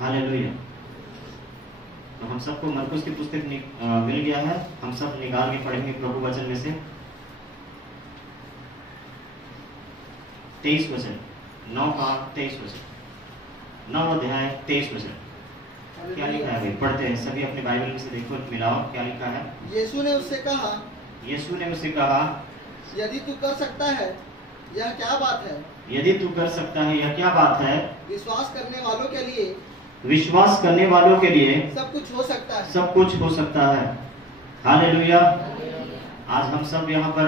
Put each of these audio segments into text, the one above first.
Hallelujah. तो हम सबको मरकुस की पुस्तक मिल गया है, हम सब निकाल के पढ़ेंगे प्रभु वचन में से 23 वचन, 9 का 23 वचन, 9 अध्याय 23 वचन। क्या लिखा है भाई? पढ़ते हैं सभी अपने बाइबल में से, देखो मिलाओ क्या लिखा है। यीशु ने उससे कहा, यीशु ने उससे कहा, यदि तू कर सकता है यह क्या बात है? यदि तू कर सकता है यह क्या बात है? विश्वास करने वालों के लिए, विश्वास करने वालों के लिए सब कुछ हो सकता है। सब कुछ हो सकता है। हालेलुया। आज हम सब यहाँ पर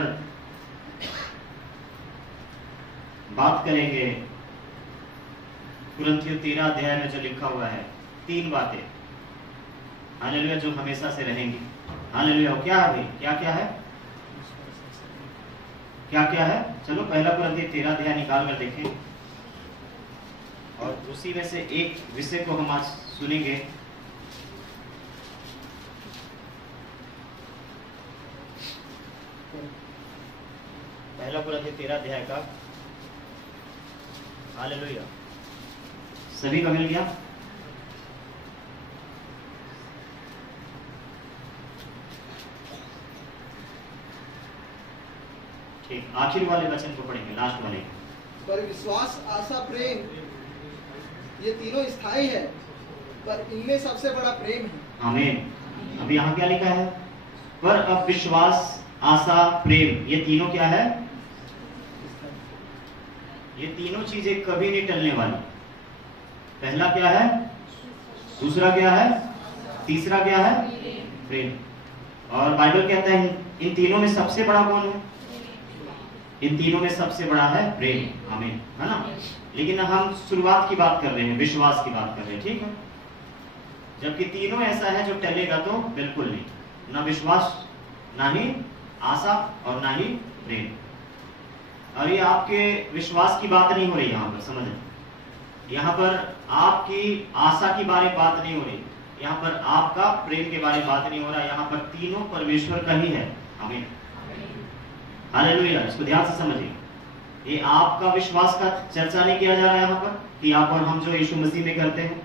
बात करेंगे कुरिन्थियों 13 अध्याय में जो लिखा हुआ है, 3 बातें, हालेलुया, जो हमेशा से रहेंगी। हालेलुया। क्या है भाई? क्या क्या है? क्या क्या है? चलो पहला कुरिन्थियों 13 अध्याय निकाल कर देखें और उसी में से एक विषय को हम आज सुनेंगे। पहला कुरिन्थियों 13 अध्याय का। हालेलुया। सभी का मिल गया? ठीक, आखिर वाले वचन को पढ़ेंगे, लास्ट वाले। पर विश्वास, आशा, प्रेम ये तीनों स्थायी है, पर इनमें सबसे बड़ा प्रेम है। आमीन। अब यहाँ क्या लिखा है? पर अब विश्वास, आशा, प्रेम, ये तीनों क्या है? ये तीनों चीजें कभी नहीं टलने वाली। पहला क्या है? दूसरा क्या है? तीसरा क्या है? प्रेम। और बाइबल कहता है इन तीनों में सबसे बड़ा कौन है? इन तीनों में सबसे बड़ा है प्रेम। आमीन, है ना? लेकिन हम शुरुआत की बात कर रहे हैं, विश्वास की बात कर रहे हैं, ठीक है? जबकि तीनों ऐसा है जो टलेगा तो बिल्कुल नहीं, ना विश्वास, ना ही आशा और ना ही प्रेम। और ये आपके विश्वास की बात नहीं हो रही यहाँ पर, समझ, यहाँ पर आपकी आशा की बारे बात नहीं हो रही, यहाँ पर आपका प्रेम के बारे बात नहीं हो रहा, यहाँ पर तीनों परमेश्वर का ही है। आमीन, हालेलुया। इसको ध्यान से समझिए, ये आपका विश्वास का चर्चा नहीं किया जा रहा है यहाँ पर कि आप और हम जो यीशु मसीह में करते हैं,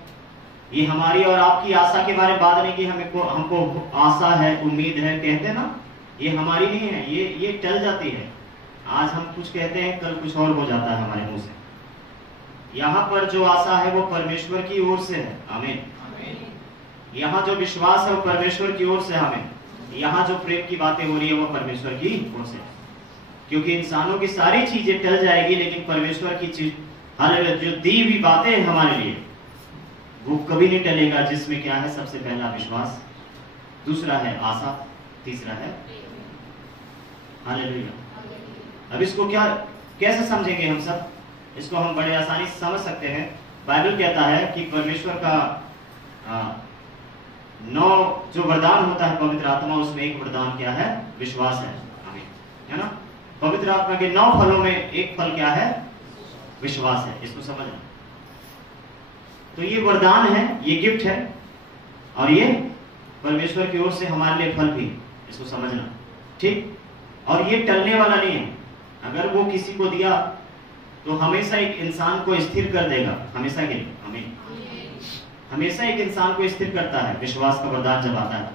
ये हमारी और आपकी आशा के बारे में बात नहीं कि हमको आशा है, उम्मीद है, कहते हैं ना, ये हमारी नहीं है, ये टल जाती है। आज हम कुछ कहते हैं, कल कुछ और हो जाता है हमारे मुंह से। यहाँ पर जो आशा है वो परमेश्वर की ओर से है। आमीन। यहाँ जो विश्वास है वो परमेश्वर की ओर से। हमें यहाँ जो प्रेम की बातें हो रही है वो परमेश्वर की ओर से, क्योंकि इंसानों की सारी चीजें टल जाएगी, लेकिन परमेश्वर की चीज, हालेलुया, जो दी हुई बातें हैं हमारे लिए, वो कभी नहीं टलेगा। जिसमें क्या है? सबसे पहला विश्वास, दूसरा है आशा, तीसरा है हालेलुया। अब इसको क्या कैसे समझेंगे हम सब? इसको हम बड़े आसानी से समझ सकते हैं। बाइबल कहता है कि परमेश्वर का 9 जो वरदान होता है पवित्र आत्मा, उसमें एक वरदान क्या है? विश्वास है। आमीन, है ना? पवित्र आत्मा के 9 फलों में एक फल क्या है? विश्वास है। इसको समझना। तो ये वरदान है, ये गिफ्ट है, और ये परमेश्वर की ओर से हमारे लिए फल भी, इसको समझना, ठीक? और ये टलने वाला नहीं है। अगर वो किसी को दिया तो हमेशा एक इंसान को स्थिर कर देगा, हमेशा के लिए। आमीन। हमेशा एक इंसान को स्थिर करता है विश्वास का वरदान जब आता है।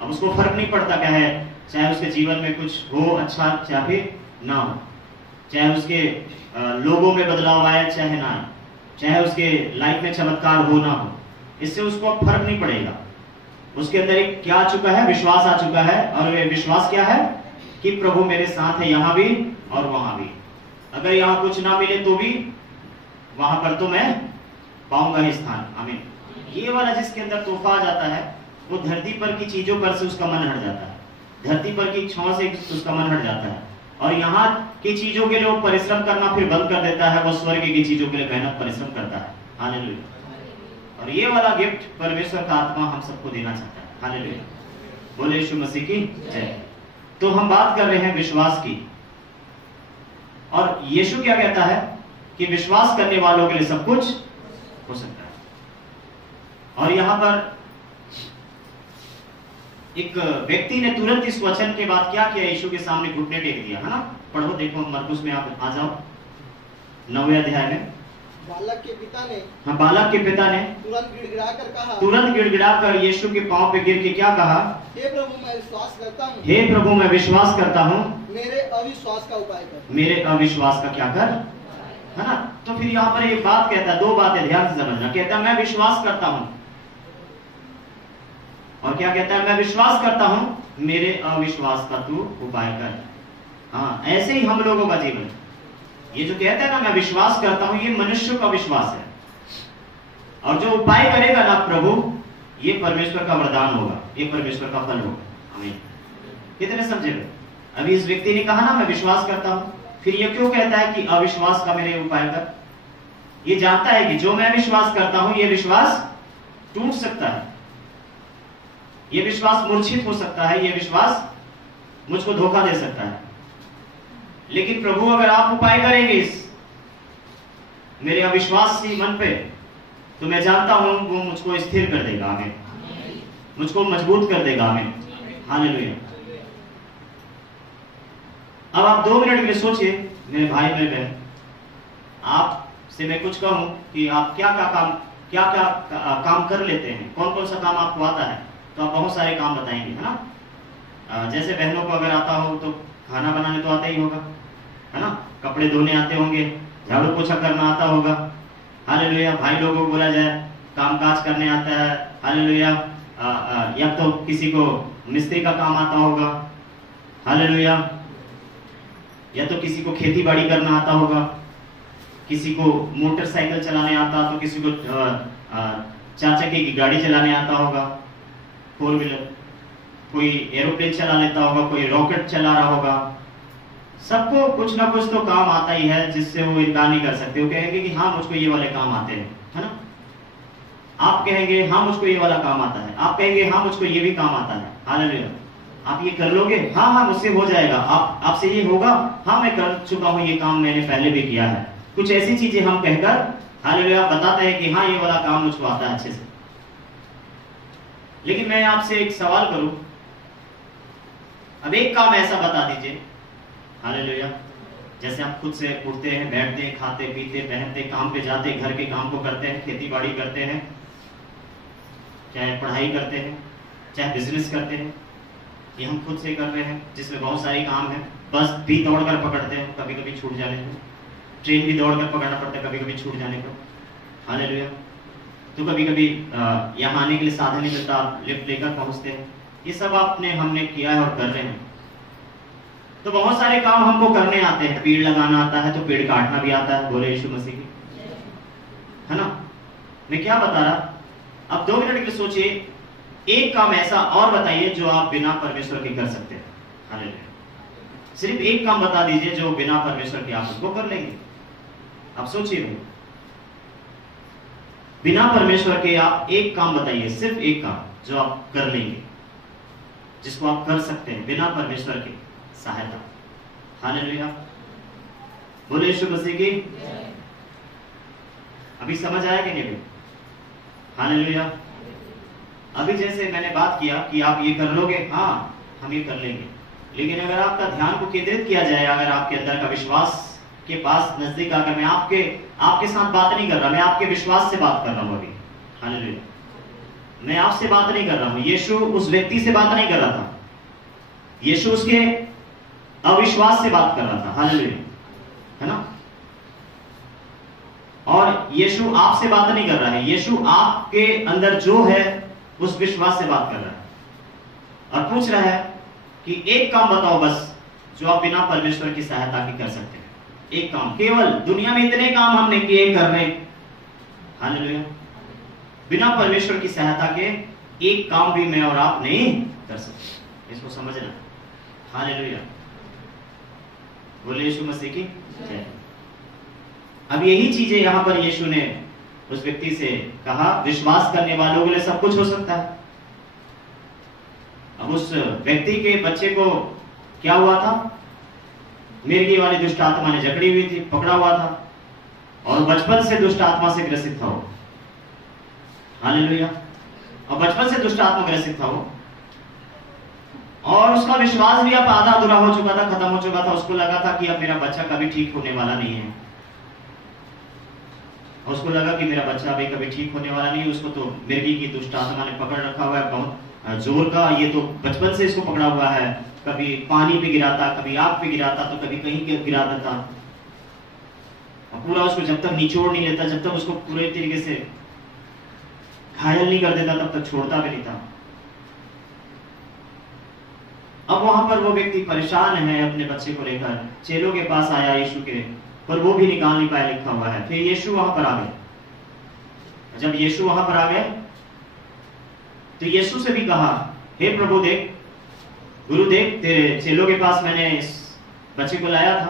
अब उसको फर्क नहीं पड़ता क्या है, चाहे उसके जीवन में कुछ हो अच्छा, चाहे ना हो, चाहे उसके लोगों में बदलाव आए चाहे ना आए, चाहे उसके लाइफ में चमत्कार हो ना हो, इससे उसको फर्क नहीं पड़ेगा। उसके अंदर एक क्या आ चुका है? विश्वास आ चुका है। और वे विश्वास क्या है? कि प्रभु मेरे साथ है, यहाँ भी और वहां भी। अगर यहाँ कुछ ना मिले तो भी वहां पर तो मैं पाऊंगा ही स्थान। आमीन। ये वाला जिसके अंदर तोहफा आ जाता है, वो धरती पर की चीजों पर से उसका मन हट जाता है, धरती पर की इच्छाओं से उसका मन हट जाता है, और यहाँ की चीजों के लिए वो परिश्रम करना फिर बंद कर देता है, वो स्वर्ग की चीजों के लिए मेहनत परिश्रम करता है। हालेलुया। और ये वाला गिफ्ट परमेश्वर का आत्मा हम सबको देना चाहता है। हालेलुया। बोले यीशु मसीह की जय। तो हम बात कर रहे हैं विश्वास की, और यीशु क्या कहता है कि विश्वास करने वालों के लिए सब कुछ हो सकता है। और यहां पर एक व्यक्ति ने तुरंत इस वचन के बाद क्या किया? यीशु के सामने घुटने टेक दिया, है ना? पढ़ो, देखो मरकुस में आप आ जाओ 9वें अध्याय में। बालक के पिता ने हाँ, बालक के पिता ने तुरंत गिड़गिड़ाकर कहा, तुरंत गिड़गिड़ाकर यीशु के पांव पे गिर के क्या कहा? हे प्रभु मैं विश्वास करता हूँ, हे प्रभु मैं विश्वास करता हूँ, मेरे अविश्वास का उपाय कर। मेरे अविश्वास का क्या कर, है ना। तो फिर यहाँ पर एक बात कहता है, दो बातें ध्यान से समझना। कहता है मैं विश्वास करता हूँ, और क्या कहता है? मैं विश्वास करता हूँ, मेरे अविश्वास का तू उपाय कर। हाँ, ऐसे ही हम लोगों का जीवन, ये जो कहता है ना मैं विश्वास करता हूं, ये मनुष्य का विश्वास है, और जो उपाय करेगा ना प्रभु, ये परमेश्वर का वरदान होगा, ये परमेश्वर का फल होगा। आमीन। कितने समझे? अभी इस व्यक्ति ने कहा ना मैं विश्वास करता हूं, फिर ये क्यों कहता है कि अविश्वास का मेरे उपाय कर? ये जानता है कि जो मैं विश्वास करता हूं, ये विश्वास टूट सकता है, ये विश्वास मूर्छित हो सकता है, ये विश्वास मुझको धोखा दे सकता है। लेकिन प्रभु अगर आप उपाय करेंगे इस मेरे अविश्वासी मन पे, तो मैं जानता हूं वो मुझको स्थिर कर देगा, आमीन, मुझको मजबूत कर देगा, आमीन, हालेलुया। अब आप 2 मिनट के लिए सोचिए, मेरे भाई मेरे बहन, आपसे मैं कुछ कहूं कि आप क्या क्या काम कर लेते हैं, कौन कौन सा काम आपको आता है, तो आप बहुत सारे काम बताएंगे, है ना। जैसे बहनों को अगर आता हो तो खाना बनाने तो आता ही होगा, है ना, कपड़े धोने आते होंगे, झाड़ू पोछा करना आता होगा, हालेलुया। भाई लोगों को बोला जाए कामकाज करने आता है, हालेलुया। या तो किसी को मिस्त्री का काम आता होगा, हालेलुया, या तो किसी को खेती बाड़ी करना आता होगा, किसी को मोटरसाइकिल चलाने आता, तो किसी को 4 चक्के की गाड़ी चलाने आता होगा, 4 व्हीलर, कोई एरोप्लेन चला लेता होगा, कोई रॉकेट चला रहा होगा। सबको कुछ ना कुछ तो काम आता ही है जिससे वो इनकार नहीं कर सकते। वो कहेंगे कि हाँ मुझको ये वाले काम आते हैं, है ना। आप कहेंगे हाँ मुझको ये वाला काम आता है, आप कहेंगे हाँ मुझको ये भी काम आता है, हालेलुया। आप ये कर लोगे? हाँ हाँ मुझसे हो जाएगा। आपसे ये होगा? हाँ मैं कर चुका हूँ, ये काम मैंने पहले भी किया है। कुछ ऐसी चीजें हम कहकर हालेलुया बताते हैं कि हाँ ये वाला काम मुझको आता है अच्छे से। लेकिन मैं आपसे एक सवाल करूं, अब एक काम ऐसा बता दीजिए, हालेलुया, जैसे आप खुद से उठते हैं, बैठते हैं, खाते पीते पहनते, काम पे जाते, घर के काम को करते हैं, खेती बाड़ी करते हैं, चाहे पढ़ाई करते हैं, चाहे बिजनेस करते हैं, ये हम खुद से कर रहे हैं, जिसमें बहुत सारे काम है। बस भी दौड़कर पकड़ते हैं, कभी कभी छूट जाने को, ट्रेन भी दौड़कर पकड़ना पड़ता है, कभी कभी छूट जाने को, हालेलुया। तो कभी कभी यहाँ आने के लिए साधन नहीं मिलता, आप लिफ्ट लेकर पहुंचते हैं। ये सब हमने किया है और कर रहे हैं। तो बहुत सारे काम हमको करने आते हैं। पेड़ लगाना आता है तो पेड़ काटना भी आता है, बोले यीशु मसीह की, है ना। मैं क्या बता रहा, अब 2 मिनट के सोचिए, एक काम ऐसा और बताइए जो आप बिना परमेश्वर के कर सकते हैं, हालेलुया। सिर्फ एक काम बता दीजिए जो बिना परमेश्वर के आप उसको कर लेंगे। आप सोचिए भाई, बिना परमेश्वर के आप एक काम बताइए, सिर्फ एक काम जो आप कर लेंगे, जिसको आप कर सकते हैं बिना परमेश्वर की सहायता, हालेलुया। बोले यीशु मसीह की। अभी समझ आया कि नहीं? हालेलुया। अभी जैसे मैंने बात किया कि आप ये कर लोगे, हाँ हम ये कर लेंगे, लेकिन अगर आपका ध्यान को केंद्रित किया जाए, अगर आपके अंदर का विश्वास के पास नजदीक आकर, मैं आपके साथ बात नहीं कर रहा, मैं आपके विश्वास से बात कर रहा हूं अभी, हालेलुया। मैं आपसे बात नहीं कर रहा हूं, यीशु उस व्यक्ति से बात नहीं कर रहा था, यीशु उसके अविश्वास से बात कर रहा था, हालेलुया, है ना। और यीशु आपसे बात नहीं कर रहा है, यीशु आपके अंदर जो है उस विश्वास से बात कर रहा है और पूछ रहा है कि एक काम बताओ बस जो आप बिना परमेश्वर की सहायता के कर सकते हैं। एक काम, केवल दुनिया में इतने काम हमने किए कर रहे, हालेलुया, बिना परमेश्वर की सहायता के एक काम भी मैं और आप नहीं कर सकते। इसको समझना, हालेलुया। बोले यीशु मसीह की जय। अब यही चीजें यहां पर यीशु ने उस व्यक्ति से कहा, विश्वास करने वालों के लिए सब कुछ हो सकता है। अब उस व्यक्ति के बच्चे को क्या हुआ था? मिर्गी वाली दुष्ट आत्मा ने जकड़ी हुई थी, पकड़ा हुआ था, और बचपन से दुष्ट आत्मा से ग्रसित था वो, हालेलुया। और बचपन से दुष्ट आत्मा ग्रसित था वो, और उसका विश्वास भी अब आधा अधूरा हो चुका था, खत्म हो चुका था। उसको लगा था कि अब मेरा बच्चा कभी ठीक होने वाला नहीं है। और उसको लगा कि मेरा बच्चा अभी कभी ठीक होने वाला नहीं, उसको तो मिर्गी की दुष्ट आत्मा ने पकड़ रखा हुआ है बहुत जोर का, ये तो बचपन से इसको पकड़ा हुआ है, कभी पानी पे गिराता, कभी आग पे गिराता, तो कभी कहीं गिरा देता, और पूरा उसको जब तक निचोड़ नहीं लेता, जब तक उसको पूरे तरीके से घायल नहीं कर देता, तब तक छोड़ता भी नहीं था। अब वहां पर वो व्यक्ति परेशान है अपने बच्चे को लेकर, चेलों के पास आया यीशु के, पर वो भी निकाल नहीं पाया, लिखा हुआ है। फिर यीशु वहां पर आ गए। जब यीशु वहां पर आ गए तो यीशु से भी कहा, हे प्रभु देख, गुरु देख, तेरे चेलों के पास मैंने इस बच्चे को लाया था,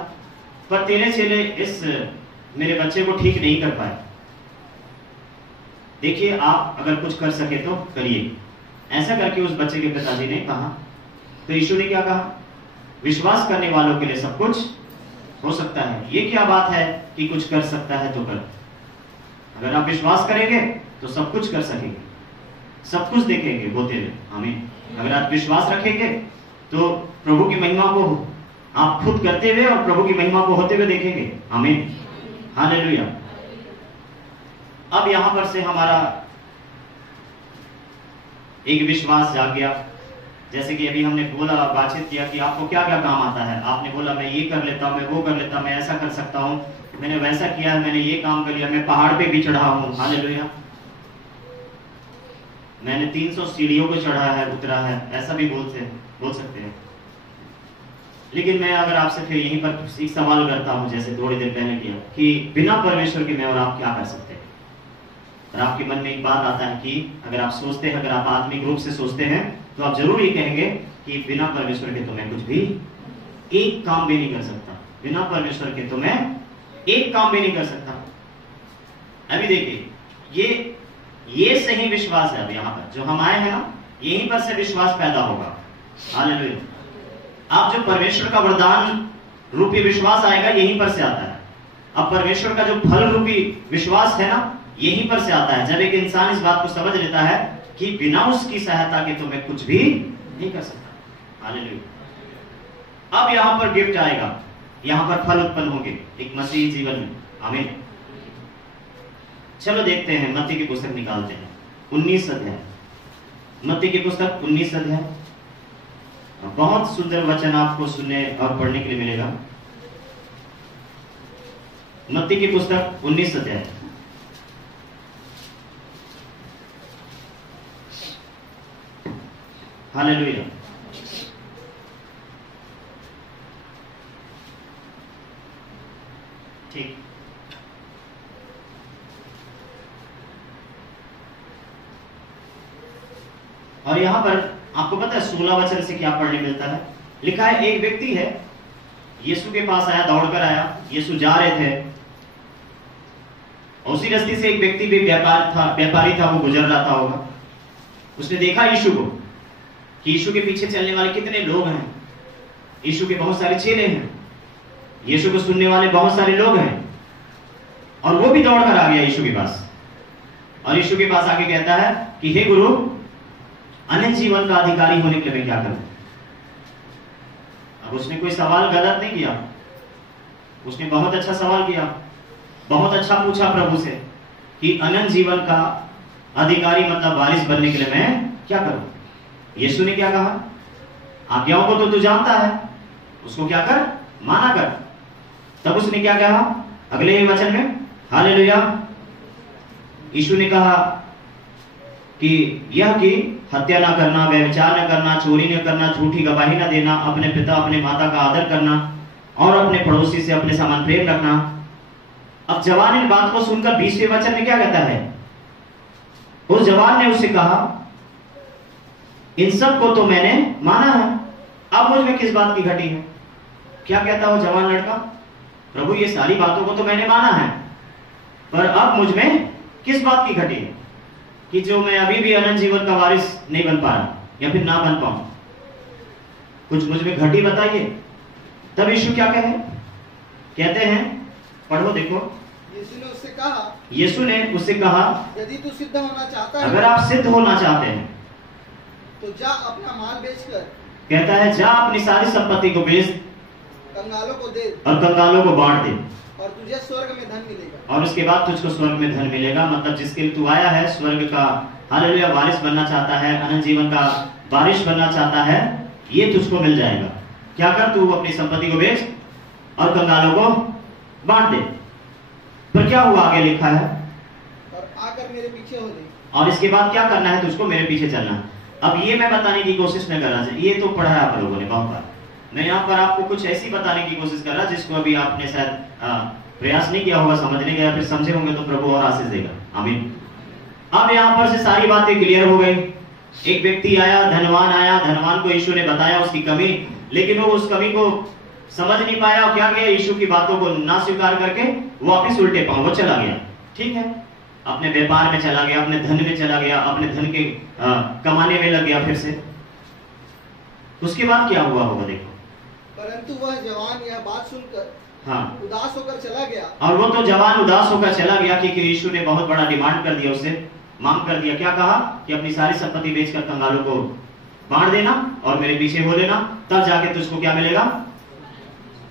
पर तेरे चेले इस मेरे बच्चे को ठीक नहीं कर पाए। देखिए, आप अगर कुछ कर सके तो करिए। ऐसा करके उस बच्चे के पिताजी ने कहा। तो यीशु ने क्या कहा? विश्वास करने वालों के लिए सब कुछ हो सकता है। ये क्या बात है कि कुछ कर सकता है तो कर। अगर आप विश्वास करेंगे तो सब कुछ कर सकेंगे, सब कुछ देखेंगे होते हुए। आमीन। अगर आप विश्वास रखेंगे तो प्रभु की महिमा को आप खुद करते हुए और प्रभु की महिमा को होते हुए देखेंगे। आमीन, हालेलुया। अब यहां पर से हमारा एक विश्वास जाग गया। जैसे कि अभी हमने बोला, बातचीत किया कि आपको क्या क्या काम आता है। आपने बोला मैं ये कर लेता हूं, मैं वो कर लेता हूं, मैं ऐसा कर सकता हूं, मैंने वैसा किया है, मैंने ये काम कर लिया, मैं पहाड़ पे भी चढ़ा हूं, हालेलुया, मैंने 300 सीढ़ियों को चढ़ा है, उतरा है, ऐसा भी बोल सकते हैं। लेकिन मैं अगर आपसे फिर यहीं पर एक सवाल करता हूं, जैसे थोड़ी देर पहले किया, कि बिना परमेश्वर के मैं और आप क्या कर सकते हैं? और आपके मन में एक बात आता है कि अगर आप सोचते हैं, अगर आप आत्मिक रूप से सोचते हैं, तो आप जरूर ये कहेंगे कि बिना परमेश्वर के तो मैं कुछ भी एक काम भी नहीं कर सकता। बिना परमेश्वर के तो मैं एक काम भी नहीं कर सकता। अभी देखिए, ये सही विश्वास है। अब यहाँ पर जो हम आए हैं ना, यहीं पर से विश्वास पैदा होगा। हालेलुया। आप जो परमेश्वर का वरदान रूपी विश्वास आएगा, यहीं पर से आता है। अब परमेश्वर का जो फल रूपी विश्वास है ना, यहीं पर से आता है। जब एक इंसान इस बात को समझ लेता है कि बिना उसकी सहायता के तो मैं कुछ भी नहीं कर सकता। हालेलुया। अब यहां पर गिफ्ट आएगा, यहां पर फल उत्पन्न होंगे एक मसीही जीवन में। आमीन। चलो देखते हैं, मत्ती की पुस्तक निकालते हैं, 19 अध्याय। मत्ती की पुस्तक 19 अध्याय। बहुत सुंदर वचन आपको सुनने और पढ़ने के लिए मिलेगा। मत्ती की पुस्तक 19 अध्याय। हालेलुया। ठीक। और यहां पर आपको पता है 16 वचन से क्या पढ़ने मिलता है? लिखा है, एक व्यक्ति है, यीशु के पास आया, दौड़कर आया, यीशु जा रहे थे, उसी रास्ते से एक व्यक्ति भी व्यापारी था, वो गुजर रहा था होगा। उसने देखा यीशु को कि यीशु के पीछे चलने वाले कितने लोग हैं, यीशु के बहुत सारे चेले हैं, यीशु को सुनने वाले बहुत सारे लोग हैं, और वो भी दौड़कर आ गया यीशु के पास। और यीशु के पास आके कहता है कि हे गुरु, अनंत जीवन का अधिकारी होने के लिए मैं क्या करूं? अब उसने कोई सवाल गलत नहीं किया, उसने बहुत अच्छा सवाल किया, बहुत अच्छा पूछा प्रभु से कि अनंत जीवन का अधिकारी मतलब वारिस बनने के लिए मैं क्या करूं? यीशु ने क्या कहा? आज्ञाओं को तो तू जानता है, उसको क्या कर? माना कर। तब उसने क्या कहा अगले ही वचन में? हालेलुया। यीशु ने कहा कि यह कि हत्या ना करना, व्यभिचार न करना, चोरी न करना, झूठी गवाही न देना, अपने पिता अपने माता का आदर करना और अपने पड़ोसी से अपने समान प्रेम रखना। अब जवान इन बात को सुनकर 20वें वचन में क्या कहता है? उस जवान ने उससे कहा, इन सब को तो मैंने माना है, अब मुझ में किस बात की घटी है? क्या कहता वो जवान लड़का? प्रभु, ये सारी बातों को तो मैंने माना है, पर अब मुझ में किस बात की घटी है कि जो मैं अभी भी अनंत जीवन का वारिस नहीं बन पा रहा या फिर ना बन पाऊं? कुछ मुझ में घटी बताइए। तब यीशु क्या कहते हैं, पढ़ो देखो। यीशु ने उससे कहा, यदि तू सिद्ध होना चाहता है, अगर आप सिद्ध होना चाहते हैं तो जा अपना माल बेचकर, कहता है जा अपनी सारी संपत्ति को बेच कंगालों को दे और कंगालों को बांट दे। और तुझे स्वर्ग में धन मिलेगा। और उसके बाद तुझको स्वर्ग में धन मिलेगा, मतलब जिसके लिए तू आया है, स्वर्ग का हालेलुया वारिस बनना चाहता है, अनंत जीवन का वारिस बनना चाहता है, ये तुझको मिल जाएगा। क्या कर, तू अपनी संपत्ति को बेच और कंगालों को बांट दे। पर क्या हुआ, आगे लिखा है, और आकर मेरे पीछे हो ले। और इसके बाद क्या करना है, तुझको मेरे पीछे चलना है। अब ये मैं बताने की कोशिश नहीं कर रहा, ये तो पढ़ा है आप लोगों ने बहुत बार। मैं यहाँ पर आपको कुछ ऐसी बताने की कोशिश कर रहा जिसको अभी आपने शायद प्रयास नहीं किया होगा समझने का, या फिर समझे होंगे तो प्रभु और आशीष देगा, आमीन। अब यहाँ पर से सारी बातें क्लियर हो गई। एक व्यक्ति आया, धनवान को यीशु ने बताया उसकी कमी, लेकिन वो उस कमी को समझ नहीं पाया, और क्या किया, यीशु की बातों को ना स्वीकार करके वापिस उल्टे पांव वो चला गया। ठीक है, अपने व्यापार में चला गया, अपने धन में चला गया, अपने धन के कमाने में लग गया फिर से। उसके बाद क्या हुआ होगा देखो। परंतु वह जवान यह बात सुनकर उदास होकर चला गया। और वो तो जवान उदास होकर चला गया क्योंकि यीशु ने बहुत बड़ा डिमांड कर दिया, उससे मांग कर दिया। क्या कहा कि अपनी सारी संपत्ति बेचकर कंगालों को बांट देना और मेरे पीछे हो लेना, तब जाके तुझको क्या मिलेगा,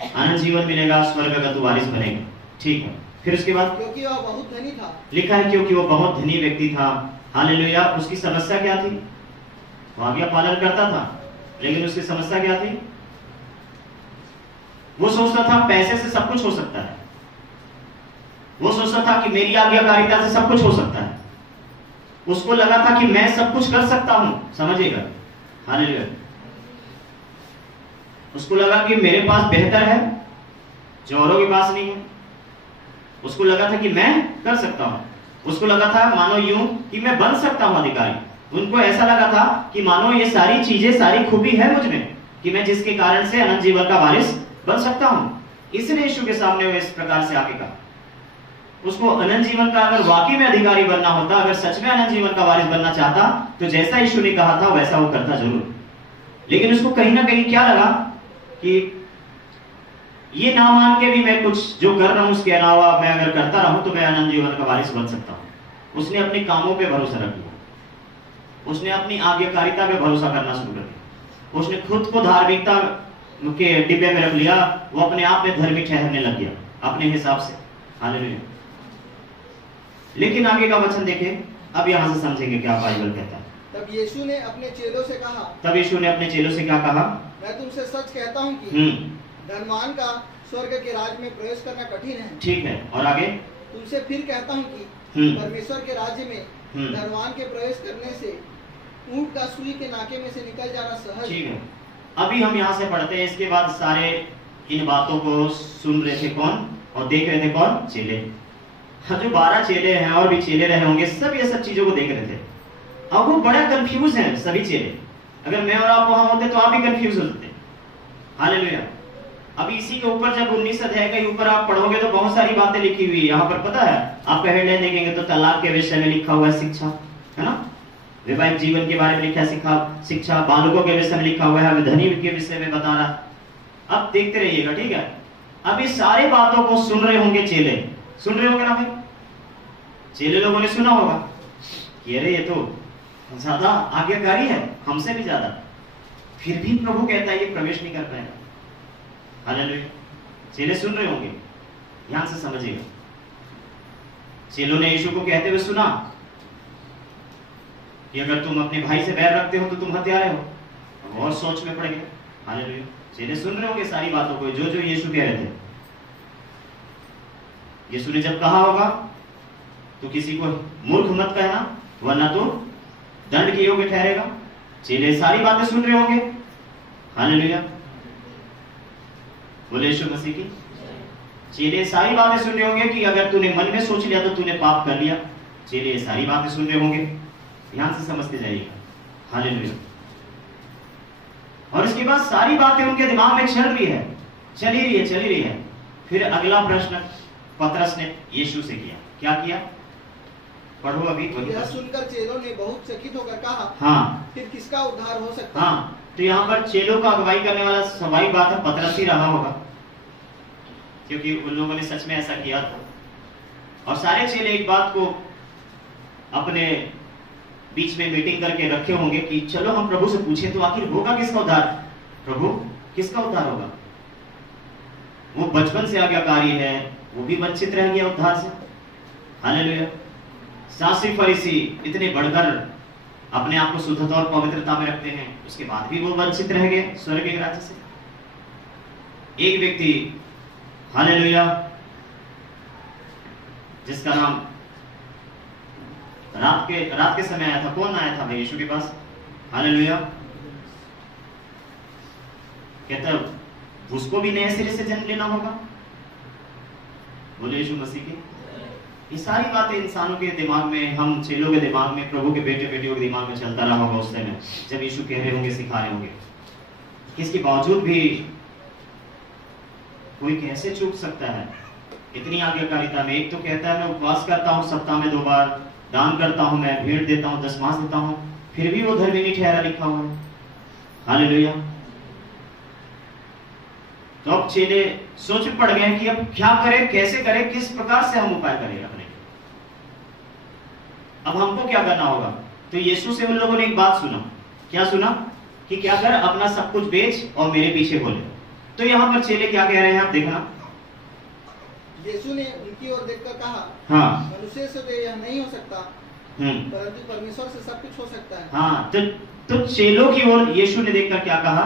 अनंत जीवन मिलेगा, स्वर्ग का तू वारिस बनेगा। ठीक है, फिर उसके बाद क्योंकि वह बहुत धनी था। लिखा है क्योंकि वो बहुत धनी व्यक्ति था। हालेलुया। उसकी समस्या क्या थी, वो आज्ञा पालन करता था, लेकिन उसकी समस्या क्या थी, वो सोचता था पैसे से सब कुछ हो सकता है। वो सोचता था कि मेरी आज्ञाकारिता से सब कुछ हो सकता है। उसको लगा था कि मैं सब कुछ कर सकता हूं, समझिएगा। हालेलुया। उसको लगा कि मेरे पास बेहतर है जो औरों के पास नहीं है। उसको लगा था कि मैं कर सकता हूं। उसको लगा था मानो यूं कि मैं बन सकता हूं अधिकारी। उनको ऐसा लगा था कि मानो ये सारी चीजें, सारी खूबी है मुझ में कि मैं जिसके कारण से अनंत जीवन का वारिस बन सकता हूं। इसलिए यीशु के सामने वो इस प्रकार से आके कहा। उसको अनंत जीवन का अगर वाकई में अधिकारी बनना होता, अगर सच में अनंत जीवन का वारिस बनना चाहता, तो जैसा यीशु ने कहा था वैसा वो करता जरूर। लेकिन उसको कहीं ना कहीं क्या लगा कि ये ना मान के भी मैं कुछ जो कर रहा हूं उसके अलावा मैं अगर करता रहूं तो मैं अनंत जीवन का वारिस बन सकता हूं। उसने अपने कामों पे भरोसा रख लिया। उसने अपनी आज्ञाकारिता पे भरोसा करना शुरू कर दिया। उसने खुद को धार्मिकता के डिब्बे में रख लिया। वो अपने आप में धर्मी ठहरने लग गया अपने हिसाब से। हालेलुया। लेकिन आगे का वचन देखें, अब यहां से समझेंगे क्या बाइबल कहता है। तब यीशु ने अपने चेलों से कहा, तब यीशु ने अपने चेलों से क्या कहा, मैं तुमसे सच कहता हूं कि धनवान का स्वर्ग के राज में प्रवेश करना कठिन है। ठीक है, और आगे तुमसे फिर कहता हूं कि परमेश्वर के राज्य में धनवान के प्रवेश करने से ऊंट का सुई के नाके में से निकल जाना सहज। ठीक है, अभी हम यहाँ से पढ़ते हैं। इसके बाद सारे इन बातों को सुन रहे थे कौन और देख रहे थे कौन, चेले। जो 12 चेले हैं और भी चेले रहे होंगे, सब ये सब चीजों को देख रहे थे। अब वो बड़ा कंफ्यूज हैं सभी चेले। अगर मैं और आप वहां होते तो आप भी कंफ्यूज होते। हालेलुया। अभी इसी के ऊपर जब 19 अध्याय के ऊपर आप पढ़ोगे तो बहुत सारी बातें लिखी हुई है। यहाँ पर पता है, आपका हेडलाइन देखेंगे तो तलाक के विषय में लिखा हुआ है शिक्षा, है ना। वैवाहिक जीवन के बारे में लिखा है शिक्षा, बालकों के विषय में लिखा हुआ है, धनी के विषय में बता रहा। अब देखते रहिएगा, ठीक है। अब इस सारी बातों को सुन रहे होंगे चेले, सुन रहे होंगे ना भाई। चेले लोगों ने सुना होगा कि अरे ये तो ज्यादा आज्ञाकारी है, हमसे भी ज्यादा, फिर भी प्रभु कहता है ये प्रवेश नहीं कर पाएगा। हालेलुया। चेले सुन रहे होंगे, ध्यान से समझिएगा। चेलों ने यीशु को कहते हुए सुना कि अगर तुम अपने भाई से बैर रखते हो तो तुम हत्यारे हो। अब और सोच में पड़ गए। हालेलुया। चेले सुन रहे होंगे सारी बातों को जो जो यीशु कह रहे थे। यीशु ने जब कहा होगा तो किसी को मूर्ख मत कहना, वरना तो दंड के योग्य ठहरेगा। चेले सारी बातें सुन रहे होंगे। हालेलुया। बोले यीशु मसीह की। चेले सारी बातें सुन रहे होंगे कि अगर तूने मन में सोच लिया तो तूने पाप कर लिया। चेले सारी बातें सुन रहे होंगे, ध्यान से समझते जाइएगा। हालेलुया। और इसके बाद सारी बातें उनके दिमाग में चल रही है। फिर अगला प्रश्न पतरस ने यीशु से किया। क्या किया, पढ़ो अभी। यह सुनकर चेलों ने बहुत चकित होकर कहा, हाँ, फिर किसका उद्धार हो सकता है। हाँ, तो यहाँ पर चेलों का अगुवाई करने वाला स्वाभाविक बात है पतरस ही रहा होगा, क्योंकि उन लोगों ने सच में ऐसा किया था। और सारे चेले एक बात को अपने बीच में मीटिंग करके रखे होंगे कि चलो हम प्रभु से पूछे तो आखिर होगा किसका उद्धार। प्रभु किसका उद्धार होगा। वो बचपन से आज्ञाकारी है, वो भी वंचित रह गया उद्धार से। हालेलुया। शास्त्री फरीसी इतने बढ़कर अपने आप को शुद्धता और पवित्रता में रखते हैं, उसके बाद भी वो वंचित रह गए स्वर्ग के राज्य से। एक व्यक्ति, हालेलुया, जिसका नाम रात के समय आया था। कौन आया था भाई यीशु के पास? हालेलुया। कहता उसको भी नए सिरे से जन्म लेना होगा। बोले यीशु मसीह की। ये सारी बातें इंसानों के दिमाग में, हम चेलों के दिमाग में, प्रभु के बेटे बेटियों के दिमाग में चलता रहा होगा उस समय, जब यीशु कह रहे होंगे, सिखा रहे होंगे। इसके बावजूद भी कोई कैसे चूक सकता है इतनी आज्ञाकारिता में? एक तो कहता है मैं उपवास करता हूँ सप्ताह में 2 बार, दान करता हूँ, मैं भेंट देता हूँ, दशमांश देता हूँ, फिर भी वो धर्मी नहीं ठहरा, लिखा हुआ है। हालेलुया। तो अब चेले सोच में पड़ गए कि अब क्या करें, कैसे करें, किस प्रकार से हम उपाय करें अपने। अब हमको क्या करना होगा? तो यीशु से उन लोगों ने एक बात सुना। क्या सुना? कि क्या कर, अपना सब कुछ बेच और मेरे पीछे हो ले। तो यहाँ पर चेले क्या कह रहे हैं आप देखना। यीशु ने उनकी ओर देखकर कहा, हाँ, मनुष्य से तो यह नहीं हो सकता, परंतु परमेश्वर से सब कुछ हो सकता है। हाँ, तो चेलों की ओर यीशु ने देखकर क्या कहा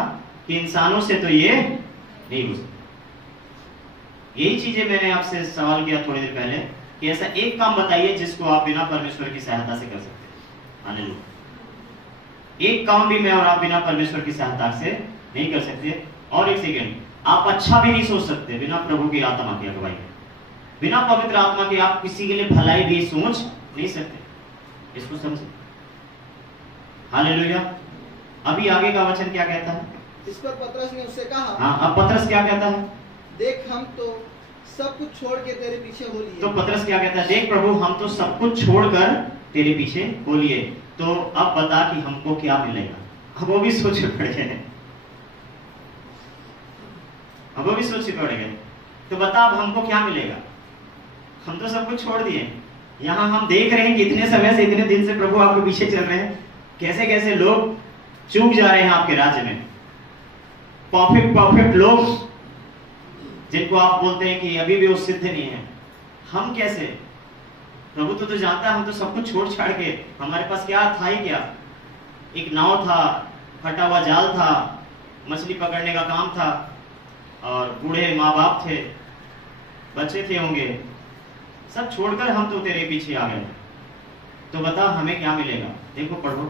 कि इंसानों से तो ये नहीं हो सकता। यही चीजें मैंने आपसे सवाल किया थोड़ी देर पहले कि ऐसा एक काम बताइए जिसको आप बिना परमेश्वर की सहायता से कर सकते हैं। हालेलुया। एक काम भी मैं और आप बिना परमेश्वर की सहायता से नहीं कर सकते। और एक सेकेंड, आप अच्छा भी नहीं सोच सकते बिना प्रभु की आत्मा की अगुवाई के। बिना पवित्र आत्मा के आप किसी के लिए भलाई भी सोच नहीं सकते। इसको समझे। हालेलुया। अभी आगे का वचन क्या कहता है? इस पर पतरस ने उससे कहा, हाँ, अब पतरस क्या कहता है? देख हम तो सब कुछ छोड़ के तेरे पीछे हो लिए। तो पतरस क्या कहता है? देख प्रभु, हम तो सब कुछ छोड़कर तेरे पीछे हो लिए। तो अब बता कि हमको क्या मिलेगा? अब वो भी सोच पड़ गए। अब वो भी सोच पड़ गए। तो बता अब हमको क्या मिलेगा? हम तो सब कुछ छोड़ दिए। यहाँ हम देख रहे हैं कि इतने समय से, इतने दिन से प्रभु आपके पीछे चल रहे हैं। कैसे कैसे लोग चूक जा रहे हैं आपके राज्य में। परफेक्ट लोग जिनको आप बोलते हैं कि अभी भी वो सिद्ध नहीं है। हम कैसे? प्रभु तो जानता है, हम तो सब कुछ छोड़ छाड़ के, हमारे पास क्या था ही क्या? एक नाव था, फटा हुआ जाल था, मछली पकड़ने का काम था, और बूढ़े माँ बाप थे, बच्चे थे होंगे, सब छोड़कर हम तो तेरे पीछे आ गए। तो बता हमें क्या मिलेगा? देखो पढ़ो।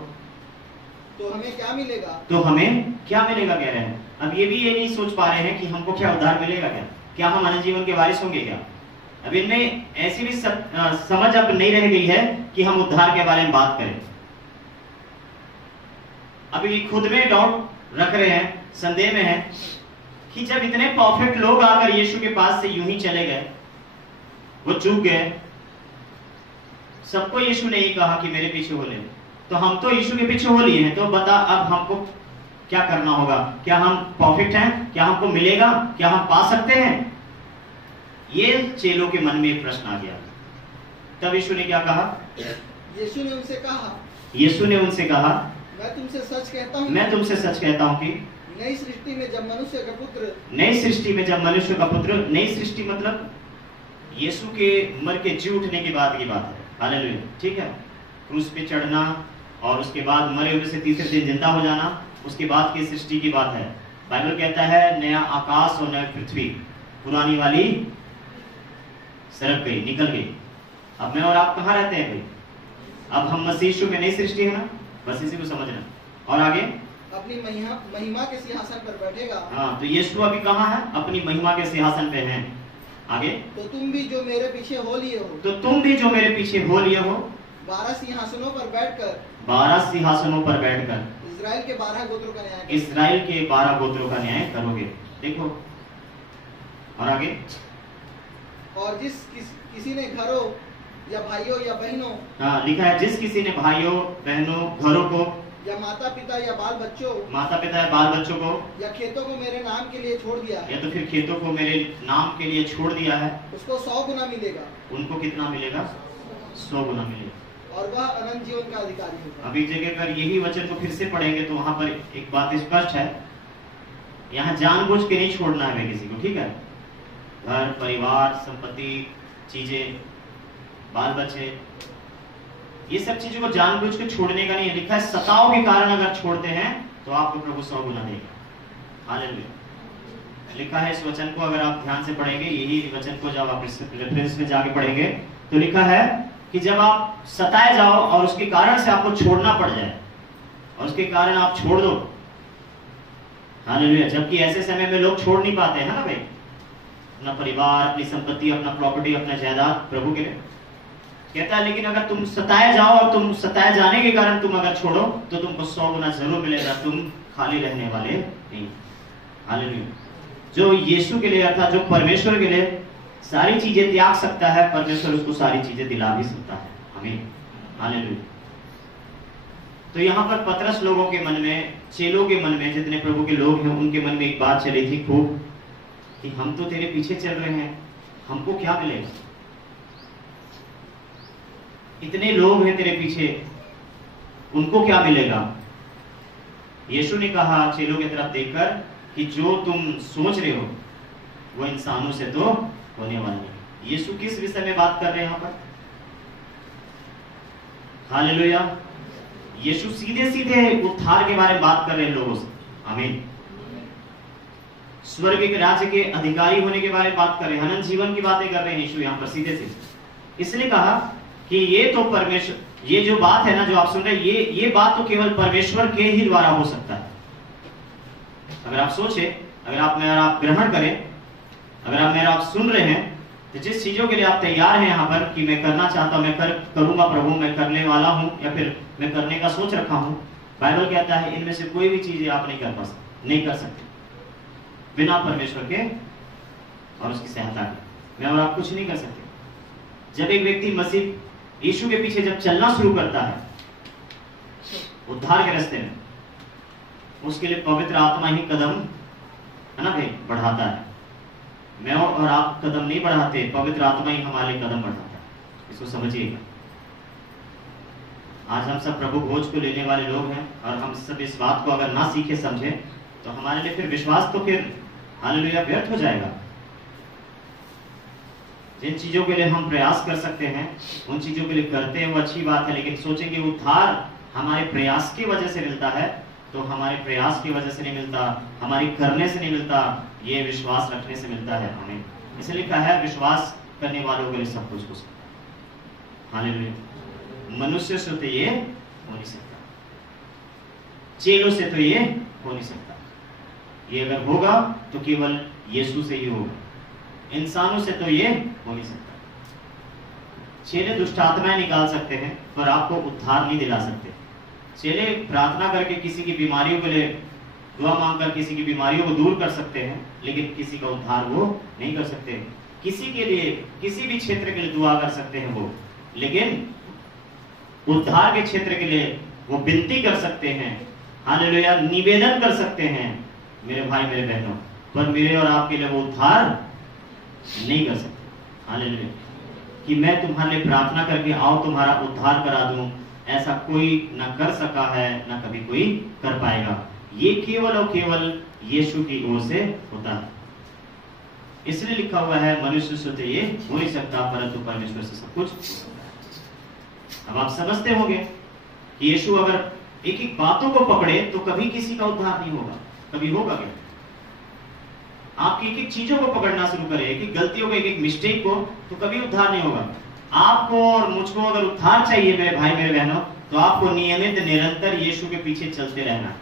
तो हमें क्या मिलेगा? तो हमें क्या मिलेगा कह रहे हैं। अब ये भी ये नहीं सोच पा रहे हैं कि हमको क्या उद्धार मिलेगा, क्या हम अनंत जीवन के वारिस होंगे क्या? अब इनमें ऐसी भी समझ अब नहीं रह गई है कि हम उद्धार के बारे में बात करें। अभी खुद में डाउट रख रहे हैं, संदेह में है कि जब इतने परफेक्ट लोग आकर यीशु के पास से यूं ही चले गए, वो चूक गए, सबको यीशु ने ही कहा कि मेरे पीछे हो ले, तो हम तो यीशु के पीछे हो लिए हैं। तो बता अब हमको क्या करना होगा? क्या हम परफेक्ट हैं? क्या हमको मिलेगा? क्या हम पा सकते हैं? ये चेलों के मन में एक प्रश्न आ गया। तब यीशु ने क्या कहा? यीशु ने उनसे कहा, मैं तुमसे सच कहता हूँ कि नई सृष्टि में जब मनुष्य का पुत्र, नई सृष्टि मतलब यीशु के मर के जी उठने के बाद की बात है। हालेलुया। ठीक है, क्रूस पे चढ़ना और उसके बाद मरे हुए से तीसरे दिन जिंदा हो जाना, उसके बाद की सृष्टि की बात है। बाइबल कहता है नया आकाश और नई पृथ्वी, पुरानी वाली सरक गई, निकल गई। अब मैं और आप कहाँ रहते हैं भाई? अब हम मसीह यीशु में नई सृष्टि है ना, बस इसी को समझना। और आगे अपनी महिमा के सिंहासन पर बैठेगा। हाँ, तो यीशु अभी कहाँ है? अपनी महिमा के सिंहासन पे हैं। आगे, तो तुम भी जो मेरे पीछे हो लिए हो, 12 सिंहासनों पर बैठकर इस्राएल के 12 गोत्रों का न्याय करोगे। देखो, और आगे, और जिस किसी ने घरों या भाइयों या बहनों, हाँ लिखा है, जिस किसी ने भाइयों बहनों घरों को या माता पिता या बाल बच्चों को या खेतों को मेरे नाम के लिए छोड़ दिया है, या तो फिर खेतों को मेरे नाम के लिए छोड़ दिया है, उसको 100 गुना मिलेगा। उनको कितना मिलेगा? 100 गुना मिलेगा, और वह अनंत जीवन का अधिकारी होगा। अब एक जगह पर यही वचन को फिर से पढ़ेंगे तो वहां पर एक बात स्पष्ट है, यहाँ जानबूझ के नहीं छोड़ना है किसी को, ठीक है? घर परिवार, संपत्ति, चीजें, बाल बच्चे, ये सब चीजों को जानबूझ के छोड़ने का नहीं है। लिखा है सताव के कारण अगर छोड़ते हैं तो आपको प्रभु 100 गुना देगा। हालेलुया। लिखा है इस वचन को अगर आप ध्यान से पढ़ेंगे, यही वचन को जब आप रेफरेंस में जाके पढ़ेंगे तो लिखा है कि जब आप सताए जाओ और उसके कारण से आपको छोड़ना पड़ जाए और उसके कारण आप छोड़ दो, हालेलुया, जबकि ऐसे समय में लोग छोड़ नहीं पाते हैं ना भाई, अपना परिवार, अपनी संपत्ति, अपना प्रॉपर्टी, अपना जायदाद प्रभु के लिए कहता है। लेकिन अगर तुम सताए जाओ और तुम सताए जाने के कारण तुम अगर छोड़ो तो तुमको 100 गुना जरूर मिलेगा, तुम खाली रहने वाले नहीं। हालेलुया। जो यीशु के लिए अर्थात जो परमेश्वर के लिए सारी चीजें त्याग सकता है, परमेश्वर उसको सारी चीजें दिला भी सकता है। आमीन। हालेलुया। तो यहाँ पर पतरस लोगों के मन में, चेलों के मन में, जितने प्रभु के लोग हैं उनके मन में एक बात चली थी खूब कि हम तो तेरे पीछे चल रहे हैं, हमको क्या मिलेगा? इतने लोग हैं तेरे पीछे, उनको क्या मिलेगा? यीशु ने कहा चेलों की तरफ देखकर कि जो तुम सोच रहे हो वो इंसानों से तो होने वाला नहीं। यीशु किस विषय में बात कर रहे हैं यहाँ पर? हालेलुया। यीशु सीधे सीधे उद्धार के बारे में बात कर रहे हैं लोगों से। आमीन। स्वर्ग के राज्य के अधिकारी होने के बारे में बात कर रहे हैं, अनंत जीवन की बातें कर रहे हैं यीशु यहाँ पर सीधे सीधे। इसलिए कहा कि ये तो परमेश्वर, ये जो बात है ना जो आप सुन रहे हैं, ये बात तो केवल परमेश्वर के ही द्वारा हो सकता है। अगर आप सोचे, अगर आप मेरा आप ग्रहण करें, अगर आप मेरा आप सुन रहे हैं, तो जिस चीजों के लिए आप तैयार हैं यहाँ पर कि मैं करना चाहता हूं, मैं करूंगा प्रभु, मैं करने वाला हूं या फिर मैं करने का सोच रखा हूं, बाइबल कहता है इनमें से कोई भी चीजें आप नहीं कर सकते बिना परमेश्वर के और उसकी सहायता के। मैं और आप कुछ नहीं कर सकते। जब एक व्यक्ति मसीह यीशु के पीछे जब चलना शुरू करता है उद्धार के रास्ते में, उसके लिए पवित्र आत्मा ही कदम है ना भाई बढ़ाता है। मैं और आप कदम नहीं बढ़ाते, पवित्र आत्मा ही हमारे लिए कदम बढ़ाता है। इसको समझिएगा। आज हम सब प्रभु भोज को लेने वाले लोग हैं और हम सब इस बात को अगर ना सीखे समझे तो हमारे लिए फिर विश्वास तो फिर हालेलुया व्यर्थ हो जाएगा। जिन चीजों के लिए हम प्रयास कर सकते हैं उन चीजों के लिए करते हैं, वो अच्छी बात है, लेकिन सोचेंगे उद्धार हमारे प्रयास की वजह से मिलता है, तो हमारे प्रयास की वजह से नहीं मिलता, हमारी करने से नहीं मिलता, ये विश्वास रखने से मिलता है हमें। इसलिए लिखा है विश्वास करने वालों के लिए सब कुछ हो सकता है। हालेलुया। मनुष्य से तो ये हो नहीं सकता, चेलों से तो ये हो नहीं सकता। ये अगर होगा तो केवल यीशु से ही होगा, इंसानों से तो ये हो नहीं सकता। चेले दुष्ट आत्माएं निकाल सकते हैं पर आपको उद्धार नहीं दिला सकते। चेले प्रार्थना करके किसी की बीमारियों के लिए दुआ मांगकर किसी की बीमारियों को दूर कर सकते हैं, लेकिन किसी का उद्धार वो नहीं कर सकते। किसी के लिए, किसी भी क्षेत्र के लिए दुआ कर सकते हैं वो, लेकिन उद्धार के क्षेत्र के लिए वो विनती कर सकते हैं, हालेलुया, निवेदन कर सकते हैं मेरे भाई मेरे बहनों, पर मेरे और आपके लिए वो उद्धार नहीं कर सकते। हालेलुया। कि मैं तुम्हारे लिए प्रार्थना करके आओ तुम्हारा उद्धार करा दूं, ऐसा कोई ना कर सका है, ना कभी कोई कर पाएगा। ये केवल और केवल यीशु की ओर से होता है। इसलिए लिखा हुआ है मनुष्य से तो ये हो नहीं सकता, परंतु परमेश्वर से सब कुछ। अब आप समझते होंगे कि यीशु अगर एक एक बातों को पकड़े तो कभी किसी का उद्धार नहीं होगा। कभी होगा क्या? आपकी एक एक चीजों को पकड़ना शुरू करें, एक एक गलतियों को, एक एक मिस्टेक को, तो कभी उद्धार नहीं होगा। आपको और मुझको अगर उद्धार चाहिए मेरे भाई मेरे बहनों, तो आपको नियमित निरंतर यीशु के पीछे चलते रहना।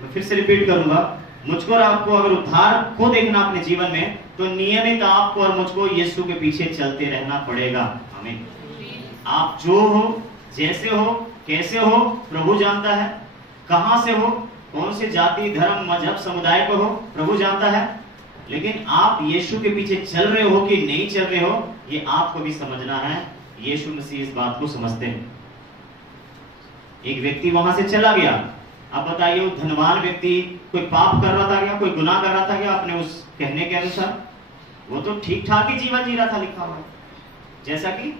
मैं फिर से रिपीट करूंगा, मुझको और आपको अगर उद्धार को देखना अपने जीवन में, तो नियमित आपको और मुझको यीशु के पीछे चलते रहना पड़ेगा। आमीन। आप जो हो, जैसे हो, कैसे हो, प्रभु जानता है। कहां से हो, कौन से जाति धर्म मजहब समुदाय को हो, प्रभु जानता है। लेकिन आप यीशु के पीछे चल रहे हो कि नहीं चल रहे हो, ये आपको भी समझना है। यीशु मसीह इस बात को समझते हैं। एक व्यक्ति वहां से चला गया, अब बताइए वो धनवान व्यक्ति कोई पाप कर रहा था क्या, कोई गुनाह कर रहा था क्या अपने उस कहने के अनुसार? वो तो ठीक ठाक ही जीवन जी रहा था, लिखा हुआ है। जैसा कि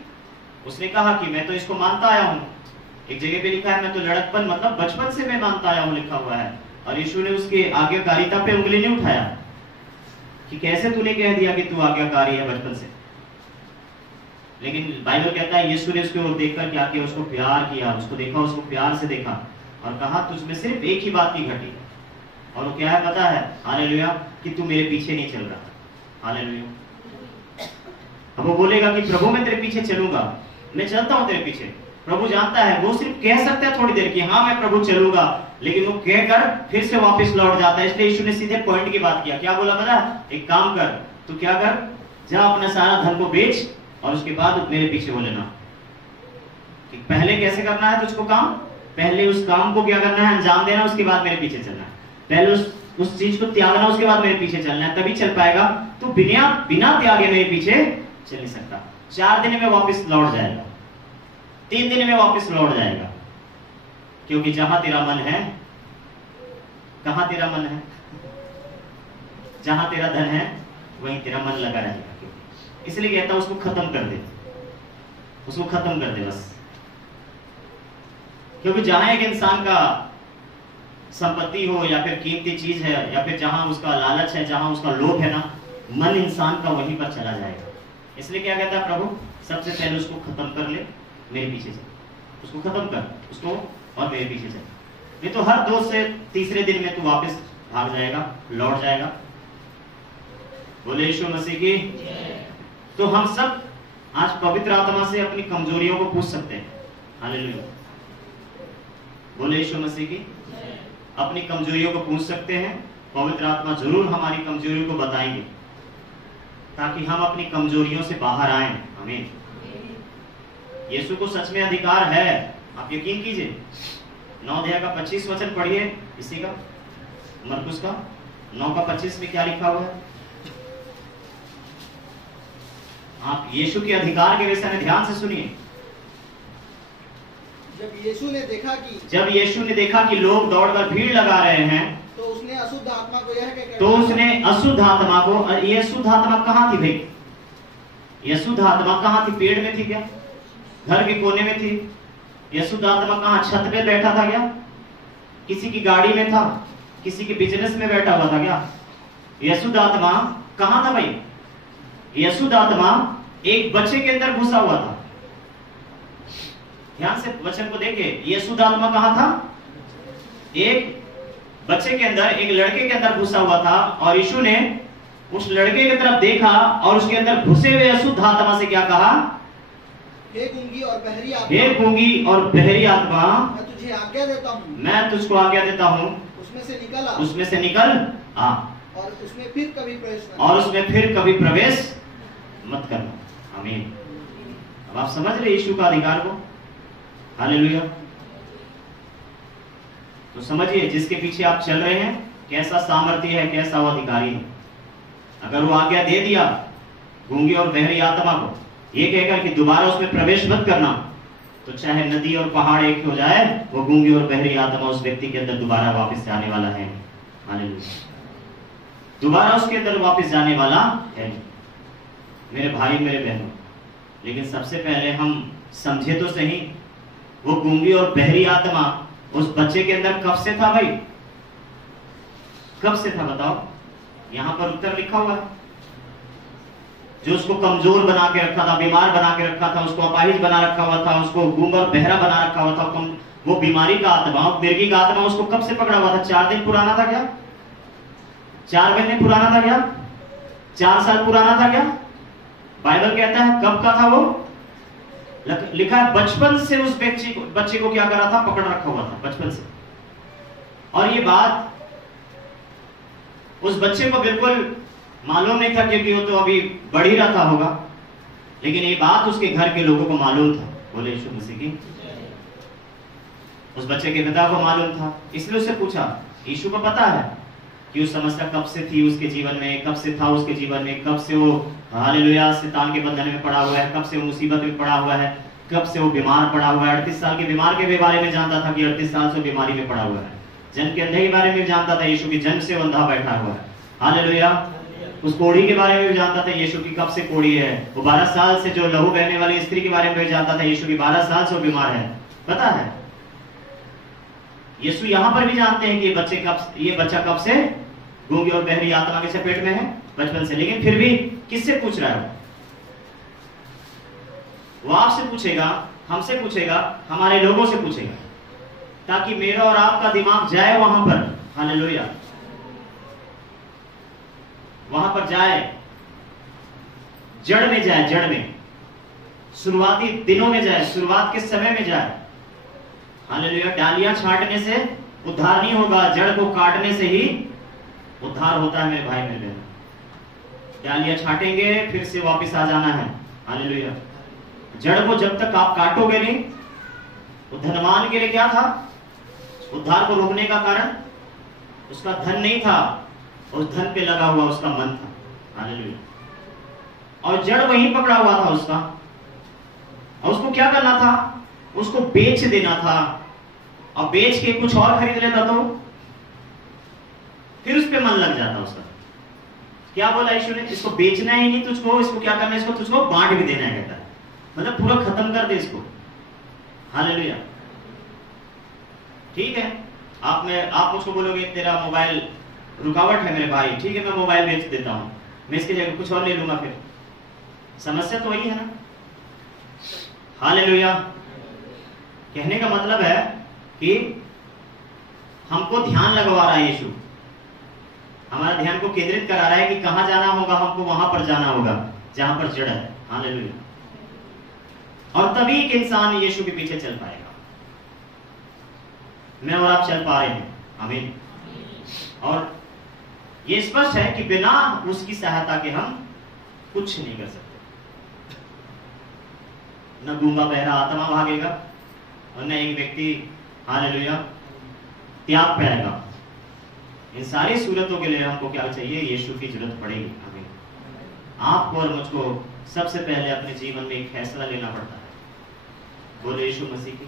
उसने कहा कि मैं तो इसको मानता आया हूं। एक जगह पे लिखा है मैं तो लड़कपन मतलब बचपन से मैं मानता आया हूं, लिखा हुआ है। और यीशु ने उसके आज्ञाकारिता पे उंगली नहीं उठाया कि कैसे तूने कह दिया कि तू आज्ञाकारी है बचपन से। लेकिन बाइबल कहता है यीशु ने उसकी ओर देखकर क्या किया, उसको प्यार किया, उसको देखा, उसको प्यार से देखा और कहा तुझमें सिर्फ एक ही बात की घटी और वो क्या है पता है, हालेलुया, कि तू मेरे पीछे नहीं चल रहा। हालेलुया। अब वो बोलेगा कि प्रभु मैं तेरे पीछे चलूंगा, मैं चलता हूं तेरे पीछे। प्रभु जानता है, वो सिर्फ कह सकता है थोड़ी देर की हाँ मैं प्रभु चलूंगा, लेकिन वो कहकर फिर से वापस लौट जाता है। इसलिए यीशु ने सीधे पॉइंट की बात किया। क्या बोला पता, एक काम कर, तू क्या कर, जा अपना सारा धन को बेच और उसके बाद मेरे पीछे हो लेना। कि पहले कैसे करना है तुझको काम, पहले उस काम को क्या करना है, अंजाम देना, उसके बाद मेरे पीछे चलना है। पहले उस चीज को त्यागना, उसके बाद मेरे पीछे चलना है, तभी चल पाएगा। तो बिना त्यागे मेरे पीछे चल नहीं सकता। 4 दिन में वापस लौट जाएगा, 3 दिन में वापस लौट जाएगा, क्योंकि जहां तेरा मन है, कहां तेरा मन है, जहां तेरा धन है वहीं तेरा मन लगा रहेगा। इसलिए कहता उसको खत्म कर दे, उसको खत्म कर दे बस। क्योंकि जहां एक इंसान का संपत्ति हो या फिर कीमती चीज है या फिर जहां उसका लालच है, जहां उसका लोभ है ना, मन इंसान का वहीं पर चला जाएगा। इसलिए क्या कहता है प्रभु, सबसे पहले उसको खत्म कर ले, मेरे पीछे चल, उसको खत्म कर, उसको और मेरे पीछे चल। नहीं तो हर 2 से तीसरे दिन में तू वापस भाग जाएगा, लौट जाएगा। बोले यीशु मसीह की। तो हम सब आज पवित्र आत्मा से अपनी कमजोरियों को पूछ सकते हैं। हालेलुया। बोले यीशु मसीह की। अपनी कमजोरियों को पूछ सकते हैं, पवित्र आत्मा जरूर हमारी कमजोरियों को बताएंगे ताकि हम अपनी कमजोरियों से बाहर आए। आमीन। यीशु को सच में अधिकार है, आप यकीन कीजिए। 9 अध्याय का 25 वचन पढ़िए, इसी का मरकुस का 9 का 25 में क्या लिखा हुआ है। आप यीशु के अधिकार के विषय में ध्यान से सुनिए। जब यीशु ने देखा कि लोग दौड़कर भीड़ लगा रहे हैं, तो उसने अशुद्ध आत्मा को यह कहकर, तो उसने अशुद्ध आत्मा को, ये अशुद्ध आत्मा कहाँ थी भाई, ये अशुद्ध आत्मा कहाँ थी, पेड़ में थी क्या, घर के कोने में थी? ये अशुद्ध आत्मा कहाँ, छत पे बैठा था क्या, किसी की गाड़ी में था, किसी के बिजनेस में बैठा हुआ था क्या? ये अशुद्ध आत्मा कहाँ था भाई? ये अशुद्ध आत्मा एक बच्चे के अंदर घुसा हुआ था। ध्यान से वचन को देखिए, ये अशुद्ध आत्मा कहाँ था? एक बच्चे के अंदर, एक लड़के के अंदर घुसा हुआ था। और यीशु ने उस लड़के की तरफ देखा और उसके अंदर घुसे हुए अशुद्ध आत्मा से क्या कहा? हे गूंगी और बहरी आत्मा, हे गूंगी और बहरी आत्मा, मैं तुझे आज्ञा देता हूँ, मैं तुझको आज्ञा देता हूँ, उसमें से निकल आ, उसमें से निकल आ, और उसमें फिर कभी प्रवेश मत, और उसमें फिर कभी प्रवेश मत करना। आमीन। अब आप समझ रहे यीशु का अधिकार को? हालेलुया। तो समझिए, जिसके पीछे आप चल रहे हैं कैसा सामर्थ्य है, कैसा वो अधिकारी है। अगर वो आज्ञा दे दिया गूंगी और बहरी आत्मा को ये कहकर कि दोबारा उसमें प्रवेश मत करना, तो चाहे नदी और पहाड़ एक हो जाए, वो गूंगी और बहरी आत्मा उस व्यक्ति के अंदर दोबारा वापस जाने वाला है। हालेलुया। दोबारा उसके अंदर वापस जाने वाला है। मेरे भाई, मेरे बहनों, लेकिन सबसे पहले हम समझे तो सही, वो गूंगी और बहरी आत्मा उस बच्चे के अंदर कब से था भाई? कब से था बताओ? यहां पर उत्तर लिखा हुआ है। जो उसको कमजोर बना के रखा था, बीमार बना के रखा था, उसको अपाहिज बना रखा हुआ था, उसको गूंग और बहरा बना रखा हुआ था, वो बीमारी का आत्मा, मिर्गी का आत्मा उसको कब से पकड़ा हुआ था? 4 दिन पुराना था क्या? 4 महीने पुराना था क्या? 4 साल पुराना था क्या? बाइबल कहता है कब का था वो? लिखा है बचपन से उस बच्चे को क्या करा था? पकड़ रखा हुआ था बचपन से। और ये बात उस बच्चे को बिल्कुल मालूम नहीं था, क्योंकि वो तो अभी बढ़ ही रहा था होगा, लेकिन ये बात उसके घर के लोगों को मालूम था। बोले यीशु मसीह की। उस बच्चे के पिता को मालूम था, इसलिए उससे पूछा। यीशु को पता है कि उस समस्या कब से थी उसके जीवन में, कब से था उसके जीवन में, कब से वो हालेलुया शैतान के बंधन में पड़ा हुआ है, कब से वो मुसीबत में पड़ा हुआ है, कब से वो बीमार पड़ा हुआ है। 38 साल के बीमार के बारे में जानता था कि 38 साल से बीमारी में पड़ा हुआ है। जन्म के अंधे के बारे में जानता था, यीशु की जन्म से अंधा बैठा हुआ है। हालेलुया। उस कोढ़ी के बारे में भी जानता था, यीशु की कब से कोढ़ी है। वो 12 साल से जो लहू बहने वाली स्त्री के बारे में भी जानता था, यीशु की 12 साल से वो बीमार है। पता है यीशु यहां पर भी जानते हैं कि ये बच्चा कब से गूंगी और बहरी आत्मा के चपेट में है, बचपन से। लेकिन फिर भी किससे पूछ रहा है? वो आपसे पूछेगा, हमसे पूछेगा, हमारे लोगों से पूछेगा, ताकि मेरा और आपका दिमाग जाए वहां पर। हालेलुया, वहां पर जाए, जड़ में जाए, जड़ में, शुरुआती दिनों में जाए, शुरुआत के समय में जाए। हालेलुया। डालियां छांटने से उद्धार नहीं होगा, जड़ को काटने से ही उद्धार होता है मेरे भाई मेरे बहन। डालियां छांटेंगे, फिर से वापस आ जाना है। हालेलुया। जड़ को जब तक आप काटोगे नहीं, वो धनवान के लिए क्या था? उद्धार को रोकने का कारण उसका धन नहीं था, उस धन पे लगा हुआ उसका मन था। हालेलुया। और जड़ वहीं पकड़ा हुआ था उसका, और उसको क्या करना था? उसको बेच देना था, और बेच के कुछ और खरीद लेता तो फिर उस पे मन लग जाता उसका। क्या बोला यीशु ने? इसको बेचना ही नहीं तुझको, इसको क्या करना है? इसको तुझको बांट भी देना है, कहता है। मतलब पूरा खत्म कर दे इसको। हालेलुया। ठीक है, आप मुझको बोलोगे तेरा मोबाइल रुकावट है मेरे भाई, ठीक है मैं मोबाइल बेच देता हूं, मैं इसकी जगह कुछ और ले लूंगा। फिर समस्या तो वही है ना। हालेलुया। कहने का मतलब है कि हमको ध्यान लगवा रहा है यीशु, हमारा ध्यान को केंद्रित करा रहा है कि कहां जाना होगा, हमको वहां पर जाना होगा जहां पर जड़ है। हालेलुया। और तभी एक इंसान यीशु के पीछे चल पाएगा। मैं और आप चल पा रहे हैं। आमीन। और ये स्पष्ट है कि बिना उसकी सहायता के हम कुछ नहीं कर सकते। न गूंगा बहरा आत्मा भागेगा, और न एक व्यक्ति हालेलुया त्याग पाएगा। इन सारी सूरतों के लिए हमको क्या चाहिए? यीशु की जरूरत पड़ेगी। हमें, आपको और मुझको सबसे पहले अपने जीवन में एक फैसला लेना पड़ता है। बोले यीशु मसीह की,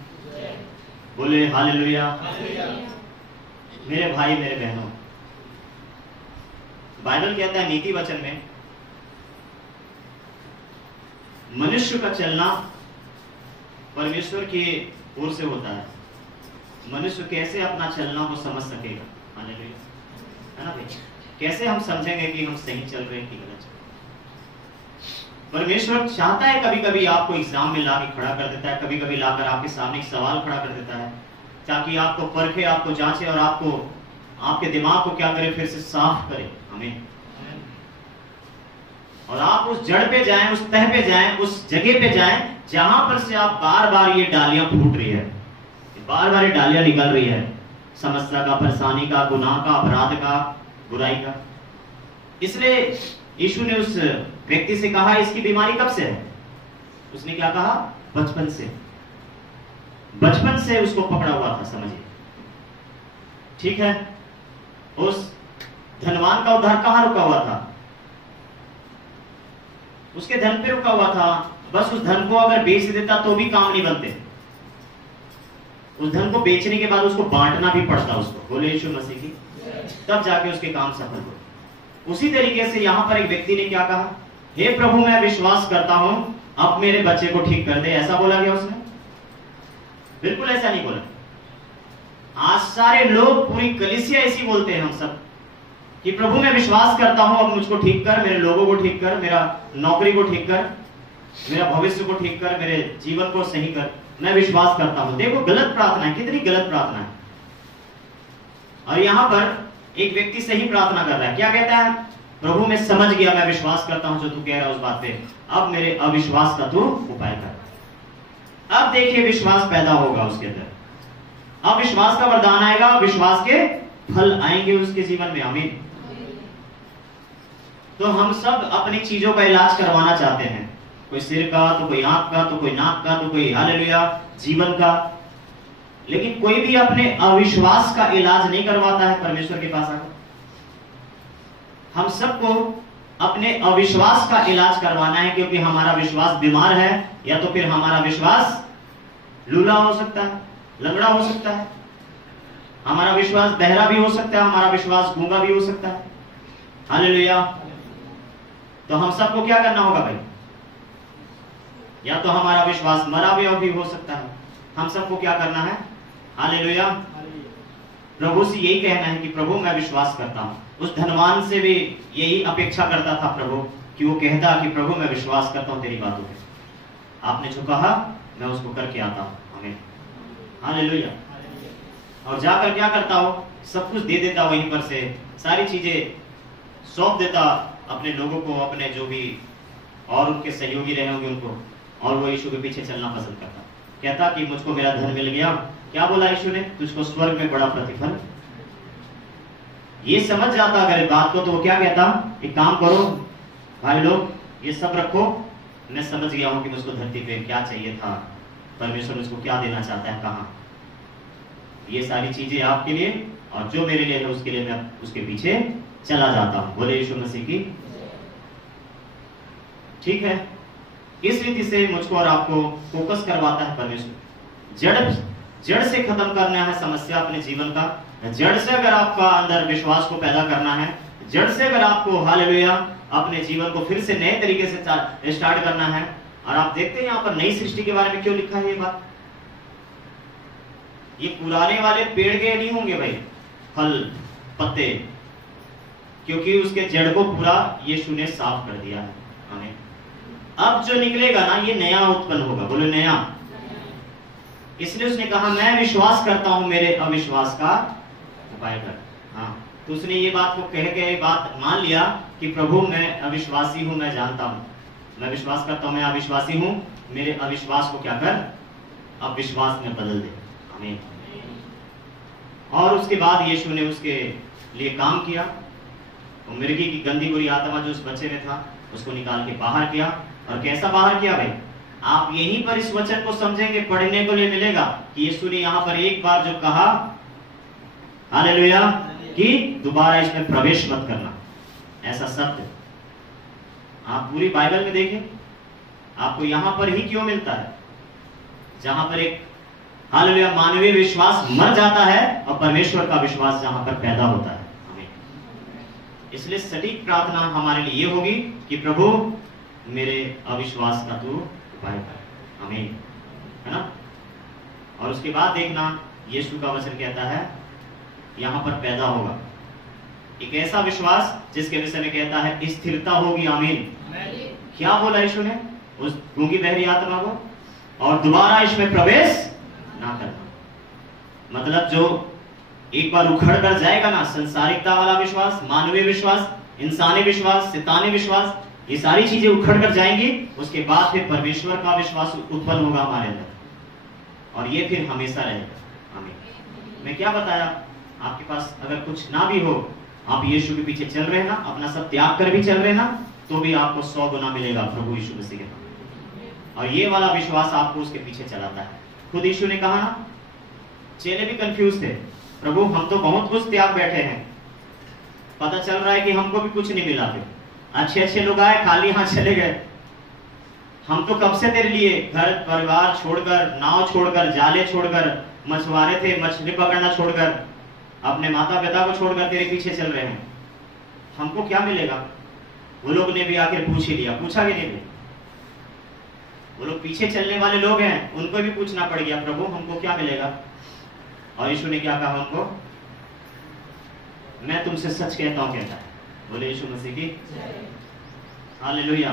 बोले हालेलुया। मेरे भाई मेरे बहनों, बाइबल कहता है नीति वचन में, मनुष्य का चलना परमेश्वर की ओर से होता है। मनुष्य कैसे अपना चलना को समझ सकेगा? हालेलुया, है ना भाई? कैसे हम समझेंगे कि हम सही चल रहे हैं कि गलत चल रहे हैं? परमेश्वर चाहता है, कभी कभी आपको एग्जाम में लाके खड़ा कर देता है, कभी कभी लाकर आपके सामने एक सवाल खड़ा कर देता है, ताकि आपको परखे, आपको जांचे, और आपको आपके दिमाग को क्या करे? फिर से साफ करे। हमें, और आप उस जड़ पे जाएं, उस तह पे जाएं, उस जगह पे जाएं जहां पर से आप बार बार ये डालियां फूट रही है, बार बार ये डालियां निकल रही है, समस्या का, परेशानी का, गुनाह का, अपराध का, बुराई का। इसलिए यीशु ने उस व्यक्ति से कहा, इसकी बीमारी कब से है? उसने क्या कहा? बचपन से। बचपन से उसको पकड़ा हुआ था, समझिए। ठीक है, उस धनवान का उद्धार कहां रुका हुआ था? उसके धन पे रुका हुआ था। बस उस धन को अगर बेच देता तो भी काम नहीं बनते। उस धन को बेचने के बाद उसको बांटना भी पड़ता उसको। बोले यीशु मसीह की, तब जाके उसके काम सफल हो। उसी तरीके से यहां पर एक व्यक्ति ने क्या कहा? हे प्रभु, मैं विश्वास करता हूं, अब मेरे बच्चे को ठीक कर दे। ऐसा बोला गया उसने? बिल्कुल ऐसा नहीं बोला। आज सारे लोग, पूरी कलीसिया ऐसी बोलते हैं हम सब कि प्रभु मैं विश्वास करता हूं, अब मुझको ठीक कर, मेरे लोगों को ठीक कर, मेरा नौकरी को ठीक कर, मेरा भविष्य को ठीक कर, मेरे जीवन को सही कर, मैं विश्वास करता हूं। देखो गलत प्रार्थना है, कितनी गलत प्रार्थना है। और यहां पर एक व्यक्ति सही प्रार्थना कर रहा है। क्या कहता है? प्रभु मैं समझ गया, मैं विश्वास करता हूं जो तू कह रहा है उस बात पे, अब मेरे अविश्वास का तू उपाय कर। अब देखिए विश्वास पैदा होगा उसके अंदर, अब विश्वास का वरदान आएगा, विश्वास के फल आएंगे उसके जीवन में। आमीन। तो हम सब अपनी चीजों का इलाज करवाना चाहते हैं, कोई सिर का, तो कोई आंख का, तो कोई नाक का, तो कोई हालेलुया जीवन का, लेकिन कोई भी अपने अविश्वास का इलाज नहीं करवाता है परमेश्वर के पास आकर। हम सबको अपने अविश्वास का इलाज करवाना है, क्योंकि हमारा विश्वास बीमार है, या तो फिर हमारा विश्वास लूला हो सकता है, लंगड़ा हो सकता है, हमारा विश्वास बहरा भी हो सकता है, हमारा विश्वास गूंगा भी हो सकता है। हालेलुया। तो हम सबको क्या करना होगा भाई? या तो हमारा विश्वास मरा हुआ भी हो सकता है, हम सबको क्या करना है? हालेलुया, प्रभु से यही कहना है कि प्रभु मैं विश्वास करता हूँ। उस धनवान से भी यही अपेक्षा करता था प्रभु कि वो कहता कि प्रभु मैं विश्वास करता हूँ तेरी बातों पे, आपने जो कहा मैं उसको करके आता हूँ। आमीन, हालेलुया। और जाकर क्या करता हो, सब कुछ दे देता वहीं पर से, सारी चीजें सौंप देता अपने लोगों को, अपने जो भी और उनके सहयोगी रहे होंगे उनको, और वो यीशु के पीछे चलना पसंद करता। कहता कि मुझको मेरा धन मिल गया। क्या बोला यीशु ने, तुझको स्वर्ग में बड़ा प्रतिफल। ये समझ जाता अगर इस बात को तो वो क्या कहता, एक काम करो भाई लोग, ये सब रखो, मैं समझ गया हूं कि मुझको धरती पे क्या चाहिए था, परमेश्वर मुझको क्या देना चाहता है, कहां, ये सारी चीजें आपके लिए और जो मेरे लिए है उसके लिए मैं उसके पीछे चला जाता हूं। बोले यीशु मसीह की। ठीक है, इस रीति से मुझको और आपको फोकस करवाता है परमेश्वर। जड़ से खत्म करना है समस्या अपने जीवन का। जड़ से अगर आपका अंदर विश्वास को पैदा करना है, जड़ से अगर आपको हालेलुया अपने जीवन को फिर से नए तरीके से स्टार्ट करना है। और आप देखते हैं यहाँ पर नई सृष्टि के बारे में क्यों लिखा है ये बात, ये पुराने वाले पेड़ के नहीं होंगे भाई फल पत्ते, क्योंकि उसके जड़ को पूरा यीशु ने साफ कर दिया है। आमीन। अब जो निकलेगा ना ये नया उत्पन्न होगा। बोलो नया। इसलिए उसने कहा मैं विश्वास करता हूं, मेरे अविश्वास का उपाय कर। हाँ, तो उसने ये बात को कह के बात मान लिया कि प्रभु मैं अविश्वासी हूं, मैं जानता हूं, मैं विश्वास करता हूं मैं अविश्वासी हूं, मेरे अविश्वास को क्या कर अब विश्वास में बदल दे। आमीन। और उसके बाद यीशु ने उसके लिए काम किया। तो मिर्गी की गंदी बुरी आत्मा जो उस बच्चे में था उसको निकाल के बाहर किया। और कैसा बाहर किया भाई, आप यहीं पर इस वचन को समझेंगे, पढ़ने को लिए मिलेगा कि यीशु ने यहाँ पर एक बार जो कहा हालेलुया कि दोबारा इसमें प्रवेश मत करना, ऐसा शब्द आप पूरी बाइबल में देखें आपको यहाँ पर ही क्यों मिलता है, जहां पर एक हालेलुया मानवीय विश्वास मर जाता है और परमेश्वर का विश्वास जहां पर पैदा होता है। इसलिए सटीक प्रार्थना हमारे लिए ये होगी कि प्रभु मेरे अविश्वास का तू उपाय कर। आमीन, है ना। और उसके बाद देखना यीशु का वचन कहता है यहाँ पर पैदा होगा एक ऐसा विश्वास जिसके विषय में कहता है स्थिरता होगी। आमीन। क्या बोला यीशु ने उस गूंगी बहरी आत्मा को, और दोबारा इसमें प्रवेश ना करना। मतलब जो एक बार उखड़ कर जाएगा ना, संसारिकता वाला विश्वास, मानवीय विश्वास, इंसानी विश्वास, शैतानी विश्वास, ये सारी चीजें उखड़ कर जाएंगी। उसके बाद फिर परमेश्वर का विश्वास उत्पन्न होगा हमारे अंदर, और ये फिर हमेशा रहेगा। आमीन। मैं क्या बताया, आपके पास अगर कुछ ना भी हो, आप यीशु के पीछे चल रहे ना, अपना सब त्याग कर भी चल रहे ना, तो भी आपको 100 गुना मिलेगा प्रभु यीशु मसीह के नाम। और ये वाला विश्वास आपको उसके पीछे चलाता है। खुद यीशु ने कहा ना, चेले भी कंफ्यूज थे, प्रभु हम तो बहुत कुछ त्याग बैठे हैं, पता चल रहा है कि हमको भी कुछ नहीं मिला। फिर अच्छे अच्छे लोग आए, खाली हाथ चले गए। हम तो कब से तेरे लिए घर परिवार छोड़कर, नाव छोड़कर, जाले छोड़कर, मछुआरे थे, मछली पकड़ना छोड़कर, अपने माता पिता को छोड़कर तेरे पीछे चल रहे हैं, हमको क्या मिलेगा। वो लोग ने भी आखिर पूछ ही लिया, पूछा कि नहीं, वो लोग पीछे चलने वाले लोग हैं, उनको भी पूछना पड़ गया प्रभु हमको क्या मिलेगा। और यीशु ने क्या कहा उनको, मैं तुमसे सच कहता हूं कहता है। बोले यीशु मसीह की हालेलुया।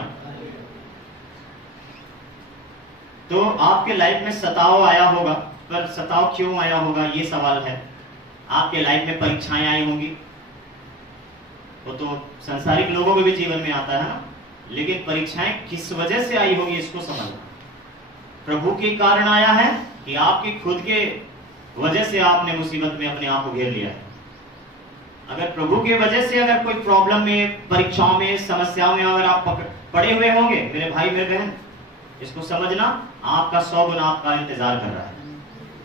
तो आपके लाइफ में सताव आया होगा, पर सताव क्यों आया होगा ये सवाल है। आपके लाइफ में परीक्षाएं आई होंगी, वो तो संसारिक लोगों के भी जीवन में आता है ना, लेकिन परीक्षाएं किस वजह से आई होगी इसको समझना। प्रभु के कारण आया है कि आपकी खुद के वजह से आपने मुसीबत में अपने आप को घेर लिया है। अगर प्रभु के वजह से अगर कोई प्रॉब्लम में, परीक्षाओं में, समस्याओं में अगर आप पड़े हुए होंगे मेरे भाई मेरे बहन, इसको समझना आपका 100 गुना आपका इंतजार कर रहा है।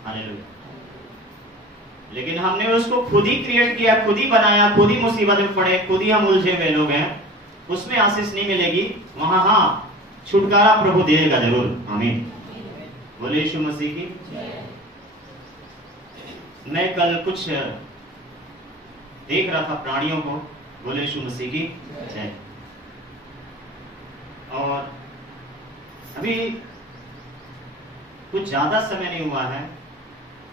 हालेलुया। लेकिन हमने उसको खुद ही क्रिएट किया, खुद ही बनाया, खुद ही मुसीबत में पड़े, खुद ही हम उलझे हुए लोग हैं, उसमें आशीष नहीं मिलेगी। वहां हाँ छुटकारा प्रभु देगा जरूर। आमीन। बोले यीशु मसीह की। मैं कल कुछ देख रहा था प्राणियों को। बोले यीशु मसीह की जय। और अभी कुछ ज्यादा समय नहीं हुआ है,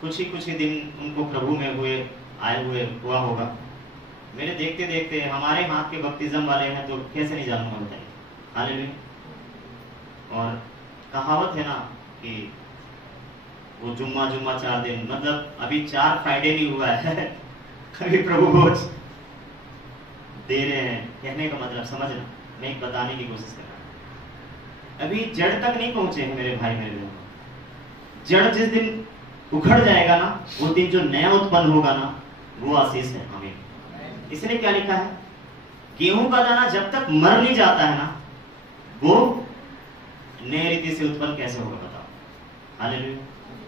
कुछ ही दिन उनको प्रभु में हुए, आए हुआ होगा। मेरे देखते देखते हमारे हाथ के बपतिज्म वाले हैं तो कैसे नहीं जानूंगा बताइए। हालेलुया। और कहावत है ना कि वो जुम्मा 4 दिन, मतलब अभी 4 फ्राइडे नहीं हुआ है अभी प्रभु भोज दे रहे हैं। कहने का मतलब समझना, मैं एक बताने की कोशिश कर रहा हूं। अभी जड़ तक नहीं पहुंचे हैं मेरे भाई मेरे बहनों। जड़ जिस दिन उखड़ जाएगा ना, उस दिन जो नया उत्पन्न होगा ना, वो आशीष है। आमीन। इसलिए क्या लिखा है, गेहूं का दाना जब तक मर नहीं जाता है ना, वो नए रीति से उत्पन्न कैसे होगा बताओ। हालेलुया।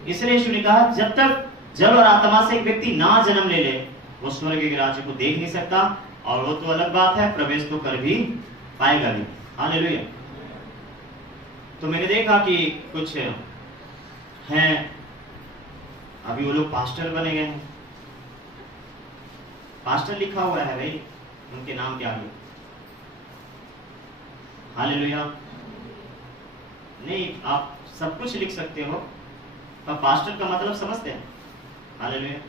इसलिए यीशु ने कहा जब तक जल और आत्मा से एक व्यक्ति ना जन्म ले ले, वो स्वर्ग के राज्य को देख नहीं सकता। और वो तो अलग बात है, प्रवेश तो कर भी पाएगा भी। हालेलुया। तो मैंने देखा कि कुछ हैं, अभी वो लोग पास्टर बने गए हैं। पास्टर लिखा हुआ है भाई उनके नाम के आगे। हालेलुया। नहीं, आप सब कुछ लिख सकते हो, पर पास्टर का मतलब समझते हैं। हालेलुया।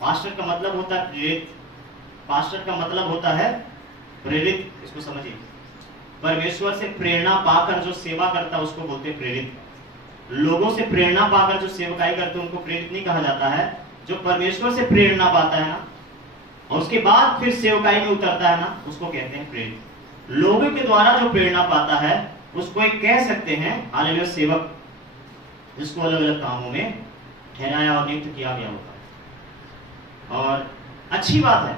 पास्टर का मतलब होता है प्रेरित। पास्टर का मतलब होता है प्रेरित। इसको समझिए, परमेश्वर से प्रेरणा पाकर जो सेवा करता है उसको बोलते हैं प्रेरित। लोगों से प्रेरणा पाकर जो सेवकाई करते हैं उनको प्रेरित नहीं कहा जाता है। जो परमेश्वर से प्रेरणा पाता है ना और उसके बाद फिर सेवकाई में उतरता है ना, उसको कहते हैं प्रेरित। लोगों के द्वारा जो प्रेरणा पाता है उसको एक कह सकते हैं हालेलुया सेवक, जिसको अलग अलग कामों में ठहराया और नियुक्त किया गया होता है। और अच्छी बात है,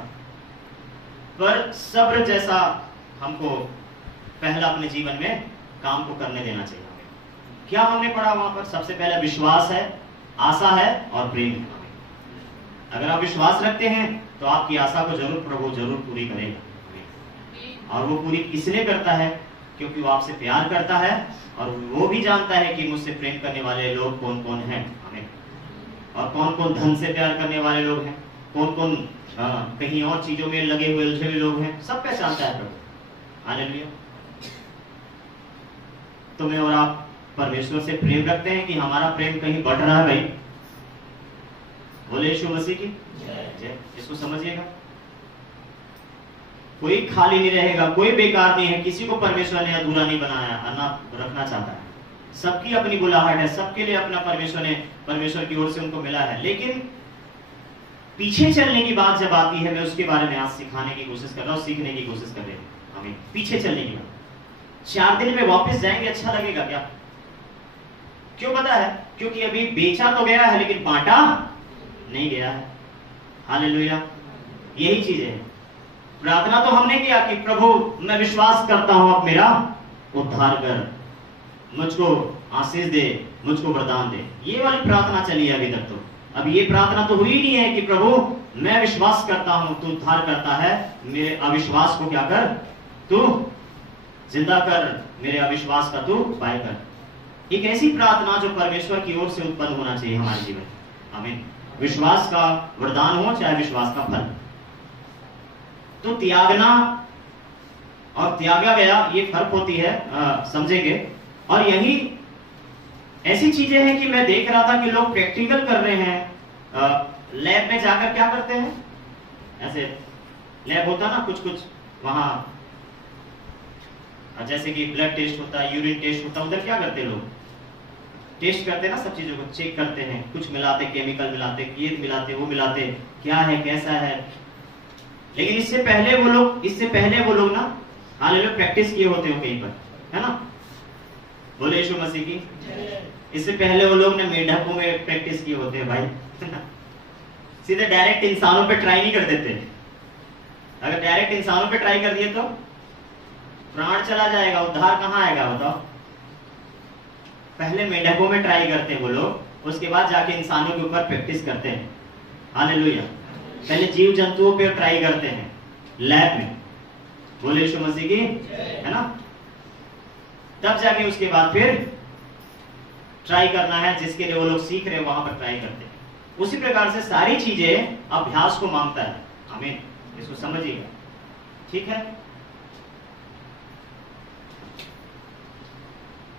पर सब्र जैसा हमको पहला अपने जीवन में काम को करने देना चाहिए। क्या हमने पढ़ा वहां पर? सबसे पहले विश्वास है, आशा है और प्रेम। अगर आप विश्वास रखते हैं तो आपकी आशा को जरूर प्रभु जरूर पूरी करेगा। और वो पूरी इसलिए करता है क्योंकि वो आपसे प्यार करता है और वो भी जानता है कि मुझसे प्रेम करने वाले लोग कौन कौन हैं हमें, और कौन कौन धन से प्यार करने वाले लोग हैं, कौन कौन कहीं और चीजों में लगे हुए उलझे हुए लोग हैं, सब पहचानता है प्रभु। हालेलुया। तो मैं और आप परमेश्वर से प्रेम रखते हैं कि हमारा प्रेम कहीं बढ़ रहा है भाई? बोले यीशु मसीह की जय। इसको समझिएगा, कोई खाली नहीं रहेगा, कोई बेकार नहीं है। किसी को परमेश्वर ने अधूरा नहीं बनाया, ना रखना चाहता है। सबकी अपनी बुलाहट है, सबके लिए अपना परमेश्वर की ओर से उनको मिला है। लेकिन पीछे चलने की बात जब आती है, मैं उसके बारे में आज सिखाने की कोशिश कर रहा हूँ, सीखने की कोशिश कर रहे हैं हमें। पीछे चलने की बात, 4 दिन में वापस जाएंगे, अच्छा लगेगा क्या? क्यों पता है? क्योंकि अभी बेचा तो गया है लेकिन बांटा नहीं गया है। हालेलुया। यही चीज है। प्रार्थना तो हमने किया कि प्रभु मैं विश्वास करता हूं, अब मेरा उद्धार कर, मुझको आशीष दे, मुझको वरदान दे। ये वाली प्रार्थना चली है अभी तक। तो अब ये प्रार्थना तो हुई नहीं है कि प्रभु मैं विश्वास करता हूं, तू उद्धार करता है, मेरे अविश्वास को क्या कर, तू जिंदा कर, मेरे अविश्वास का तू उपाय कर। एक ऐसी प्रार्थना जो परमेश्वर की ओर से उत्पन्न होना चाहिए हमारे जीवन में। आमीन। विश्वास का वरदान हो चाहे विश्वास का फल। तो त्यागना और त्यागा गया ये फर्क होती है, समझेंगे। और यही ऐसी चीजें हैं कि मैं देख रहा था कि लोग प्रैक्टिकल कर रहे हैं। लैब में जाकर क्या करते हैं, ऐसे लैब होता ना कुछ वहां, जैसे कि ब्लड टेस्ट होता है, यूरिन टेस्ट होता है, उधर क्या करते हैं लोग? टेस्ट करते हैं ना, सब चीजों को चेक करते हैं, कुछ मिलाते, केमिकल मिलाते, ये मिलाते, वो मिलाते, क्या है कैसा है। लेकिन इससे पहले वो लोग ना हालेलुया प्रैक्टिस किए होते हो कहीं पर, है ना? बोले यीशु मसीह की। इससे पहले वो लोग ने मेढकों में प्रैक्टिस किए होते हैं भाई सीधे डायरेक्ट इंसानों पे ट्राई नहीं कर देते। अगर डायरेक्ट इंसानों पे ट्राई कर दिए तो प्राण चला जाएगा, उद्धार कहां आएगा बताओ? पहले मेढकों में ट्राई करते हैं वो लोग, उसके बाद जाके इंसानों के ऊपर प्रैक्टिस करते हैं। हालेलुया। पहले जीव जंतुओं पे ट्राई करते हैं लैब में। बोले यीशु मसीह की, है ना? तब जाके उसके बाद फिर ट्राई करना है, जिसके लिए वो लोग सीख रहे हैं वहां पर ट्राई करते हैं। उसी प्रकार से सारी चीजें अभ्यास को मांगता है। आमीन। इसको समझिएगा, ठीक है?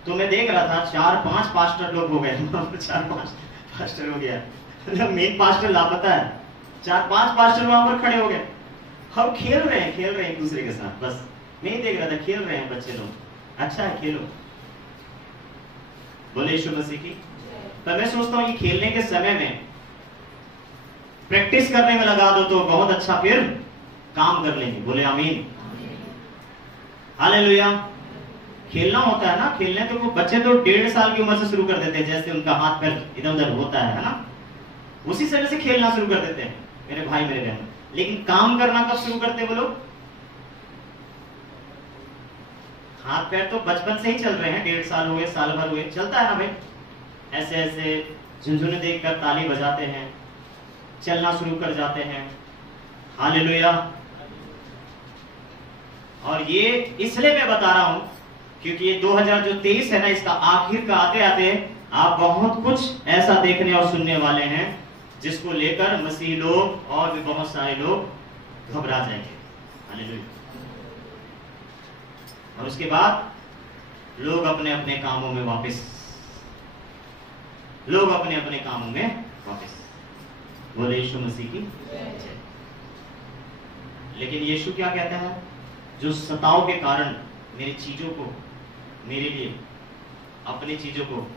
तो मैं देख रहा था 4-5 पास्टर लोग हो गए 4-5 पास्टर हो गया। मेन पास्टर लापता है, 4-5 पास्टर वहां पर खड़े हो गए। हम खेल रहे हैं एक दूसरे के साथ, बस मैं ही देख रहा था, खेल रहे हैं बच्चे लोग, अच्छा है खेलो। बोले यीशु मसीह की। पर मैं सोचता हूँ कि खेलने के समय में प्रैक्टिस करने में लगा दो तो बहुत अच्छा फिर काम कर लेंगे। बोले आमीन, हालेलुया। खेलना होता है ना, खेलने तो वो बच्चे तो 1.5 साल की उम्र से शुरू कर देते हैं, जैसे उनका हाथ पैर इधर उधर होता है ना, उसी समय से खेलना शुरू कर देते हैं मेरे भाई मेरे बहन। लेकिन काम करना कब शुरू करते हैं वो लोग? हाथ पैर तो बचपन से ही चल रहे हैं, 1.5 साल हुए, साल भर हुए, चलता है ना भाई। ऐसे ऐसे झुनझुने देखकर ताली बजाते हैं, चलना शुरू कर जाते हैं। हालेलुया। और ये इसलिए मैं बता रहा हूं क्योंकि ये 2023 है ना, इसका आखिर का आते आते आप बहुत कुछ ऐसा देखने और सुनने वाले हैं जिसको लेकर मसीही लोग और भी बहुत सारे लोग घबरा जाएंगे। हालेलुया। और उसके बाद लोग अपने अपने कामों में वापस बोले यीशु मसीह की। लेकिन यीशु क्या कहता है? जो सताव के कारण मेरी चीजों को, मेरे लिए अपनी चीजों को,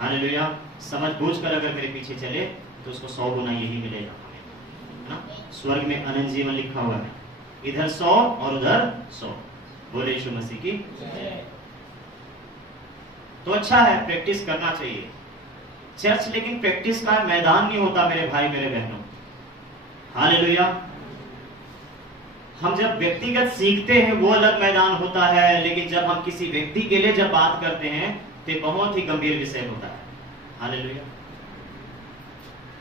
हालेलुया, समझ बूझ कर अगर मेरे पीछे चले तो उसको 100 गुना यही मिलेगा, है ना। स्वर्ग में अनंत जीवन लिखा हुआ है, इधर 100 और उधर 100। बोले यीशु मसीह की। तो अच्छा है, प्रैक्टिस करना चाहिए चर्च, लेकिन प्रैक्टिस का मैदान नहीं होता मेरे भाई मेरे बहनों। हालेलुया। हम जब व्यक्तिगत सीखते हैं वो अलग मैदान होता है, लेकिन जब हम किसी व्यक्ति के लिए जब बात करते हैं तो बहुत ही गंभीर विषय होता है। हालेलुया।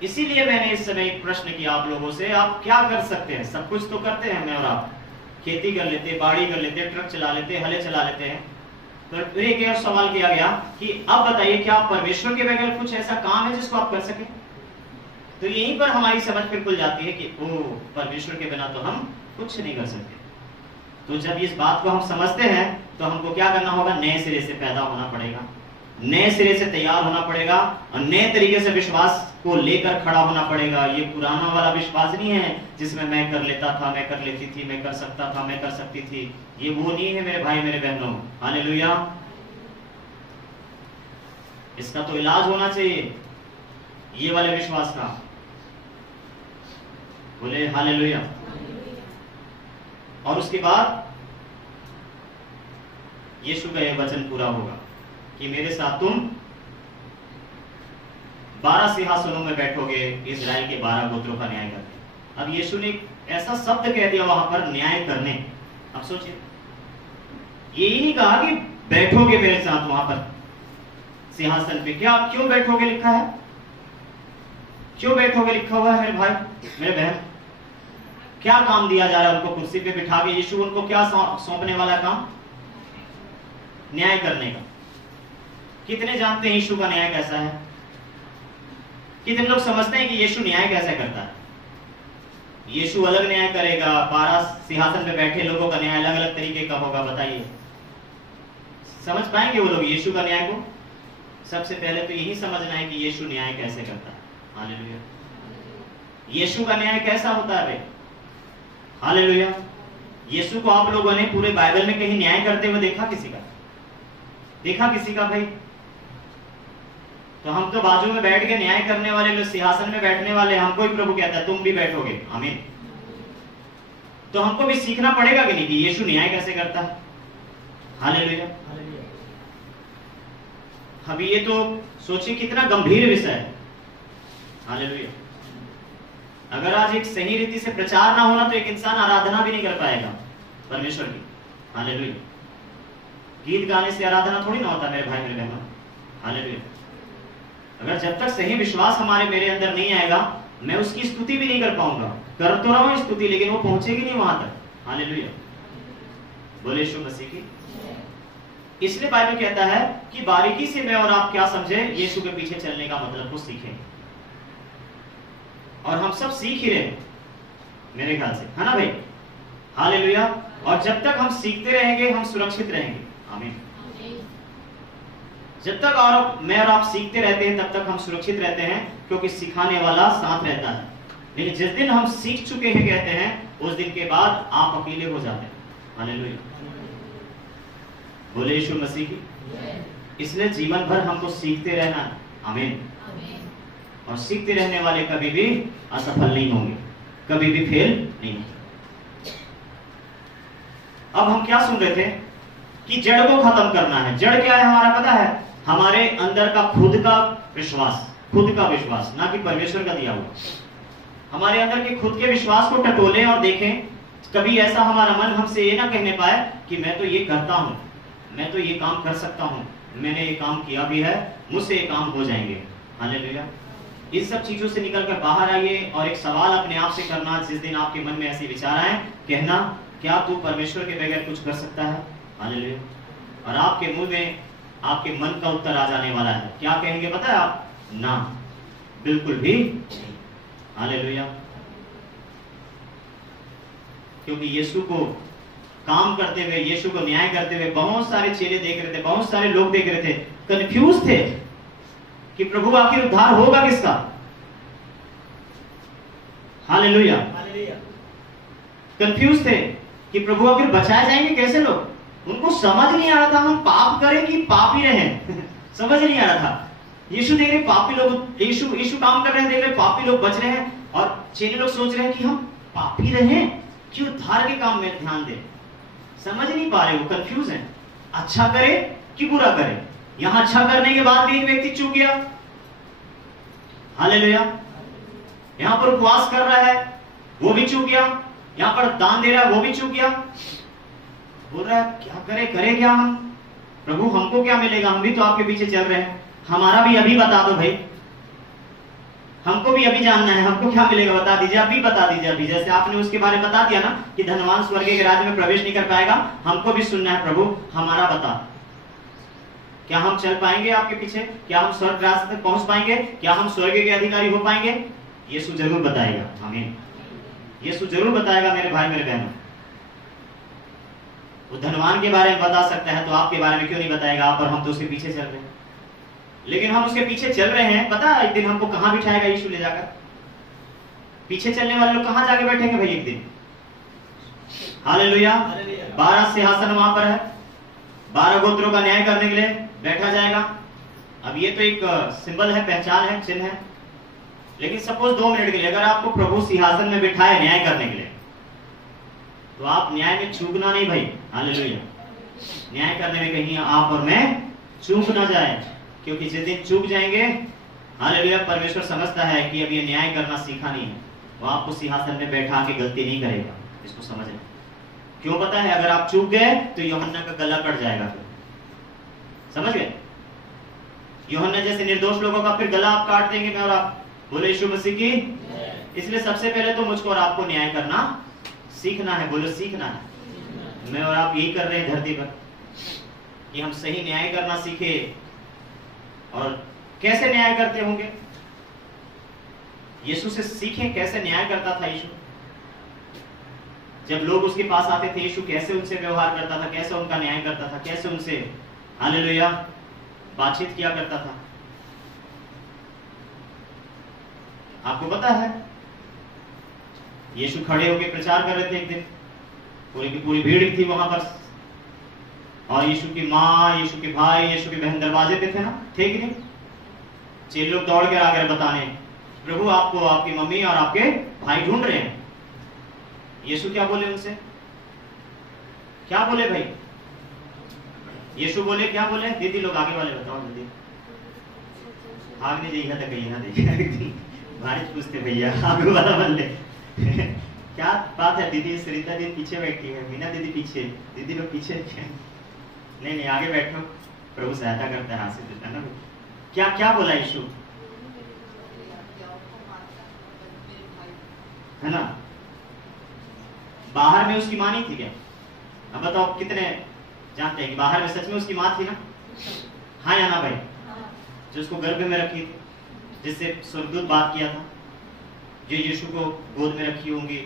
इसीलिए मैंने इस समय एक प्रश्न किया आप लोगों से, आप क्या कर सकते हैं? सब कुछ तो करते हैं मैं और आप, खेती कर लेते, बाड़ी कर लेते, ट्रक चला लेते, हले चला लेते हैं। तो एक और सवाल किया गया कि अब बताइए क्या परमेश्वर के बगैर कुछ ऐसा काम है जिसको आप कर सके? तो यहीं पर हमारी समझ फिर खुल जाती है कि ओ, परमेश्वर के बिना तो हम कुछ नहीं कर सकते। तो जब इस बात को हम समझते हैं तो हमको क्या करना होगा? नए सिरे से पैदा होना पड़ेगा, नए सिरे से तैयार होना पड़ेगा और नए तरीके से विश्वास को लेकर खड़ा होना पड़ेगा। ये पुराना वाला विश्वास नहीं है जिसमें मैं कर लेता था, मैं कर लेती थी, मैं कर सकता था, मैं कर सकती थी। ये वो नहीं है मेरे भाई मेरे बहनों। हालेलुया। इसका तो इलाज होना चाहिए, ये वाले विश्वास का। बोले हालेलुया। और उसके बाद यीशु का यह वचन पूरा होगा कि मेरे साथ तुम 12 सिंहासनों में बैठोगे, इजराइल के 12 गोत्रों का न्याय करने। अब यीशु ने ऐसा शब्द कह दिया वहां पर, न्याय करने। अब सोचिए, ये नहीं कहा कि बैठोगे मेरे साथ वहां पर सिंहासन पे। क्या क्यों बैठोगे लिखा है? क्यों बैठोगे लिखा हुआ है मेरे भाई मेरे बहन? क्या काम दिया जा रहा है उनको? कुर्सी पे बिठा के यीशु उनको क्या सौंपने वाला काम? न्याय करने का। कितने जानते हैं यीशु का न्याय कैसा है? कितने लोग समझते हैं कि यीशु न्याय कैसे करता है? यीशु अलग न्याय करेगा, 12 सिंहासन पे बैठे लोगों का न्याय अलग अलग तरीके का होगा। बताइए, समझ पाएंगे वो लोग यीशु का न्याय को? सबसे पहले तो यही समझना है कि यीशु न्याय कैसे करता है। हालेलुया। यीशु का न्याय कैसा होता है भाई? हालेलुया। यीशु को आप लोगों ने पूरे बाइबल में कहीं न्याय करते हुए देखा किसी का? देखा किसी का भाई? तो हम तो बाजू में बैठ के न्याय करने वाले लोग, सिंहासन में बैठने वाले, हमको ही प्रभु कहता है तुम भी बैठोगे। आमीन। तो हमको भी सीखना पड़ेगा कि नहीं कि यीशु न्याय कैसे करता है। हालेलुया। अभी ये तो सोचिए कितना गंभीर विषय है। हालेलुया। अगर आज एक सही रीति से प्रचार ना होना तो एक इंसान आराधना भी नहीं कर पाएगा परमेश्वर की। हालेलुया। गीत गाने से आराधना थोड़ी ना होता मेरे भाई मेरे बहनों। हालेलुया। अगर जब तक सही विश्वास हमारे मेरे अंदर नहीं आएगा, मैं उसकी स्तुति भी नहीं कर पाऊंगा। कर तो रहा हूं स्तुति, लेकिन वो पहुंचेगी नहीं वहां तक। हालेलुया। बोले यीशु मसीह की। इसलिए बाइबल कहता है कि बारीकी से मैं और आप क्या समझे, यीशु के पीछे चलने का मतलब को सीखें। और हम सब सीख ही रहे मेरे ख्याल से, है ना भाई? हालेलुया। और जब तक हम सीखते रहेंगे हम सुरक्षित रहेंगे। आमीन। जब तक और मैं और आप सीखते रहते हैं तब तक हम सुरक्षित रहते हैं, क्योंकि सिखाने वाला साथ रहता है। लेकिन जिस दिन हम सीख चुके हैं कहते हैं, उस दिन के बाद आप अकेले हो जाते हैं। हालेलुया, बोले यीशु मसीह की। इसलिए जीवन भर हमको सीखते रहना है। आमीन। और सीखते रहने वाले कभी भी असफल नहीं होंगे, कभी भी फेल नहीं होंगे। अब हम क्या सुन रहे थे कि जड़ को खत्म करना है। जड़ क्या है हमारा पता है? हमारे अंदर का खुद का विश्वास, खुद का विश्वास, ना कि परमेश्वर का दिया हुआ। हमारे अंदर के खुद के विश्वास को टटोलें और देखें। कभी ऐसा हमारा मन हमसे ये ना कहने पाए कि मैं तो ये करता हूं, मैं तो ये काम कर सकता हूं, मैंने ये काम किया भी है, मुझसे ये काम हो जाएंगे। हालेलुया। इन सब चीजों से निकलकर बाहर आइए और एक सवाल अपने आप से करना, जिस दिन आपके मन में ऐसे विचार आए, कहना, क्या तू परमेश्वर के बगैर कुछ कर सकता है? हालेलुया। और आपके मुंह में आपके मन का उत्तर आ जाने वाला है। क्या कहेंगे पता है आप? ना, बिल्कुल भी नहीं। हालेलुया। क्योंकि यीशु को काम करते हुए, यीशु को न्याय करते हुए बहुत सारे चेले देख रहे थे, बहुत सारे लोग देख रहे थे, कंफ्यूज थे कि प्रभु आखिर उद्धार होगा किसका? हालेलुया। कंफ्यूज थे कि प्रभु आखिर बचाए जाएंगे कैसे लोग? उनको समझ नहीं आ रहा था हम पाप करें कि पापी रहें। समझ नहीं आ रहा था। यीशु देख रहे पापी लोग, यीशु काम कर रहे हैं, देख रहे पापी लोग बच रहे हैं, और चेले लोग सोच रहे हैं कि हम पापी रहें कि उद्धार के काम में ध्यान दें। समझ नहीं पा रहे, वो कंफ्यूज हैं। अच्छा करे कि बुरा करे? यहां अच्छा करने के बाद भी एक व्यक्ति चूक गया। हालेलुया। यहां पर उपवास कर रहा है, वो भी चूक गया। यहां पर दान दे रहा है, वो भी चूक गया। बोल रहा है क्या करे क्या हम? प्रभु हमको क्या मिलेगा? हम भी तो आपके पीछे चल रहे हैं, हमारा भी अभी बता दो भाई, हमको भी अभी जानना है, हमको क्या मिलेगा बता दीजिए, अभी बता दीजिए अभी। जैसे आपने उसके बारे में बता दिया ना कि धनवान स्वर्ग के राज्य में प्रवेश नहीं कर पाएगा, हमको भी सुनना है प्रभु, हमारा बता। क्या हम चल पाएंगे आपके पीछे? क्या हम स्वर्ग राज्य तक पहुंच पाएंगे? क्या हम स्वर्ग के अधिकारी हो पाएंगे? यीशु जरूर बताएगा। आमीन। यीशु जरूर बताएगा मेरे भाई मेरे बहनों। वो धनवान के बारे में बता सकता है तो आपके बारे में क्यों नहीं बताएगा आप? और हम तो उसके पीछे चल रहे हैं। लेकिन हम उसके पीछे चल रहे हैं, पता है एक दिन हमको कहां बिठाएगा यीशु ले जाकर? पीछे चलने वाले लोग कहां जाके बैठेंगे भाई एक दिन? हालेलुया। 12 सिंहासन वहां पर है, 12 गोत्रों का न्याय करने के लिए बैठा जाएगा। अब ये तो एक सिंबल है, पहचान है, चिन्ह है। लेकिन सपोज 2 मिनट के लिए अगर आपको प्रभु सिंहासन में बिठाए न्याय करने के लिए, तो आप न्याय में चूकना नहीं भाई। हालेलुया। न्याय करने में कहीं आप और मैं चूक ना जाए, क्योंकि जिस दिन चूक जाएंगे, हालेलुया, परमेश्वर समझता है कि अब ये न्याय करना सीखा नहीं है, वो आपको सिंहासन में बैठा के गलती नहीं करेगा। इसको समझना। क्यों पता है? अगर आप चूक गए तो यूहन्ना का गला कट जाएगा। फिर समझ गए? यूहन्ना जैसे निर्दोष लोगों का फिर गला आप काट देंगे मैं और आप। बोले यीशु मसीह की। इसलिए सबसे पहले तो मुझको और आपको न्याय करना सीखना है। बोलो सीखना है। मैं और आप यही कर रहे हैं धरती पर कि हम सही न्याय करना सीखे। और कैसे न्याय करते होंगे? यीशु से सीखें कैसे न्याय करता था यीशु। जब लोग उसके पास आते थे, यीशु कैसे उनसे व्यवहार करता था, कैसे उनका न्याय करता था, कैसे उनसे हालेलुया बातचीत किया करता था। आपको पता है यीशु खड़े होकर प्रचार कर रहे थे एक दिन, पूरी की पूरी भीड़ थी वहां पर, और यीशु की माँ, यीशु के भाई, यीशु की बहन दरवाजे पे थे ना, थे कि नहीं? चेले लोग दौड़ कर आ गए बताने, प्रभु आपको आपकी मम्मी और आपके भाई ढूंढ रहे हैं। यीशु क्या बोले उनसे? क्या बोले भाई? यीशु बोले क्या बोले? दीदी लोग आगे वाले बताओ जल्दी। आगे देखा था कहीं ना देखा भारी पूछते भैया आगे वाला बोले क्या बात है दीदी? सरिता दीदी पीछे बैठी है, मीना दीदी पीछे, दीदी लोग पीछे। नहीं आगे बैठो, प्रभु सहायता करता है, हाथ से देता ना। क्या क्या बोला यीशु? है ना? बाहर में उसकी माँ नहीं थी क्या? अब बताओ कितने जानते हैं कि बाहर में सच में उसकी माँ थी ना? हाँ या ना भाई? जो उसको गर्भ में रखी थी, जिससे स्वर्गदूत बात किया था, जो यीशु को गोद में रखी होंगी,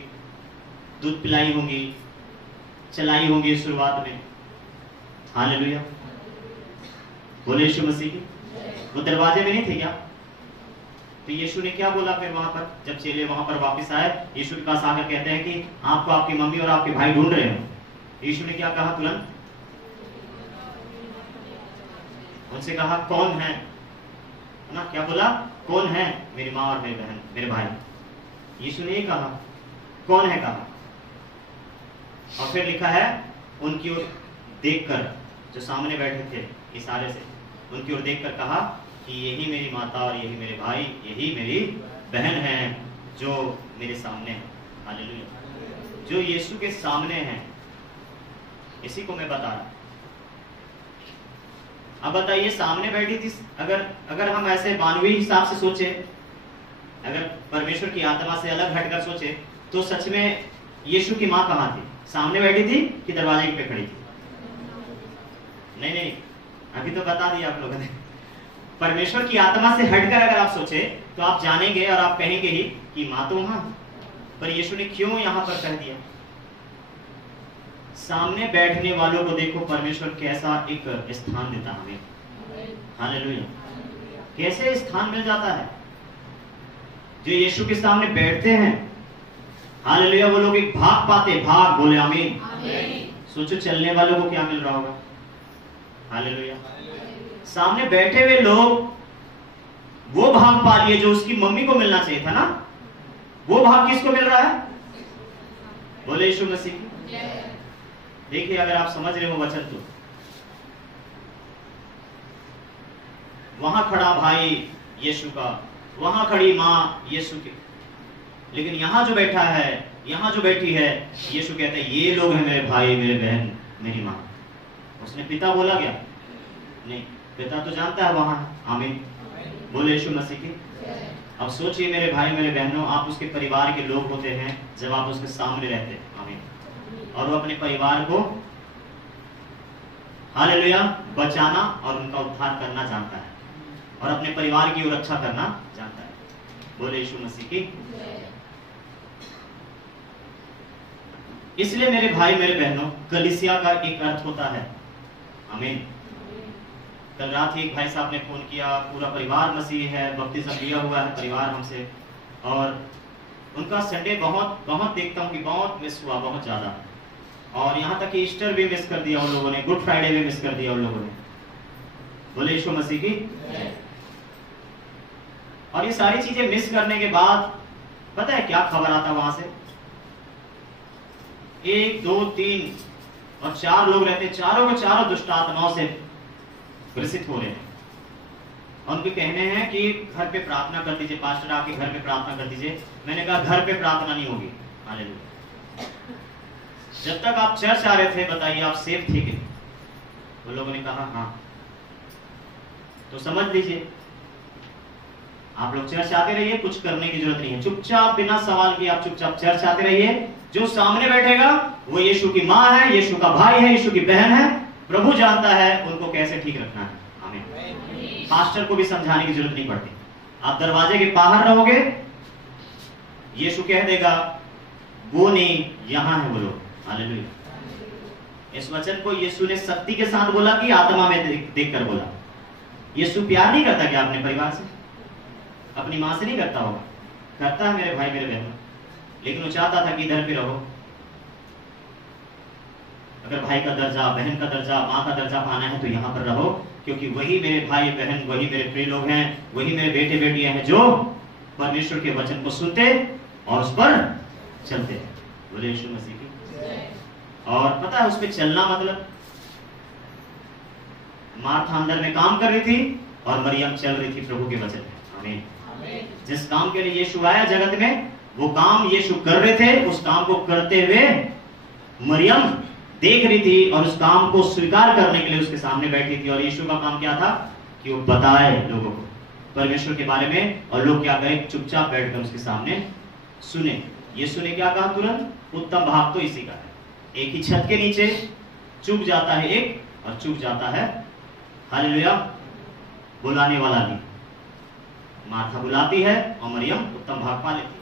दूध पिलाई होंगी, चलाई होंगी शुरुआत में। हालेलुया। बोले यीशु मसीह की। वो दरवाजे में नहीं थे क्या? तो यीशु ने क्या बोला फिर वहां पर, जब चेले वहां पर वापस आए, यीशु के पास आकर कहते हैं कि आपको आपकी मम्मी और आपके भाई ढूंढ रहे हो। यीशु ने क्या कहा तुरंत? उनसे कहा कौन है ना, क्या बोला? कौन है? मेरी माँ और मेरी बहन, मेरे भाई। यीशु ने ये कहा, कौन है कहा। और फिर लिखा है उनकी ओर देखकर, जो सामने बैठे थे इशारे से, उनकी ओर देखकर कहा कि यही मेरी माता और यही मेरे भाई, यही मेरी बहन है जो मेरे सामने है। हालेलुया। जो यीशु के सामने है, इसी को मैं बता रहा। अब बताइए, सामने बैठी थी, अगर हम ऐसे मानवीय हिसाब से सोचे, अगर परमेश्वर की आत्मा से अलग हटकर सोचे, तो सच में यीशु की माँ कहाँ थी? सामने बैठी थी कि दरवाजे पे खड़ी थी? नहीं, अभी तो बता दिया आप लोगों ने। परमेश्वर की आत्मा से हटकर अगर आप सोचे तो आप जानेंगे और आप कहेंगे ही कि माँ तो वहां, पर यीशु ने क्यों यहां पर कह दिया? सामने बैठने वालों को देखो परमेश्वर कैसा एक स्थान देता हमें। हालेलुया। कैसे स्थान मिल जाता है जो यीशु के सामने बैठते हैं। हालेलुया। वो लोग एक भाग पाते, भाग, बोले आमीन। सोचो चलने वालों को क्या मिल रहा होगा। हालेलुया। सामने बैठे हुए लोग वो भाग पा लिए जो उसकी मम्मी को मिलना चाहिए था ना। वो भाग किसको मिल रहा है? बोले यीशु मसीह। देखिए, अगर आप समझ रहे हो वचन, तो वहां खड़ा भाई यीशु का, वहां खड़ी मां यीशु की, लेकिन यहां जो बैठा है, यहां जो बैठी है, यीशु कहते हैं ये लोग हैं मेरे भाई, मेरे बहन, मेरी मां। उसने पिता बोला क्या? नहीं, पिता तो जानता है वहां। आमीन। बोले यीशु मसीह की। अब सोचिए मेरे भाई, मेरे बहनों, आप उसके परिवार के लोग होते हैं जब आप उसके सामने रहते हैं। आमीन। और वो अपने परिवार को, हालेलुया, बचाना और उनका उद्धार करना जानता है, और अपने परिवार की रक्षा करना जानता है। बोले यीशु मसीह की। इसलिए मेरे भाई, मेरे बहनों, कलीसिया का एक अर्थ होता है। आमीन। कल रात ही एक भाई साहब ने फोन किया, पूरा परिवार मसीह है, बपतिस्मा लिया हुआ है परिवार हमसे, और उनका संडे बहुत देखता हूँ कि बहुत मिस हुआ, बहुत ज्यादा। और यहाँ तक कि ईस्टर भी मिस कर दिया उन लोगों ने, गुड फ्राइडे भी मिस कर दिया उन लोगों ने। बोले यीशु मसीह की। और ये सारी चीजें मिस करने के बाद पता है क्या खबर आता वहां से? 1, 2, 3 और 4 लोग रहते, चारों के चारों दुष्ट आत्माओं से ग्रसित हो रहे हैं। और उनके कहने हैं कि घर पे प्रार्थना कर दीजिए, पास्टर आके घर पे प्रार्थना कर दीजिए। मैंने कहा घर पे प्रार्थना नहीं होगी। हालेलुया। जब तक आप चर्च आ रहे थे, बताइए आप सेफ थे क्या? वो लोगों ने कहा हाँ। तो समझ लीजिए, आप लोग चर्च आते रहिए, कुछ करने की जरूरत नहीं है, चुपचाप बिना सवाल किए आप चुपचाप चर्च आते रहिए। जो सामने बैठेगा वो यीशु की माँ है, यीशु का भाई है, यीशु की बहन है। प्रभु जानता है उनको कैसे ठीक रखना है। आमीन। पास्टर को भी समझाने की जरूरत नहीं पड़ती। आप दरवाजे के बाहर रहोगे, यीशु कह देगा वो नहीं, यहां है वो लोग। हालेलुया। इस वचन को यीशु ने शक्ति के साथ बोला कि आत्मा में देखकर बोला। यीशु प्यार नहीं करता क्या अपने परिवार से? अपनी मां से नहीं करता होगा? करता है मेरे भाई, मेरे बहनों, लेकिन वो चाहता था कि इधर भी रहो। अगर भाई का दर्जा, बहन का दर्जा, माँ का दर्जा पाना है तो यहाँ पर रहो, क्योंकि वही मेरे भाई बहन, वही मेरे प्रिय लोग हैं, वही मेरे बेटे बेटियां हैं जो परमेश्वर के वचन को सुनते और उस पर चलते हैं। बोले यीशु मसीह की। और पता है उस पर चलना मतलब, मार्था अंदर में काम कर रही थी और मरियम चल रही थी प्रभु के वचन में। आमीन। जिस काम के लिए यीशु आया जगत में, वो काम यीशु कर रहे थे, उस काम को करते हुए मरियम देख रही थी और उस काम को स्वीकार करने के लिए उसके सामने बैठी थी। और यीशु का काम क्या था कि वो बताए लोगों को परमेश्वर के बारे में, और लोग क्या करें? चुपचाप बैठकर उसके सामने सुने। यीशु ने क्या कहा तुरंत? उत्तम भाग तो इसी का है, एक ही छत के नीचे चुप जाता है एक और चुप जाता है, हालेलुया, बुलाने वाला नहीं। मार्था बुलाती है और मरियम उत्तम भाग पा लेती है।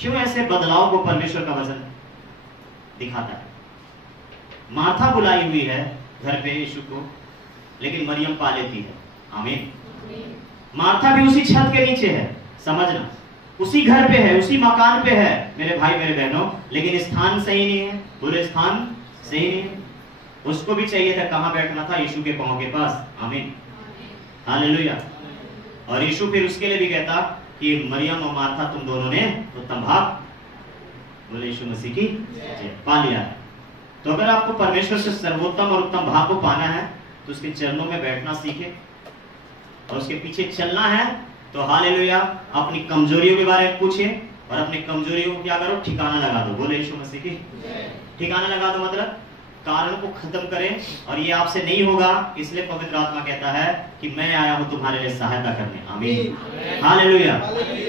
क्यों ऐसे बदलाव को परमेश्वर का वचन दिखाता है? मार्था बुलाई हुई है घर पे यीशु को, लेकिन मरियम पा लेती है। आमीन। मार्था भी उसी छत के नीचे है, समझना, उसी घर पे है, उसी मकान पे है मेरे भाई मेरे बहनों, लेकिन स्थान सही नहीं है। बोले स्थान सही नहीं है। उसको भी चाहिए था कहां बैठना था, यीशु के पांव के पास। आमीन, हालेलुया। और यीशु फिर उसके लिए भी कहता कि मरियम और मार्था तुम दोनों ने उत्तम भाग, बोले यीशु मसीह की पा लिया है। तो अगर आपको परमेश्वर से सर्वोत्तम और उत्तम भाग को पाना है तो उसके चरणों में बैठना सीखे और उसके पीछे चलना है। तो हालेलुया, अपनी कमजोरियों के बारे में पूछे और अपनी कमजोरियों को क्या करो, ठिकाना लगा दो। बोले यीशु मसीह की ठिकाना लगा दो, मतलब कारण को खत्म करें। और ये आपसे नहीं होगा, इसलिए पवित्र आत्मा कहता है कि मैं आया हूं तुम्हारे लिए सहायता करने। आमीन, हालेलुया।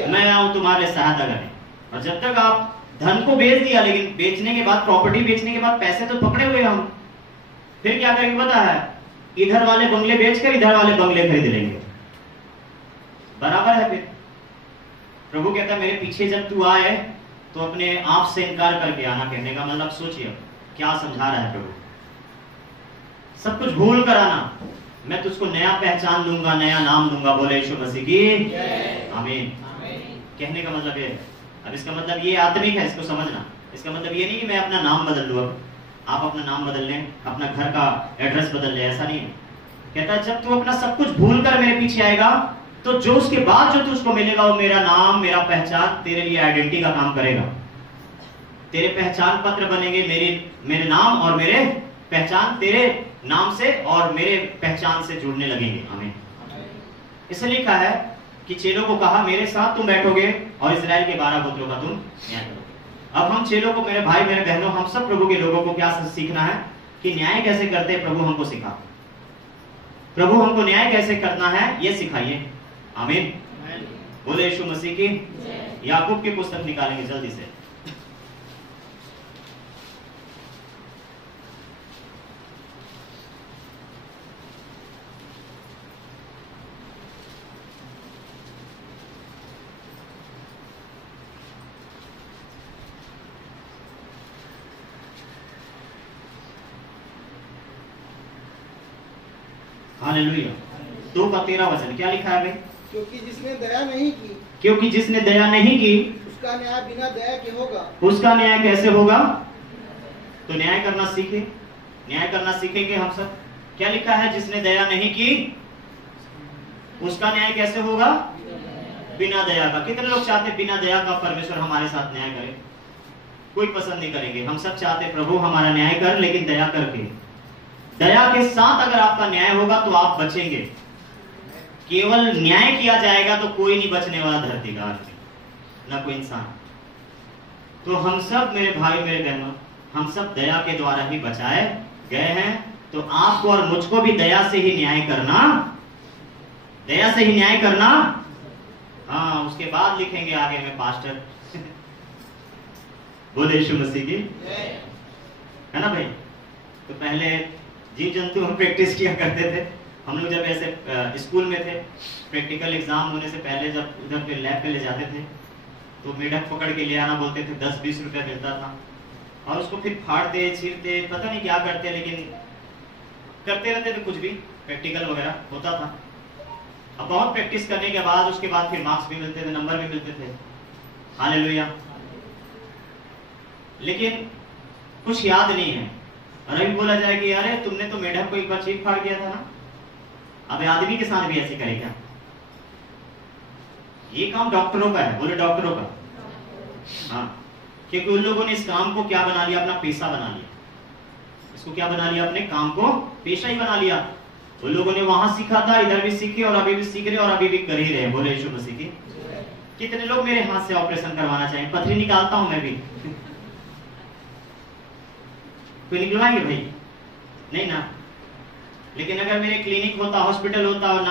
मैं आया हूं तुम्हारे लिए सहायता करने। और जब तक आप धन को बेच दिया, लेकिन बेचने के बाद, प्रॉपर्टी बेचने के बाद पैसे तो पकड़े हुए हम, फिर क्या करेंगे पता है, इधर वाले बंगले बेचकर इधर वाले बंगले खरीद लेंगे। बराबर है। फिर प्रभु कहता है मेरे पीछे जब तू आए तो अपने आप से इनकार करके आना। कहने का मतलब सोचिए क्या समझा रहा है प्रभु, सब कुछ भूल कर आना, मैं तुझको नया पहचान दूंगा, नया नाम दूंगा। बोले यीशु मसीह की आमीन। कहने का मतलब ये, अब इसका मतलब ये आत्मिक है, इसको समझना। इसका मतलब ये नहीं कि मैं अपना नाम बदल लूं, अब आप अपना नाम बदल लें, अपना घर का एड्रेस बदल लें, ऐसा नहीं है। कहता है जब तू अपना सब कुछ भूल कर मेरे पीछे आएगा तो जो उसके बाद जो तुझको मिलेगा वो मेरा नाम, मेरा पहचान तेरे लिए आइडेंटिटी का काम करेगा। तेरे पहचान पत्र बनेंगे, मेरे नाम और मेरे पहचान तेरे नाम से और मेरे पहचान से जुड़ने लगेंगे। हमें इसलिए लिखा है कि चेलों को कहा मेरे साथ तुम बैठोगे और इस्राएल के 12 गोत्रों का तुम न्याय करोगे। अब हम चेलों को, मेरे भाई मेरे बहनों, हम सब प्रभु के लोगों को क्या सीखना है कि न्याय कैसे करते हैं। प्रभु हमको सिखा, प्रभु हमको न्याय कैसे करना है ये सिखाइए। आमीन, बोले यीशु मसीह की। याकूब की पुस्तक निकालेंगे जल्दी से। हालेलुया। 2 का 13 वचन क्या लिखा है भाई? क्योंकि जिसने दया नहीं की, क्योंकि जिसने दया नहीं की उसका न्याय बिना दया के होगा। उसका न्याय कैसे होगा? तो न्याय करना सीखे, न्याय करना सीखेंगे हम सब। क्या लिखा है? जिसने दया नहीं की उसका न्याय कैसे होगा? बिना दया का। कितने लोग चाहते बिना दया का परमेश्वर हमारे साथ न्याय करे? कोई पसंद नहीं करेंगे। हम सब चाहते प्रभु हमारा न्याय कर, लेकिन दया करके, दया के साथ अगर आपका न्याय होगा तो आप बचेंगे। केवल न्याय किया जाएगा तो कोई नहीं बचने वाला धरती का, ना कोई इंसान। तो हम सब मेरे भाई मेरे बहनों, हम सब दया के द्वारा ही बचाए गए हैं। तो आपको और मुझको भी दया से ही न्याय करना, दया से ही न्याय करना। हाँ, उसके बाद लिखेंगे आगे में पास्टर। बोले यीशु मसीह की, है ना भाई? तो पहले जीव जंतु हम प्रैक्टिस किया करते थे। हम लोग जब ऐसे स्कूल में थे, प्रैक्टिकल एग्जाम होने से पहले जब उधर पे लैब पे ले जाते थे तो मेढक पकड़ के ले आना बोलते थे। 10-20 रुपया मिलता था और उसको फिर फाड़ते छीलते, पता नहीं क्या करते, लेकिन करते रहते थे। कुछ भी प्रैक्टिकल वगैरह होता था। अब बहुत प्रैक्टिस करने के बाद उसके बाद फिर मार्क्स भी मिलते थे, नंबर भी मिलते थे। हालेलुया। लेकिन कुछ याद नहीं है। और अभी बोला जाए कि अरे तुमने तो मेढक को एक बार चीर फाड़ किया था ना, अब आदमी के साथ भी ऐसे करेगा? ये काम डॉक्टरों का है। बोले डॉक्टरों का। हाँ, क्योंकि उन लोगों ने इस काम को क्या बना लिया? अपना पेशा बना लिया। इसको क्या बना लिया? अपने काम को पेशा ही बना लिया। उन लोगों ने वहां सीखा था, इधर भी सीखे और अभी भी सीख रहे और अभी भी कर ही रहे। बोले यीशु मसीह की। कितने लोग मेरे हाथ से ऑपरेशन करवाना चाहिए? पथरी निकालता हूं मैं भी। कोई निकलवाएंगे भाई? नहीं ना। लेकिन अगर मेरे क्लिनिक होता, हॉस्पिटल होता और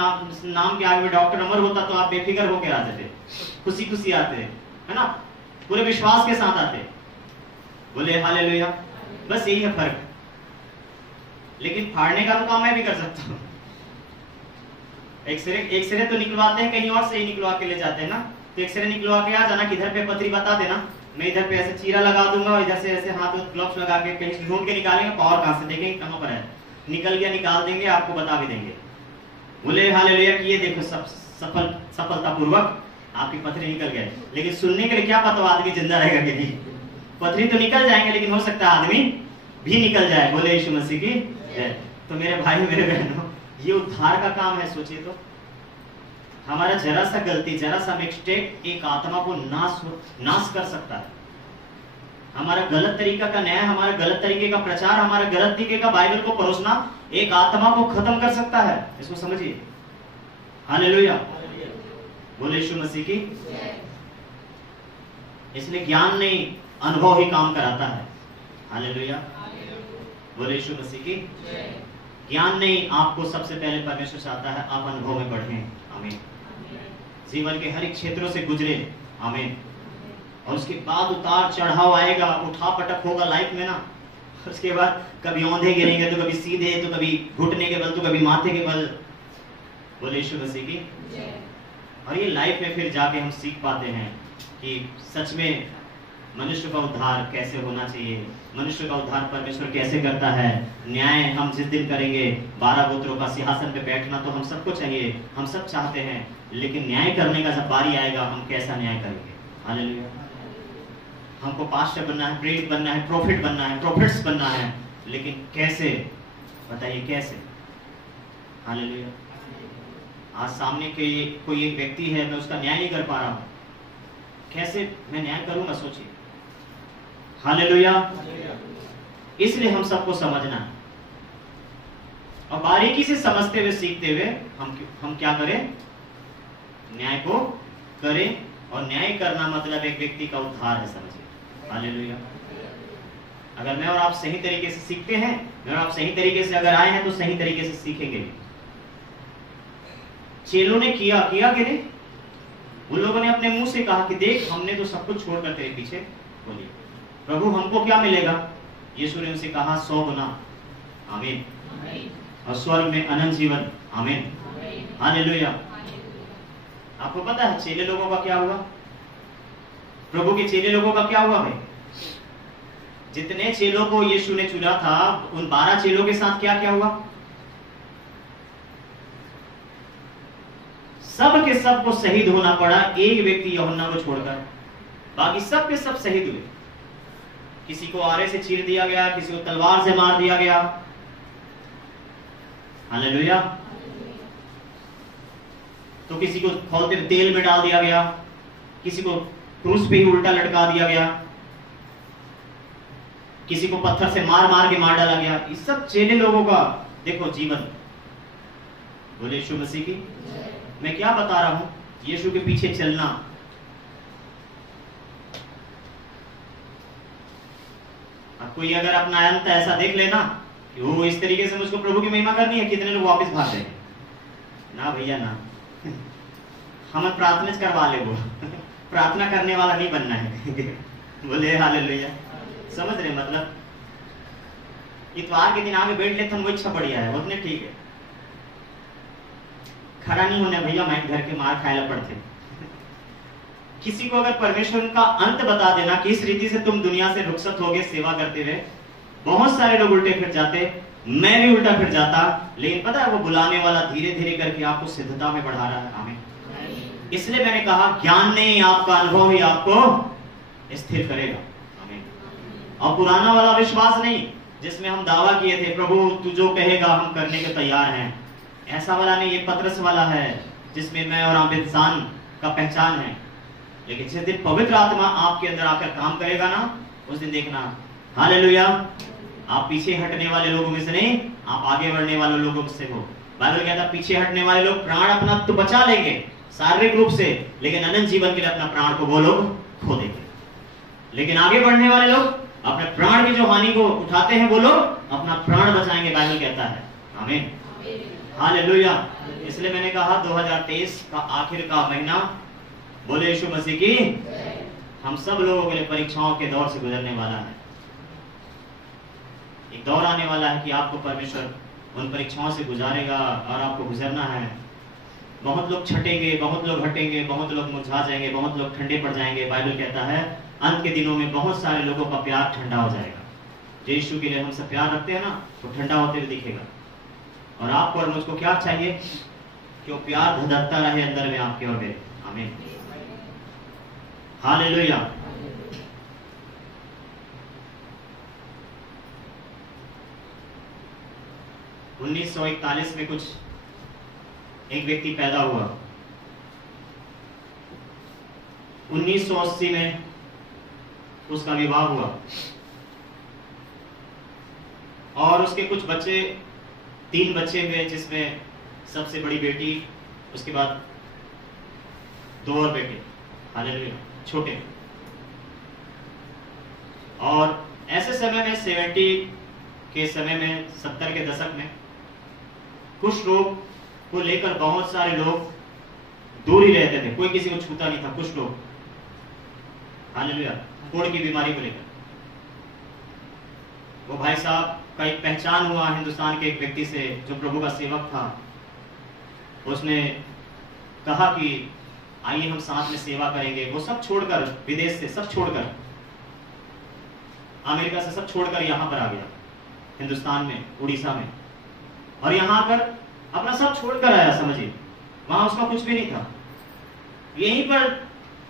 नाम के आगे में डॉक्टर अमर होता तो आप बेफिक्र होकर आते थे, खुशी खुशी आते थे, है ना? पूरे विश्वास के साथ आते। बोले हालेलुया। बस यही है फर्क। लेकिन फाड़ने का तो काम मैं भी कर सकता हूँ। एक्सरे तो निकलवाते हैं, कहीं और से ही निकलवा के ले जाते हैं ना। तो एक्सरे निकलवा के आ जाना, किधर पे पथरी बता देना, मैं इधर पे ऐसे चीरा लगा दूंगा और इधर से ऐसे हाथ में ग्लव्स लगा के कहीं ढूंढ के निकालेंगे, पावर कहां से देखेंगे कहां पर है। निकल गया निकाल देंगे, आपको बता भी देंगे। बोले हालेलुया कि ये देखो सब सफलतापूर्वक आपकी पथरी निकल गए। लेकिन सुनने के लिए क्या पता आदमी जिंदा रहेगा कि नहीं। पथरी तो निकल जाएंगे, लेकिन हो सकता है आदमी भी निकल जाए। बोले यीशु मसीह की जय। तो मेरे भाई मेरे बहनों, ये उद्धार का काम है। सोचिए तो हमारा जरा सा गलती, जरा सा मिस्टेक एक आत्मा को नाश कर सकता है। हमारा गलत तरीका का न्याय, हमारा गलत तरीके का प्रचार, हमारा गलत तरीके का बाइबल को परोसना एक आत्मा को खत्म कर सकता है। इसको समझिए। हालेलुया, बोले यीशु मसीह की। इसलिए ज्ञान नहीं, अनुभव ही काम कराता है। हालेलुया, बोले यीशु मसीह की। ज्ञान नहीं, आपको सबसे पहले परमेश्वर चाहता है आप अनुभव में बढ़ें। आमीन। जीवन के हर एक क्षेत्रों से गुजरे। आमीन। और उसके बाद उतार चढ़ाव आएगा, उठा पटक होगा लाइफ में ना। उसके बाद कभी औंधे गिरेंगे तो कभी सीधे, तो कभी घुटने के बल तो कभी माथे के बल। बोले यीशु मसीह की। और ये लाइफ में फिर जाके हम सीख पाते हैं कि सच में मनुष्य का उद्धार कैसे होना चाहिए, मनुष्य का उद्धार परमेश्वर कैसे करता है। न्याय हम जिस दिन करेंगे, 12 गोत्रों का सिंहासन पे बैठना तो हम सबको चाहिए, हम सब चाहते हैं। लेकिन न्याय करने का जब बारी आएगा, हम कैसा न्याय करेंगे। हालेलुया। हमको पास्टर बनना है, प्रेरित बनना है, प्रॉफिट बनना है, प्रॉफिट्स बनना है, लेकिन कैसे, बताइए कैसे। हालेलुया। आज सामने के कोई एक व्यक्ति है, मैं उसका न्याय नहीं कर पा रहा हूं, कैसे मैं न्याय करूंगा, सोचिए। हालेलुया। इसलिए हम सबको समझना है और बारीकी से समझते हुए सीखते हुए हम क्या करें, न्याय को करें। और न्याय करना मतलब एक व्यक्ति का उद्धार है, समझिए। हालेलुया। अगर मैं और आप सही तरीके से सीखते हैं, मैं और आप सही तरीके से अगर आए हैं तो सही तरीके से सीखेंगे। चेलों ने किया कि नहीं, उन लोगों ने अपने मुंह से कहा कि देख हमने तो सब कुछ छोड़कर तेरे पीछे बोलिए, प्रभु हमको क्या मिलेगा। यीशु ने उनसे कहा 100 गुना। आमीन। और स्वर्ग में अनंत जीवन। आमीन। हालेलुया। आपको पता है चेले लोगों का क्या हुआ, प्रभु के चेले लोगों का क्या हुआ भाई। जितने चेलों को यीशु ने चुना था, उन 12 चेलों के साथ क्या क्या हुआ। सब के सब को शहीद होना पड़ा, एक व्यक्ति यूहन्ना को छोड़कर, बाकी सब के सब शहीद हुए। किसी को आरे से चीर दिया गया, किसी को तलवार से मार दिया गया। हालेलुया। तो किसी को खौलते तेल में डाल दिया गया, किसी को क्रूस पे ही उल्टा लटका दिया गया, किसी को पत्थर से मार मार के मार डाला गया। इस सब चेले लोगों का देखो जीवन। बोले यीशु मसीह की। मैं क्या बता रहा हूं, यीशु के पीछे चलना। अब कोई अगर अपना अंत ऐसा देख लेना कि वो इस तरीके से मुझको प्रभु की महिमा करनी है, कितने लोग वापस भाग जाएंगे। ना भैया ना, हम प्रार्थना करवा ले, वो प्रार्थना करने वाला नहीं बनना है। बोले हालेलुया। समझ रहे मतलब, इतवार के दिन आगे बैठ लेते वो इच्छा बढ़िया है, उतने ठीक है। खड़ा नहीं होने भैया, मैं घर के मार खाए पड़ते। किसी को अगर परमेश्वर का अंत बता देना कि इस रीति से तुम दुनिया से रुखसत होगे सेवा करते हुए, बहुत सारे लोग उल्टे फिर जाते, मैं भी उल्टा फिर जाता। लेकिन पता है वो बुलाने वाला धीरे धीरे करके आपको सिद्धता में बढ़ा रहा है। आमीन। इसलिए मैंने कहा ज्ञान नहीं, आपका अनुभव ही आपको स्थिर करेगा। आमीन। और पुराना वाला विश्वास नहीं जिसमें हम दावा किए थे प्रभु तू जो कहेगा हम करने के तैयार हैं, ऐसा वाला नहीं। ये पतरस वाला है जिसमें मैं और आप इंसान का पहचान है। लेकिन जिस दिन पवित्र आत्मा आपके अंदर आकर काम करेगा ना, उस दिन देखना हालेलुया, आप पीछे हटने वाले लोगों में से नहीं, आप आगे बढ़ने वाले लोगों से हो। बाइबल कहता है पीछे हटने वाले लोग प्राण अपना तो बचा लेंगे शारीरिक रूप से, लेकिन अनंत जीवन के लिए अपना प्राण को वो लोग खो देंगे। लेकिन आगे बढ़ने वाले लोग अपने प्राण की जो हानि को उठाते हैं, वो लोग अपना प्राण बचाएंगे, बाइबल कहता है। आमीन। हालेलुया। इसलिए मैंने कहा 2023 का आखिर का महीना, बोले यीशु मसीह की, हम सब लोगों के लिए परीक्षाओं के दौर से गुजरने वाला है। एक दौर आने वाला है कि आपको परमेश्वर उन परीक्षाओं से गुजारेगा और आपको गुजरना है। बहुत लोग छटेंगे, बहुत लोग हटेंगे, बहुत लोग मुरझा जाएंगे, बहुत लोग ठंडे पड़ जाएंगे। बाइबल कहता है अंत के दिनों में बहुत सारे लोगों का प्यार ठंडा हो जाएगा। जो यीशु के लिए हम सब प्यार रखते हैं ना, वो ठंडा होते हुए दिखेगा। और आपको और मुझको क्या चाहिए कि वो प्यार धधकता रहे अंदर में आपके और मेरे। आमीन, हालेलुया। सन 1941 में कुछ एक व्यक्ति पैदा हुआ। 1980 में उसका विवाह हुआ और उसके कुछ बच्चे, 3 बच्चे हुए, जिसमें सबसे बड़ी बेटी, उसके बाद 2 और बेटे, हालेलुया, छोटे। और ऐसे समय में 70 के समय में, 70 के दशक में कुछ रोग को लेकर बहुत सारे लोग दूर ही रहते थे, कोई किसी को छूता नहीं था। कुछ लोग, हालेलुया, कोढ़ की बीमारी को लेकर। वो भाई साहब का एक पहचान हुआ हिंदुस्तान के एक व्यक्ति से जो प्रभु का सेवक था। उसने कहा कि आइए हम साथ में सेवा करेंगे। वो सब छोड़कर, विदेश से सब छोड़कर, अमेरिका से सब छोड़कर यहाँ पर आ गया, हिंदुस्तान में, उड़ीसा में, और यहाँ पर अपना सब छोड़कर आया। समझिए, वहां उसका कुछ भी नहीं था। यहीं पर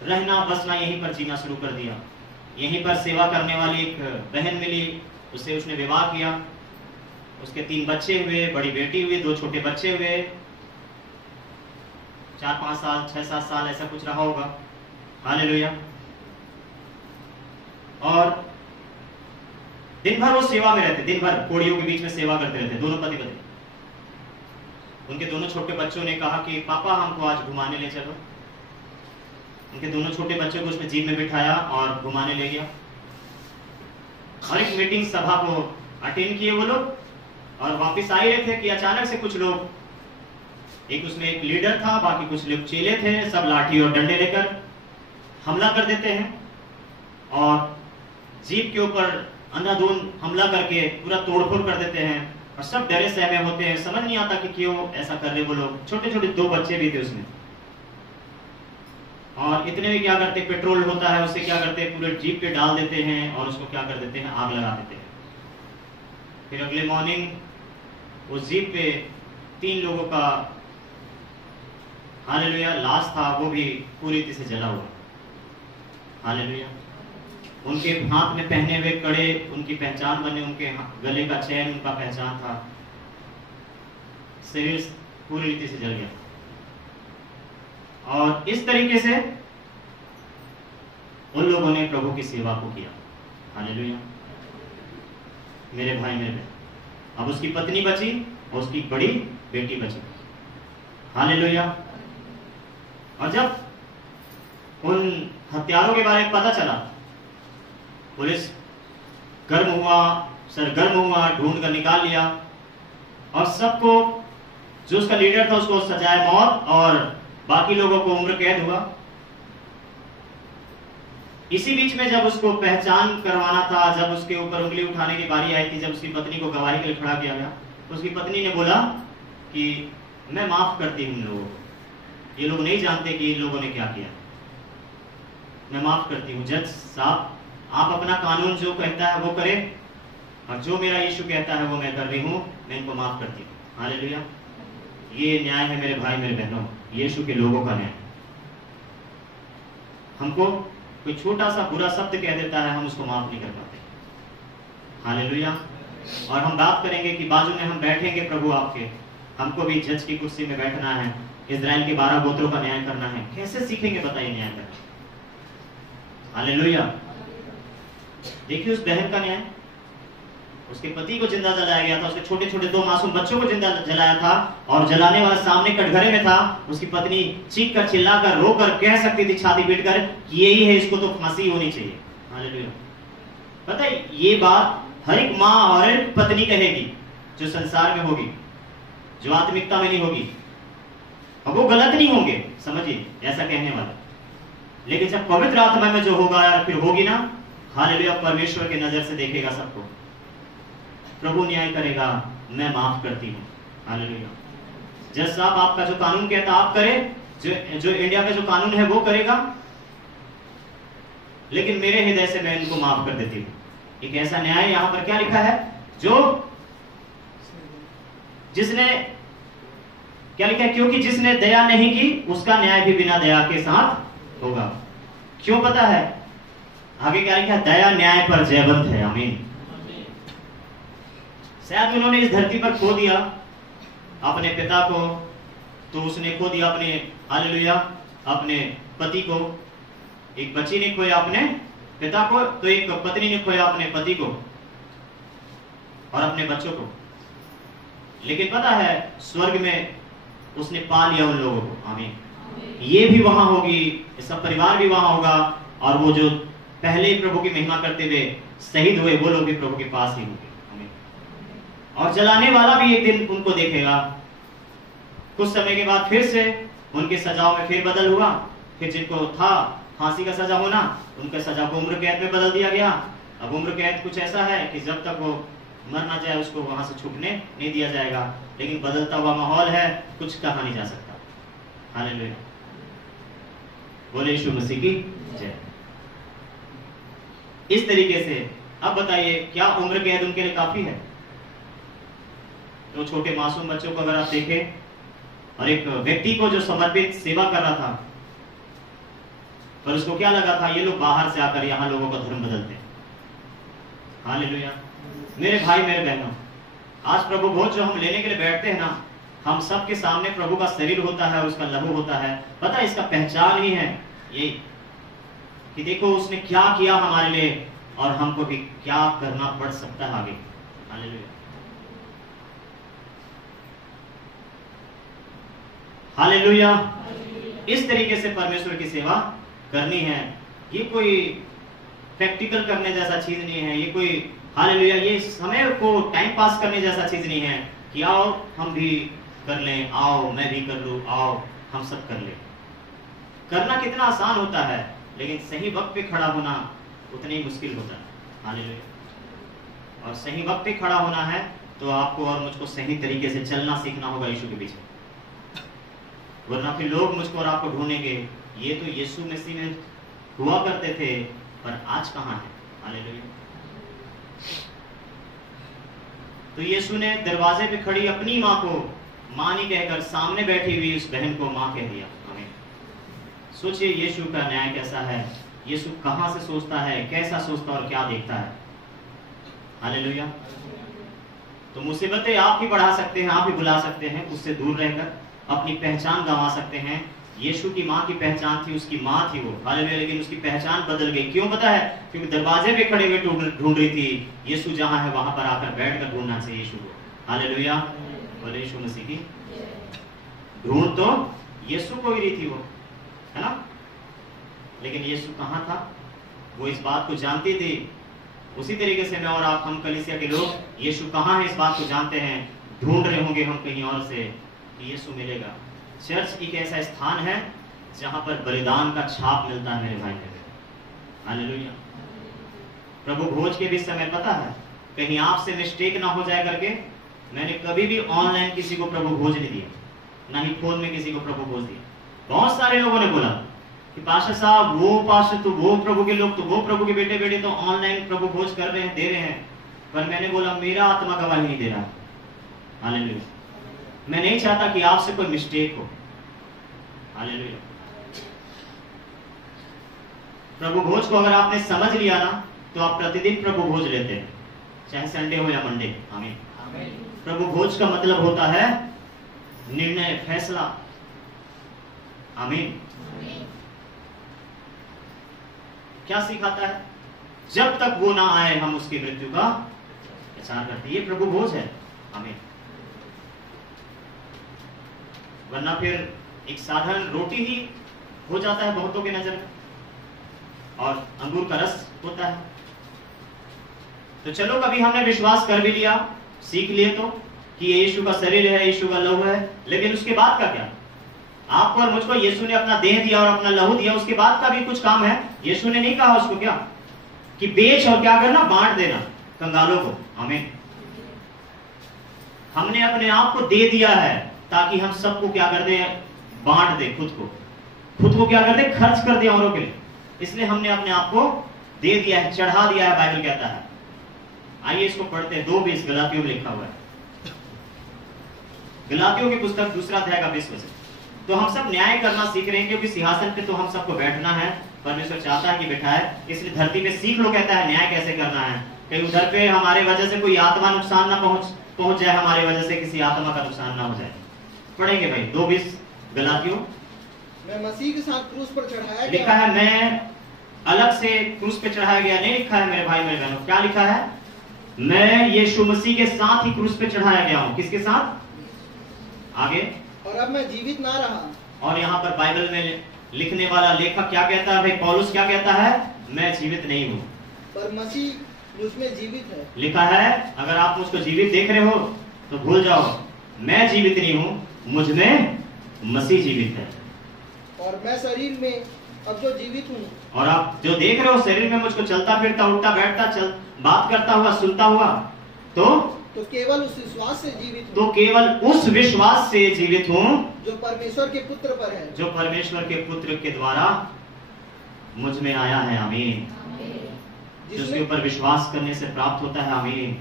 रहना बसना, यहीं पर जीना शुरू कर दिया। यहीं पर सेवा करने वाली एक बहन मिली, उससे उसने विवाह किया। उसके 3 बच्चे हुए, बड़ी बेटी हुई, 2 छोटे बच्चे हुए। 4-5 साल, 6-7 साल ऐसा कुछ रहा होगा। हालेलुया। और दिन भर वो सेवा में रहते, दिन भर कोड़ियों के बीच में सेवा करते रहते, दोनों पति पत्नी। उनके दोनों छोटे बच्चों ने कहा कि पापा हमको आज घुमाने ले चलो। उनके दोनों छोटे बच्चों को उसने जीप में बिठाया और घुमाने ले गया। और एक मीटिंग सभा को अटेंड किए वो लोग, और वापस आ रहे थे कि अचानक से कुछ लोग, एक उसमें एक लीडर था, बाकी कुछ लोग चेले थे, सब लाठी और डंडे लेकर हमला कर देते हैं और जीप के ऊपर अंधाधुंध हमला करके पूरा तोड़फोड़ कर देते हैं। और सब डरे सहमे होते हैं, समझ नहीं आता कि क्यों ऐसा कर रहे वो लोग। छोटे छोटे 2 बच्चे भी थे उसमें। और इतने में क्या करते, पेट्रोल होता है, उसे क्या करते, पूरे जीप पे डाल देते हैं और उसको क्या कर देते हैं, आग लगा देते हैं। फिर अगले मॉर्निंग उस जीप पे 3 लोगों का, हालेलुया, लाश था, वो भी पूरी तरह से जला हुआ। हालेलुया। उनके हाथ में पहने हुए कड़े उनकी पहचान बने, उनके गले का चैन उनका पहचान था। शरीर पूरी रीति से जल गया। और इस तरीके से उन लोगों ने प्रभु की सेवा को किया। हालेलुया। मेरे भाई, मेरे बहन, अब उसकी पत्नी बची और उसकी बड़ी बेटी बची। हालेलुया। और जब उन हत्यारों के बारे में पता चला, पुलिस गर्म हुआ, सरगर्म हुआ, ढूंढ कर निकाल लिया और सबको, जो उसका लीडर था उसको सजाए मौत और बाकी लोगों को उम्र कैद हुआ। इसी बीच में जब उसको पहचान करवाना था, जब उसके ऊपर उंगली उठाने की बारी आई थी, जब उसकी पत्नी को गवाही के लिए खड़ा किया गया, तो उसकी पत्नी ने बोला कि मैं माफ करती हूं इन लोगों को, ये लोग नहीं जानते कि इन लोगों ने क्या किया, मैं माफ करती हूँ। जज साहब, आप अपना कानून जो कहता है वो करें, और जो मेरा यीशु कहता है वो मैं कर रही हूँ, मैं इनको माफ करती हूँ। हालेलुया। ये न्याय है मेरे भाई, मेरे बहनों, यीशु के लोगों का न्याय। हमको कोई छोटा सा बुरा शब्द कह देता है, हम उसको माफ नहीं कर पाते। हालेलुया। और हम बात करेंगे कि बाजू में हम बैठेंगे प्रभु आपके, हमको भी जज की कुर्सी में बैठना है, इजराइल के 12 गोत्रों का न्याय करना है। कैसे सीखेंगे बताइए न्याय करना? हालेलुया। देखिए उस बहन का न्याय, उसके पति को जिंदा जलाया गया था, उसके छोटे छोटे 2 मासूम बच्चों को जिंदा जलाया था, और जलाने वाला सामने कटघरे में था। उसकी पत्नी चीख कर, चिल्ला कर, रो कर कह सकती थी छाती पीट कर कि यही है, इसको तो फांसी होनी चाहिए। हालेलुया। पता है ये बात हर एक माँ और हर एक पत्नी कहेगी जो संसार में होगी, जो आत्मिकता में नहीं होगी, और वो गलत नहीं होंगे, समझिए, ऐसा कहने वाला। लेकिन जब पवित्र आत्मा में जो होगा यार, फिर होगी ना, हालेलुया, परमेश्वर की नजर से देखेगा सबको, प्रभु न्याय करेगा, मैं माफ करती हूँ। हालेलुया। जज साहब, आपका जो कानून कहता आप करें, जो इंडिया का जो कानून है वो करेगा, लेकिन मेरे हृदय से मैं इनको माफ कर देती हूँ। एक ऐसा न्याय यहाँ पर क्या लिखा है, जो जिसने क्या लिखा है, क्योंकि जिसने दया नहीं की उसका न्याय भी बिना दया के साथ होगा। क्यों पता है? आगे क्या लिखा है, दया न्याय पर जयवंत है। आमीन। शायद उन्होंने इस धरती पर खो दिया अपने पिता को, तो उसने खो दिया अपने, हालेलुया, अपने पति को। एक बच्ची ने खोया अपने पिता को, तो एक पत्नी ने खोया अपने पति को और अपने बच्चों को। लेकिन पता है स्वर्ग में उसने पा लिया उन लोगों को। आमीन। ये भी वहां होगी, सब परिवार भी वहां होगा, और वो जो पहले ही प्रभु की महिमा करते हुए शहीद हुए वो लोग भी प्रभु के पास ही होंगे। आमीन। और जलाने वाला भी एक दिन उनको देखेगा। कुछ समय के बाद फिर से उनके सजाओं में फिर बदल हुआ। फिर जिनको था फांसी का सजा होना, उनके सजा को उम्र कैद में बदल दिया गया। अब उम्र कैद कुछ ऐसा है कि जब तक वो मर ना जाए उसको वहां से छूटने नहीं दिया जाएगा। लेकिन बदलता हुआ माहौल है, कुछ कहा नहीं जा सकता। हालेलुया, बोले यीशु मसीह की जय। इस तरीके से अब बताइए, क्या उम्र कैद उनके लिए काफी है? तो छोटे मासूम बच्चों को अगर आप देखें, और एक व्यक्ति को जो समर्पित सेवा कर रहा था, पर उसको क्या लगा था, ये लोग बाहर से आकर यहाँ लोगों का धर्म बदलते हैं। हालेलुया। मेरे भाई मेरे बहनों, आज प्रभु भोज जो हम लेने के लिए बैठते हैं ना, हम सबके सामने प्रभु का शरीर होता है, उसका लहू होता है। पता है इसका पहचान ही है ये कि देखो उसने क्या किया हमारे लिए, और हमको भी क्या करना पड़ सकता है आगे। Hallelujah, hallelujah. इस तरीके से परमेश्वर की सेवा करनी है। ये कोई प्रैक्टिकल करने जैसा चीज नहीं है, ये कोई, हालेलुया, ये समय को टाइम पास करने जैसा चीज नहीं है कि आओ हम भी कर लें, आओ मैं भी कर लूं, आओ हम सब कर लें। करना कितना आसान होता है, लेकिन सही वक्त पे खड़ा होना उतना ही मुश्किल होता है। हालेलुया। और सही वक्त पे खड़ा होना है तो आपको और मुझको सही तरीके से चलना सीखना होगा यीशु के पीछे, वरना फिर लोग मुझको और आपको ढूंढेंगे, ये तो यीशु मसीह में हुआ करते थे, पर आज कहाँ है। हालेलुया। तो यीशु ने दरवाजे पे खड़ी अपनी माँ को माँ नहीं कहकर सामने बैठी हुई उस बहन को माँ कह दिया। आमीन। सोचिए यीशु का न्याय कैसा है, यीशु कहाँ से सोचता है, कैसा सोचता और क्या देखता है। हालेलुया। तो मुसीबतें आप भी बढ़ा सकते हैं, आप भी बुला सकते हैं, उससे दूर रहकर अपनी पहचान गंवा सकते हैं। यीशु की माँ की पहचान थी, उसकी माँ थी वो, हालेलुया, लेकिन उसकी पहचान बदल गई। क्यों पता है? क्योंकि दरवाजे पे खड़े हुए ढूंढ रही थी। यीशु जहाँ है वहां पर आकर बैठकर ढूंढना चाहिए यीशु को। हालेलुया, बोले यीशु मसीह की। ढूंढ तो यीशु को ही रही थी वो, है ना, लेकिन यीशु कहाँ था? वो इस बात को जानती थी। उसी तरीके से मैं और आप, हम कलीसिया के लोग यीशु कहाँ है इस बात को जानते हैं। ढूंढ रहे होंगे हम कहीं और से कि यीशु मिलेगा। चर्च एक ऐसा स्थान है जहां पर बलिदान का छाप मिलता है मेरे भाई मेरे। हालेलुया। प्रभु भोज के भी समय पता है, कहीं आपसे मिस्टेक ना हो जाए करके मैंने कभी भी ऑनलाइन किसी को प्रभु भोज नहीं दिया, ना ही फोन में किसी को प्रभु भोज दिया। बहुत सारे लोगों ने बोला कि पास्टर साहब वो पास्टर तो वो प्रभु के लोग, तो वो प्रभु के बेटे बेटे तो ऑनलाइन प्रभु भोज कर रहे हैं, दे रहे हैं। पर मैंने बोला मेरा आत्मा गवाही नहीं दे रहा। हालेलुया। मैं नहीं चाहता कि आपसे कोई मिस्टेक हो। हालेलुया। प्रभु भोज को अगर आपने समझ लिया ना, तो आप प्रतिदिन प्रभु भोज लेते हैं, चाहे संडे हो या मंडे। आमीन। प्रभु भोज का मतलब होता है निर्णय, फैसला। आमीन। क्या सिखाता है? जब तक वो ना आए हम उसकी मृत्यु का प्रचार करते हैं। ये प्रभु भोज है। आमीन। वरना फिर एक साधारण रोटी ही हो जाता है बहुतों की नजर में, और अंगूर का रस होता है। तो चलो कभी हमने विश्वास कर भी लिया, सीख लिए तो कि ये यीशु का शरीर है, यीशु का लहू है, लेकिन उसके बाद का क्या? आपको और मुझको यीशु ने अपना देह दिया और अपना लहू दिया, उसके बाद का भी कुछ काम है। यीशु ने नहीं कहा उसको क्या कि बेच और क्या करना, बांट देना कंगालों को। आमीन। हमने अपने आप को दे दिया है ताकि हम सबको क्या कर दें, बांट दे, खुद को क्या कर दे, खर्च कर दे औरों के लिए। इसलिए हमने अपने आप को दे दिया है, चढ़ा दिया है, बाइबल कहता है। आइए इसको पढ़ते हैं। 2:20 गलातियों में लिखा हुआ है। गलातियों की पुस्तक 2 अध्याय का 20 वचन। तो हम सब न्याय करना सीख रहे हैं, क्योंकि सिंहासन पे तो हम सबको बैठना है, परमेश्वर चाहता है कि बैठाए, इसलिए धरती पे सीख लो, कहता है न्याय कैसे करना है। कहीं उधर पे हमारे वजह से कोई आत्मा नुकसान ना पहुंच जाए, हमारे वजह से किसी आत्मा का नुकसान ना हो जाए। पढ़ेंगे भाई 2:20 गलातियों। मैं मसीह के साथ क्रूस पर चढ़ाया लिखा है, मैं अलग से क्रूस पे चढ़ाया गया नहीं लिखा है मेरे भाई मेरे बहनों। क्या लिखा है? मैं यीशु मसीह के साथ ही क्रूस पे चढ़ाया गया हूं। किसके साथ? आगे। और अब मैं जीवित ना रहा। और यहाँ पर बाइबल में लिखने वाला लेखक क्या कहता है भाई? पौलुस क्या कहता है? मैं जीवित नहीं हूँ, पर मसीह मुझमें जीवित है। लिखा है, अगर आप मुझको जीवित देख रहे हो तो भूल जाओ, मैं जीवित नहीं हूँ, मुझ में मसीह जीवित है। और मैं शरीर में अब जो जीवित हूँ, और आप जो देख रहे हो शरीर में मुझको चलता फिरता उठता बैठता बात करता हुआ सुनता हुआ, तो केवल उस विश्वास से जीवित हूँ, तो केवल उस विश्वास से जीवित हूँ जो परमेश्वर के पुत्र पर है, जो परमेश्वर के पुत्र के द्वारा मुझ में आया है। आमीन। जिसके ऊपर विश्वास करने से प्राप्त होता है। आमीन।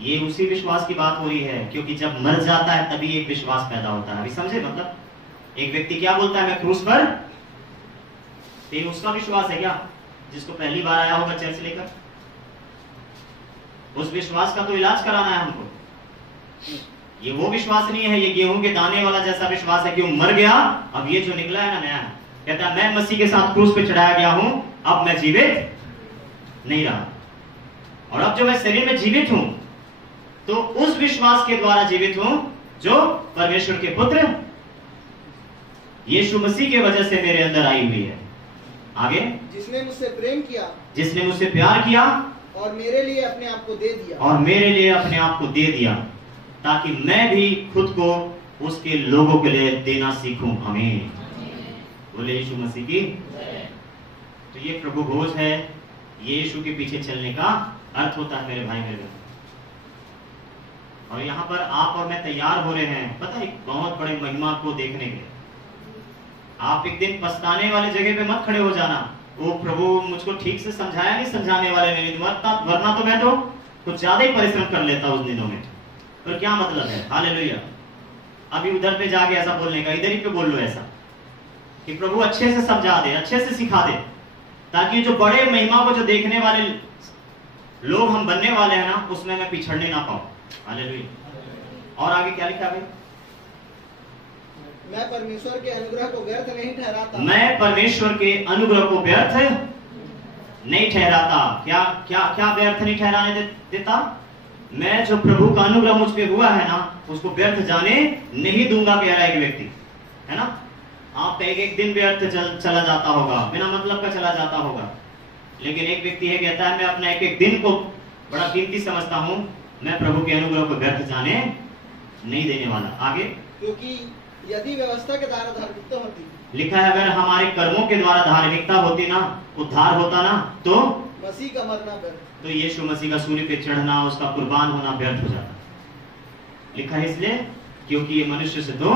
ये उसी विश्वास की बात हो रही है, क्योंकि जब मर जाता है तभी एक विश्वास पैदा होता है। अभी समझे? मतलब एक व्यक्ति क्या बोलता है, मैं क्रूस पर, ये उसका विश्वास है क्या? जिसको पहली बार आया होगा चर्च लेकर, उस विश्वास का तो इलाज कराना है हमको। ये वो विश्वास नहीं है, ये गेहूं के दाने वाला जैसा विश्वास है कि वो मर गया, अब ये जो निकला है ना नया, कहता है मैं मसीह के साथ क्रूस पे चढ़ाया गया हूं, अब मैं जीवित नहीं रहा, और अब जो मैं शरीर में जीवित हूं तो उस विश्वास के द्वारा जीवित हूं जो परमेश्वर के पुत्र यीशु मसीह के वजह से मेरे अंदर आई हुई है। आगे। जिसने मुझसे प्रेम किया, जिसने मुझसे प्यार किया और मेरे लिए अपने आप को दे दिया, और मेरे लिए अपने आप को दे दिया, ताकि मैं भी खुद को उसके लोगों के लिए देना सीखूं। आमीन। बोले यीशु मसीह की। तो ये प्रभु भोज है, ये यीशु के पीछे चलने का अर्थ होता है मेरे भाई मेरे। और यहाँ पर आप और मैं तैयार हो रहे हैं, पता है, एक बहुत बड़े महिमा को देखने के। आप एक दिन पछताने वाले जगह पे मत खड़े हो जाना, वो प्रभु मुझको ठीक से समझाया नहीं, समझाने वाले नहीं, वरना तो मैं तो कुछ ज्यादा ही परिश्रम कर लेता उस दिनों में। पर क्या मतलब है? हालेलुया। अभी उधर पे जाके ऐसा बोलने का, इधर ही पे बोल लो ऐसा कि प्रभु अच्छे से समझा दे, अच्छे से सिखा दे, ताकि जो बड़े महिमा को जो देखने वाले लोग हम बनने वाले हैं ना, उसमें मैं पिछड़ने ना पाऊं। हालेलुया। और आगे क्या लिखा है? मैं परमेश्वर के अनुग्रह को व्यर्थ नहीं ठहराता। मैं परमेश्वर के अनुग्रह को व्यर्थ नहीं ठहराता। क्या क्या क्या व्यर्थ नहीं ठहराने देता? मैं जो प्रभु का अनुग्रह मुझ पे हुआ है ना, उसको व्यर्थ जाने नहीं दूंगा, कह रहा है एक व्यक्ति, है ना। आपका एक दिन व्यर्थ चला जाता होगा, बिना मतलब का चला जाता होगा, लेकिन एक व्यक्ति है कहता है मैं अपना एक दिन को बड़ा कीमती समझता हूं, मैं प्रभु के अनुग्रह को व्यर्थ जाने नहीं देने वाला। आगे। क्योंकि यदि व्यवस्था के द्वारा धार्मिकता होती, लिखा है अगर हमारे कर्मों के द्वारा धार्मिकता होती ना, उद्धार होता ना, तो मसीह का मरना व्यर्थ, तो यीशु मसीह का सूली पे चढ़ना, उसका कुर्बान होना व्यर्थ हो जाता। लिखा है इसलिए क्योंकि ये मनुष्य से तो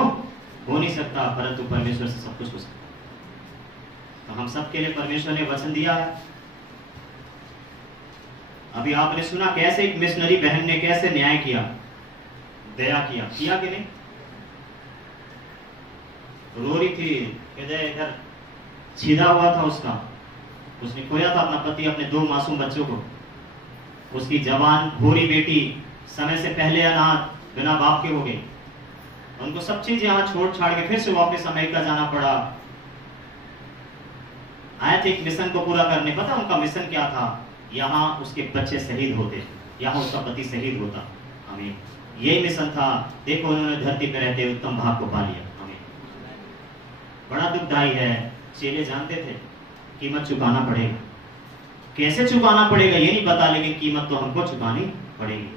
हो नहीं सकता, परंतु परमेश्वर से सब कुछ हो सकता। तो हम सबके लिए परमेश्वर ने वचन दिया है। अभी आपने सुना कैसे एक मिशनरी बहन ने कैसे न्याय किया, दया किया कि नहीं? रो रही थी, इधर छीदा हुआ था उसका, उसने खोया था अपना पति, अपने 2 मासूम बच्चों को। उसकी जवान भूरी बेटी समय से पहले अनाथ बिना बाप के हो गई। उनको सब चीज यहाँ छोड़ छाड़ के फिर से वापस अमेरिका जाना पड़ा। आए थे एक मिशन को पूरा करने। पता उनका मिशन क्या था? यहाँ उसके बच्चे शहीद होते, यहाँ उसका पति शहीद होता। हमें यही मिशन था। देखो उन्होंने धरती पे रहते उत्तम भाग को पा लिया। हमें बड़ा दुखदाई है। चेले जानते थे कीमत चुकाना पड़ेगा, कैसे चुकाना पड़ेगा ये नहीं पता, लेकिन कीमत तो हमको चुकानी पड़ेगी।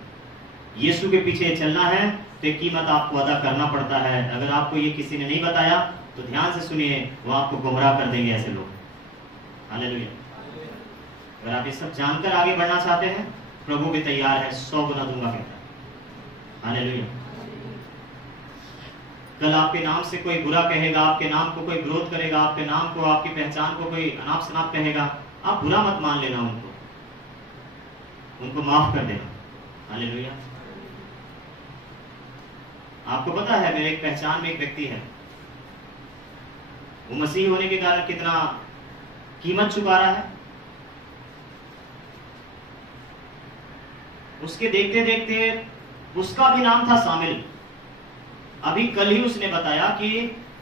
यीशु के पीछे चलना है तो कीमत आपको अदा करना पड़ता है। अगर आपको ये किसी ने नहीं बताया तो ध्यान से सुनिए, वो आपको गुमराह कर देंगे ऐसे लोग। हालेलुया। अगर आप ये सब जानकर आगे बढ़ना चाहते हैं, प्रभु भी तैयार है, 100 गुना दूंगा कहता है। हालेलुया। कल आपके नाम से कोई बुरा कहेगा, आपके नाम को कोई विरोध करेगा, आपके नाम को, आपकी पहचान को कोई अनाप शनाप कहेगा, आप बुरा मत मान लेना, उनको माफ कर देना। हालेलुया। आपको पता है मेरे एक पहचान में एक व्यक्ति है, वो मसीह होने के कारण कितना कीमत चुका रहा है। उसके देखते देखते उसका भी नाम था शामिल। अभी कल ही उसने बताया कि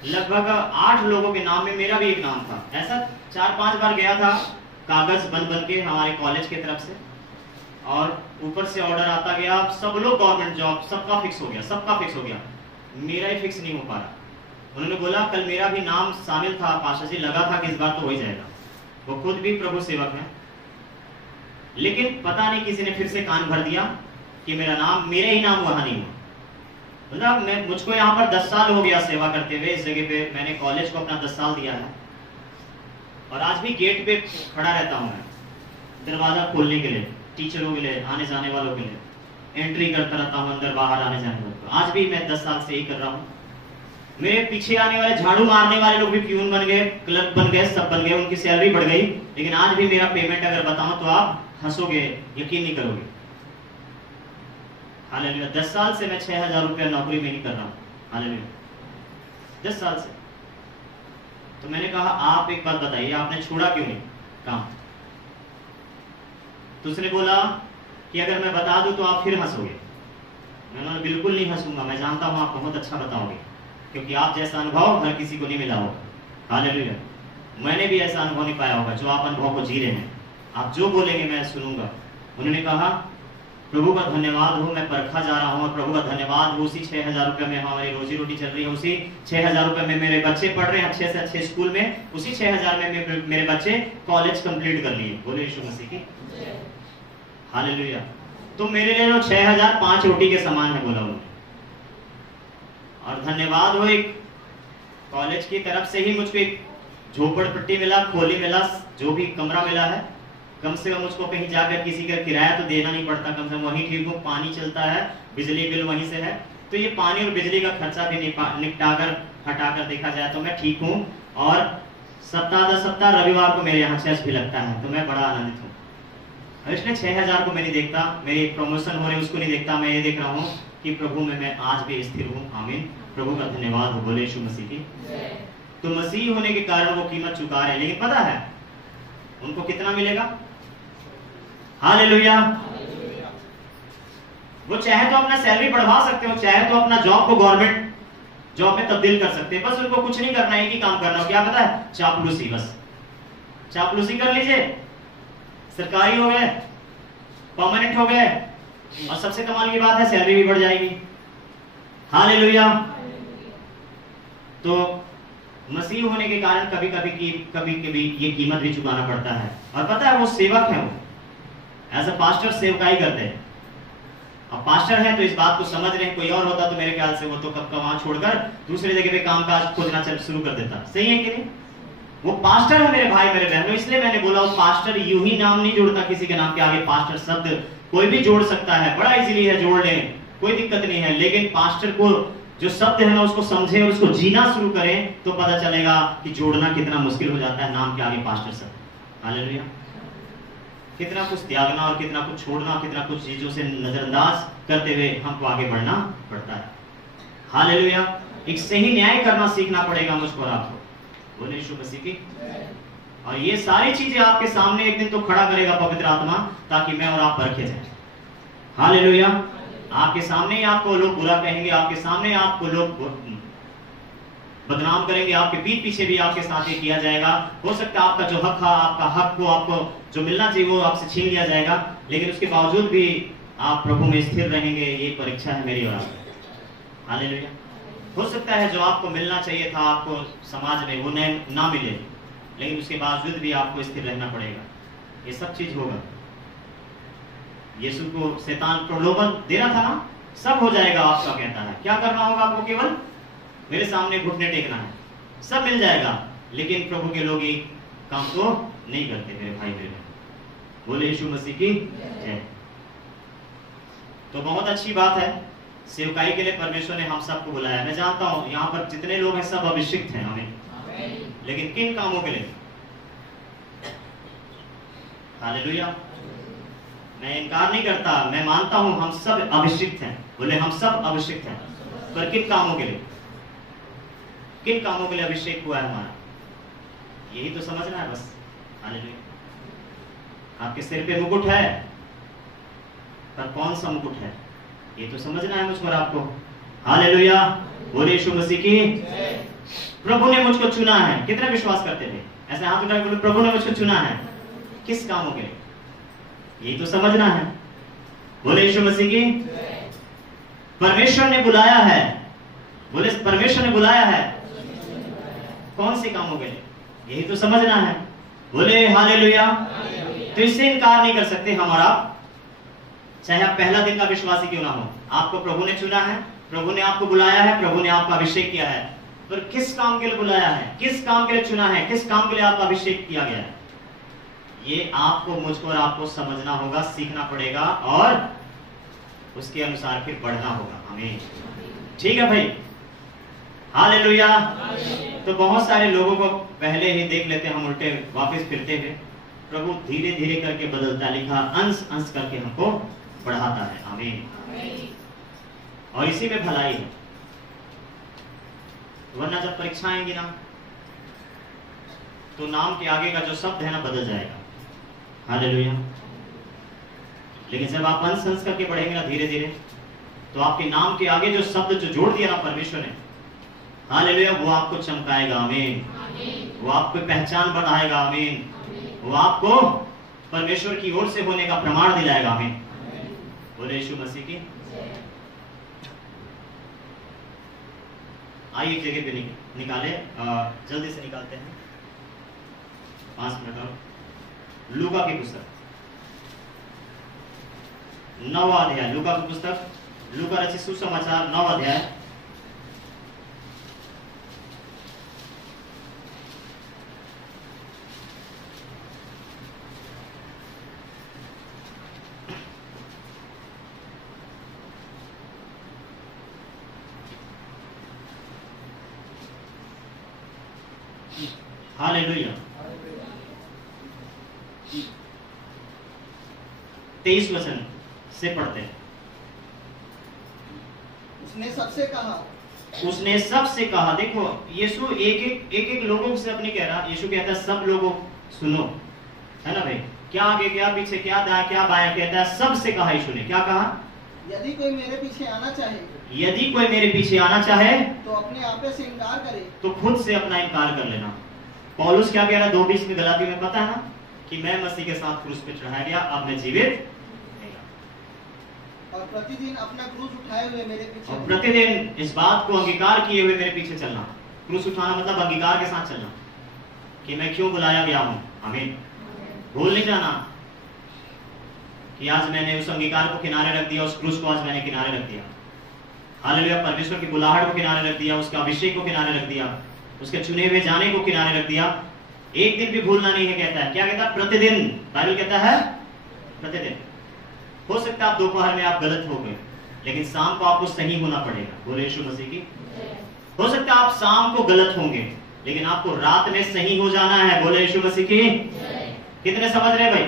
लगभग 8 लोगों के नाम में मेरा भी एक नाम था। ऐसा 4-5 बार गया था कागज बन के हमारे कॉलेज की तरफ से, और ऊपर से ऑर्डर आता गया, सब लोग गवर्नमेंट जॉब, सबका फिक्स हो गया, मेरा ही फिक्स नहीं हो पा रहा। उन्होंने बोला कल मेरा भी नाम शामिल था पाशा जी, लगा था कि इस बार तो हो ही जाएगा। वो खुद भी प्रभु सेवक है, लेकिन पता नहीं किसी ने फिर से कान भर दिया कि मेरे ही नाम वहां नहीं हुआ। मतलब मुझको यहाँ पर 10 साल हो गया सेवा करते हुए इस जगह पे। मैंने कॉलेज को अपना 10 साल दिया है, और आज भी गेट पे खड़ा रहता हूँ मैं, दरवाजा खोलने के लिए, टीचरों के लिए, आने जाने वालों के लिए एंट्री करता रहता हूँ, अंदर बाहर आने जाने वालों को। आज भी मैं 10 साल से यही कर रहा हूँ। मेरे पीछे आने वाले झाड़ू मारने वाले लोग भी प्यून बन गए, क्लर्क बन गए, सब बन गए, उनकी सैलरी बढ़ गई, लेकिन आज भी मेरा पेमेंट अगर बताऊं तो आप हंसोगे, यकीन नहीं करोगे। हालेलुया। 10 साल से मैं 6,000 रुपया नौकरी में ही कर रहा हूँ। हालेलुया, 10 साल से। तो मैंने कहा आप एक बात बताइए, आपने छोड़ा क्यों नहीं काम? तो उसने बोला कि अगर मैं बता दूं तो आप फिर हंसोगे। मैंने बिल्कुल नहीं हंसूंगा, मैं जानता हूं आप बहुत अच्छा बताओगे, क्योंकि आप जैसा अनुभव हर किसी को नहीं मिला होगा। हालेलुया। मैंने भी ऐसा अनुभव नहीं पाया होगा जो आप अनुभव को जी रहे हैं। आप जो बोलेंगे मैं सुनूंगा। उन्होंने कहा प्रभु का धन्यवाद हो, मैं परखा जा रहा हूँ, और प्रभु का धन्यवाद हो, उसी 6,000 रुपये में हमारी रोजी रोटी चल रही है, उसी 6,000 रुपये में मेरे बच्चे पढ़ रहे हैं अच्छे से अच्छे स्कूल में, उसी 6,000 में मेरे बच्चे कॉलेज कंप्लीट कर लिए। बोले यीशु मसीह की हालेलुया। तो मेरे लिए जो 6,000 5 रोटी के समान है, बोला उन्होंने। और धन्यवाद हो, एक कॉलेज की तरफ से ही मुझको एक झोपड़पट्टी मिला, खोली मिला, जो भी कमरा मिला है, कम से कम मुझको कहीं जाकर किसी का किराया तो देना नहीं पड़ता, कम से कम वहीं ठीक हूँ, पानी चलता है, बिजली बिल वहीं से है, तो ये पानी और बिजली का खर्चा भी निपटाकर हटाकर देखा जाए तो मैं ठीक हूँ। और सप्ताह दर सप्ताह रविवार को मेरे यहाँ चर्च भी लगता है, तो मैं बड़ा आनंदित हूँ। इसलिए 6,000 को मैं नहीं देखता, मेरी प्रमोशन हो रही उसको नहीं देखता, मैं ये देख रहा हूँ कि प्रभु में मैं आज भी स्थिर हूँ। आमीन। प्रभु का धन्यवाद हो। बोले यीशु मसीह की। तो मसीह होने के कारण वो कीमत चुका रहे हैं, लेकिन पता है उनको कितना मिलेगा? हालेलुया। वो चाहे तो अपना सैलरी बढ़वा सकते हो, चाहे तो अपना जॉब को गवर्नमेंट जॉब में तब्दील कर सकते हैं, बस उनको कुछ नहीं करना है कि काम करना हो। क्या पता है? चापलूसी, बस चापलूसी कर लीजिए, सरकारी हो गए, परमानेंट हो गए, और सबसे कमाल की बात है सैलरी भी बढ़ जाएगी। हालेलुया। तो मसीह होने के कारण कभी कभी ये कीमत भी चुकाना पड़ता है। और पता है वो सेवक है, वो एज अ पास्टर सेवकाई करते हैं। अब पास्टर है तो इस बात को समझ रहे हैं, कोई और होता तो मेरे ख्याल से वो तो कब का वहां छोड़कर दूसरे जगह पे कामकाज खोजना शुरू कर देता। सही है कि नहीं? वो पास्टर है मेरे भाई मेरे बहनों, इसलिए मैंने बोला वो पास्टर यूं ही नाम नहीं जोड़ता किसी के नाम के आगे। पास्टर शब्द कोई भी जोड़ सकता है, बड़ा इजीली है, जोड़ लें, कोई दिक्कत नहीं है। लेकिन पास्टर को जो शब्द है ना उसको समझे और उसको जीना शुरू करें तो पता चलेगा कि जोड़ना कितना मुश्किल हो जाता है नाम के आगे पास्टर शब्द। हालेलुया। कितना कुछ त्यागना और कितना कुछ छोड़ना, कितना कुछ चीजों से नजरअंदाज करते हुए हमको आगे बढ़ना पड़ता है। हालेलुया। एक सही न्याय करना सीखना पड़ेगा मुझको और आपको। बोले यीशु मसीह की। और ये सारी चीजें आपके सामने एक दिन तो खड़ा करेगा पवित्र आत्मा, ताकि मैं और आप परखे जाएं। हालेलुया। आपके सामने ही आपको लोग बुरा कहेंगे, आपके सामने आपको लोग बदनाम करेंगे, आपके पीठ पीछे भी आपके साथ ये किया जाएगा। हो सकता है आपका जो हक है, आपका हक को आपको जो मिलना चाहिए वो आपसे छीन लिया जाएगा, लेकिन उसके बावजूद भी आप प्रभु में स्थिर रहेंगे। ये परीक्षा है मेरी और आपकी। हालेलुया। हो सकता है जो आपको मिलना चाहिए था आपको समाज में वो ना मिले, लेकिन उसके बावजूद भी आपको स्थिर रहना पड़ेगा। ये सब चीज होगा। यीशु को शैतान प्रलोभन दे रहा था ना, सब हो जाएगा आपका कहता है। क्या करना होगा आपको? केवल मेरे सामने घुटने टेकना है, सब मिल जाएगा। लेकिन प्रभु के लोग ये काम तो नहीं करते मेरे भाई मेरे। बोले यीशु मसीह की जय। तो बहुत अच्छी बात है, सेवकाई के लिए परमेश्वर ने हम सबको बुलाया। मैं जानता हूं यहाँ पर जितने लोग हैं सब अभिषिक्त हैं, हमें, लेकिन किन कामों के लिए? हालेलुया। मैं इनकार नहीं करता, मैं मानता हूं हम सब अभिषिक्त हैं। बोले हम सब अभिषिक्त हैं, पर किन कामों के लिए? किन कामों के लिए अभिषेक हुआ है हमारा? यही तो समझना है बस। हालेलुया। आपके सिर पे मुकुट है, पर कौन सा मुकुट है ये तो समझना है मुझको और आपको। हालेलुया। बोले यीशु मसीह की। प्रभु ने मुझको चुना है। कितने विश्वास करते थे? ऐसे हाथ उठा के बोले प्रभु ने मुझको चुना है। किस कामों के लिए? यही तो समझना है। बोले यीशु मसीह की। परमेश्वर ने बुलाया है। बोले परमेश्वर ने बुलाया है। कौन सी कामों के लिए? यही तो समझना है। बोले हालेलुया। तो इससे इनकार नहीं कर सकते हम और आप, चाहे आप पहला दिन का विश्वासी क्यों ना हो। आपको प्रभु ने चुना है, प्रभु ने आपको बुलाया है, प्रभु ने आपका अभिषेक किया है। पर किस काम के लिए बुलाया है, किस काम के लिए चुना है, किस काम के लिए आपका अभिषेक किया गया है, ये आपको, मुझको और आपको समझना होगा, सीखना पड़ेगा और उसके अनुसार फिर बढ़ना होगा। हमें ठीक है भाई। हालेलुया। तो बहुत सारे लोगों को पहले ही देख लेते हम उल्टे वापस फिरते हुए। प्रभु धीरे धीरे करके बदलता, लिखा अंश अंश करके हमको बढ़ाता है। आमीन। और इसी में भलाई है, वरना जब परीक्षा आएंगी ना तो नाम के आगे का जो शब्द है ना बदल जाएगा। हालेलुया। लेकिन जब आप अंश अंश करके बढ़ेंगे ना धीरे धीरे, तो आपके नाम के आगे जो शब्द जो जोड़ दिया ना परमेश्वर ने, हालेलुया, वो आपको चमकाएगा। आमीन। वो आपको पहचान बढ़ाएगा। आमीन। वो आपको परमेश्वर की ओर से होने का प्रमाण दिलाएगा। आमीन। बोले यीशु मसीह की। आइए एक जगह पे निकाले, जल्दी से निकालते हैं, 5 मिनट और। लूका की पुस्तक 9वां अध्याय। लूका की पुस्तक, लूका रचित सुसमाचार 9वां अध्याय। हालेलुया। 23 वचन से पढ़ते हैं। उसने सबसे कहा। उसने सबसे कहा। देखो यीशु एक लोगों से अपनी कह रहा। यीशु कहता है सब लोगों सुनो, है ना भाई। क्या आगे क्या पीछे क्या दाएं क्या बाएं, कहता है सबसे कहा। यीशु ने क्या कहा? यदि कोई मेरे पीछे आना चाहे, यदि कोई मेरे पीछे आना चाहे तो अपने आपे से इनकार करे, तो खुद से अपना इनकार कर लेना। पौलुस क्या कह रहा है 2:20 में गलातियों में, पता है ना कि मैं मसीह के साथ क्रूस पे चढ़ाया गया, अब मैं जीवित और प्रतिदिन अपना क्रूस उठाए हुए मेरे पीछे, और प्रतिदिन इस बात को अंगीकार किए हुए मेरे पीछे चलना। क्रूस उठाना मतलब अंगीकार के साथ चलना कि मैं क्यों बुलाया गया हूं। आमीन। भूल नहीं जाना कि आज मैंने उस अंगीकार को किनारे रख दिया, उस क्रूस को आज मैंने किनारे रख दिया। हालेलुया। परमेश्वर की बुलाहट को किनारे रख दिया, उसका अभिषेक को किनारे रख दिया, उसके चुने हुए जाने को किनारे रख दिया। एक दिन भी भूलना नहीं है। कहता है, क्या कहता है? प्रतिदिन। बाइबल कहता है प्रतिदिन। हो सकता है आप दोपहर में आप गलत हो गए, लेकिन शाम को आपको सही होना पड़ेगा। बोले यीशु मसीह की। हो सकता है आप शाम को गलत होंगे, लेकिन आपको रात में सही हो जाना है। बोले यीशु मसीह की। कितने समझ रहे भाई?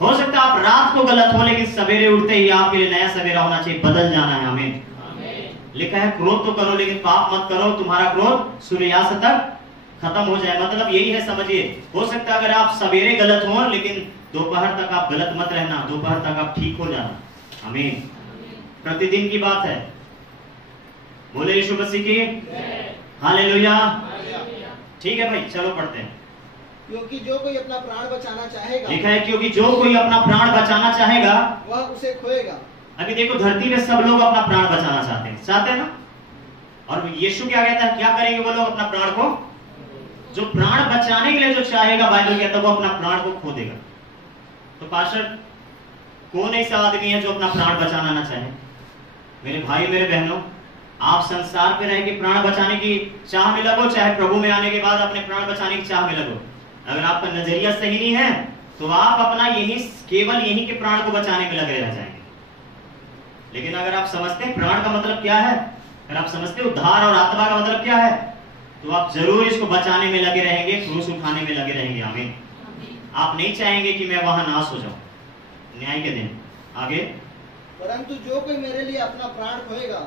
हो सकता है आप रात को गलत हो, लेकिन सवेरे उठते ही आपके लिए नया सवेरा होना चाहिए, बदल जाना है। हमें लिखा है क्रोध तो करो लेकिन पाप मत करो, तुम्हारा क्रोध सूर्यास्त तक खत्म हो जाए। मतलब यही है, समझिए। हो सकता है अगर आप सवेरे गलत हो, लेकिन दोपहर तक आप गलत मत रहना, दोपहर तक आप ठीक हो जाना। आमीन। प्रतिदिन की बात है। बोले यीशु मसीह की। हालेलुया। ठीक है भाई, चलो पढ़ते हैं। क्योंकि जो कोई अपना प्राण बचाना चाहेगा, लिखा है क्योंकि जो कोई अपना प्राण बचाना चाहेगा वह उसे खोएगा। अभी देखो धरती में सब लोग अपना प्राण बचाना चाहते हैं ना। और यीशु क्या कहता है, क्या करेंगे वो लोग अपना प्राण को? जो प्राण बचाने के लिए जो चाहेगा, बाइबल कहता है वो अपना प्राण को खो देगा। तो पास्टर, कौन ऐसा आदमी है जो अपना प्राण बचाना ना चाहे? मेरे भाई मेरे बहनों, आप संसार पे रह के प्राण बचाने की चाह में लगो, चाहे प्रभु में आने के बाद अपने प्राण बचाने की चाह में लगो। अगर आपका नजरिया सही नहीं है तो आप अपना केवल यही के प्राण को बचाने में लगे रह जाएंगे। लेकिन अगर आप समझते हैं प्राण का मतलब क्या है, अगर आप समझते हैं उद्धार और आत्मा का मतलब क्या है, तो आप जरूर इसको बचाने में लगे रहेंगे, क्रूस उठाने में लगे रहेंगे। आमीन। आप नहीं चाहेंगे कि मैं वहां नाश हो जाऊं न्याय के दिन। आगे, परंतु जो कोई मेरे लिए अपना प्राण खोएगा